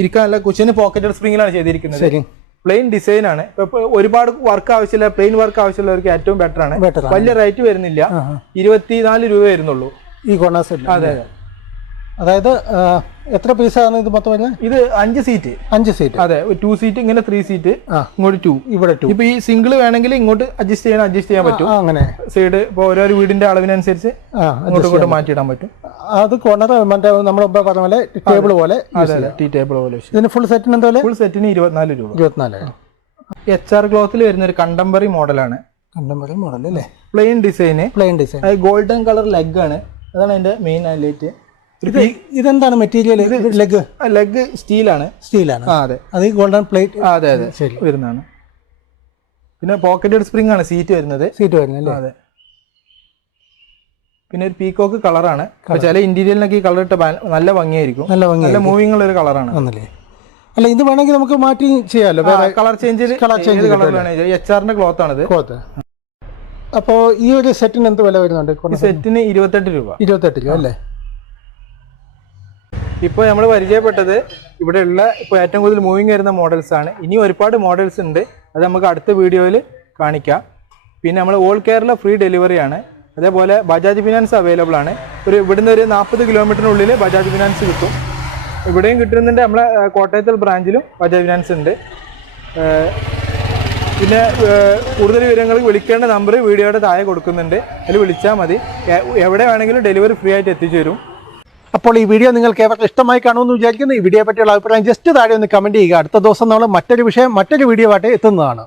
ഇരിക്കാൻ നല്ല കുഷ്യന് പോക്കറ്റഡ് സ്പ്രിംഗിലാണ് ചെയ്തിരിക്കുന്നത്. പ്ലെയിൻ ഡിസൈൻ ആണ്. ഇപ്പൊ ഒരുപാട് വർക്ക് ആവശ്യമില്ല, പ്ലെയിൻ വർക്ക് ആവശ്യമുള്ളവർക്ക് ഏറ്റവും ബെറ്റർ ആണ്. വലിയ റേറ്റ് വരുന്നില്ല. 24 രൂപ വരുന്നുള്ളൂ ഈ കോർണർ സെറ്റ്. അതെ. അതായത് എത്ര പീസാണ് ഇത് മൊത്തം വരുന്നത്? ഇത് 5 സീറ്റ്. അതെ. 2 സീറ്റ് ഇങ്ങനെ 3 സീറ്റ് ഇങ്ങോട്ട് 2 ഇവിടെ 2. ഇപ്പൊ ഈ സിംഗിൾ വേണമെങ്കിൽ ഇങ്ങോട്ട് അഡ്ജസ്റ്റ് ചെയ്യാൻ പറ്റും. അങ്ങനെ സൈഡ് ഇപ്പൊ ഓരോ വീടിന്റെ അളവിനനുസരിച്ച് ഇങ്ങോട്ട് മാറ്റിയിടാൻ പറ്റും. അത് കോർണർ മറ്റേ നമ്മൾ പറഞ്ഞ പോലെ ടേബിൾ പോലെ. ടീ ടേബിൾ പോലെ. ഇതിന് ഫുൾ സെറ്റിന് എന്താ? ഫുൾ സെറ്റിന് 24 രൂപ. 24. HR ക്ലോത്തിൽ വരുന്ന ഒരു കണ്ടംപററി മോഡലാണ്. കണ്ടംപററി മോഡൽ അല്ലേ? Plain design. Golden colour leg ആണ്. അതാണ് അതിന്റെ മെയിൻ ഹൈലൈറ്റ്. ഇതെന്താണ് മെറ്റീരിയൽ? ലെഗ് സ്റ്റീലാണ്. അതെ. അത് ഗോൾഡൻ പ്ലേറ്റ്. അതെ വരുന്നതാണ്. പിന്നെ പോക്കറ്റഡ് സ്പ്രിംഗ് ആണ് സീറ്റ് വരുന്നത്. അതെ. പിന്നെ ഒരു പീകോക്ക് കളറാണ്. ചില ഇന്റീരിയലിനൊക്കെ ഈ കളർ ഇട്ട നല്ല ഭംഗിയായിരിക്കും. നല്ല മൂവിംഗ് ഉള്ള ഒരു കളറാണ്. അല്ല, ഇത് വേണമെങ്കിൽ നമുക്ക് മാറ്റി ചെയ്യാമല്ലോ. കളർ ചേഞ്ച് HR ക്ലോത്ത് ആണിത്. അപ്പോൾ ഈ ഒരു സെറ്റിന് എന്ത് വില വരുന്നുണ്ട്? സെറ്റിന് 28 രൂപ. 28 രൂപ അല്ലേ? ഇപ്പോൾ നമ്മൾ പരിചയപ്പെട്ടത് ഇവിടെയുള്ള ഇപ്പോൾ ഏറ്റവും കൂടുതൽ മൂവിങ് വരുന്ന മോഡൽസ് ആണ്. ഇനി ഒരുപാട് മോഡൽസ് ഉണ്ട്. അത് നമുക്ക് അടുത്ത വീഡിയോയിൽ കാണിക്കാം. പിന്നെ നമ്മൾ ഓൾ കേരള ഫ്രീ ഡെലിവറി ആണ്. അതേപോലെ ബജാജ് ഫിനാൻസ് അവൈലബിൾ ആണ്. ഇവിടുന്ന് ഒരു 40 കിലോമീറ്ററിനുള്ളിൽ ബജാജ് ഫിനാൻസ് കിട്ടും. ഇവിടെയും കിട്ടുന്നുണ്ട്. നമ്മളെ കോട്ടയത്തിൽ ബ്രാഞ്ചിലും ബജാജ് ഫിനാൻസ് ഉണ്ട്. പിന്നെ കൂടുതൽ വിവരങ്ങൾക്ക് വിളിക്കേണ്ട നമ്പർ വീഡിയോയുടെ താഴെ കൊടുക്കുന്നുണ്ട്. അതിൽ വിളിച്ചാൽ മതി. എവിടെ വേണമെങ്കിലും ഡെലിവറി ഫ്രീ ആയിട്ട് എത്തിച്ചു തരും. അപ്പോൾ ഈ വീഡിയോ നിങ്ങൾക്ക് ഏവർക്കും ഇഷ്ടമായി കാണുമെന്ന് വിചാരിക്കുന്നു. ഈ വീഡിയോയെ പറ്റിയുള്ള അഭിപ്രായം ജസ്റ്റ് താഴെ ഒന്ന് കമൻറ്റ് ചെയ്യുക. അടുത്ത ദിവസം നമ്മൾ മറ്റൊരു വിഷയം മറ്റൊരു വീഡിയോ ആയിട്ട് എത്തുന്നതാണ്.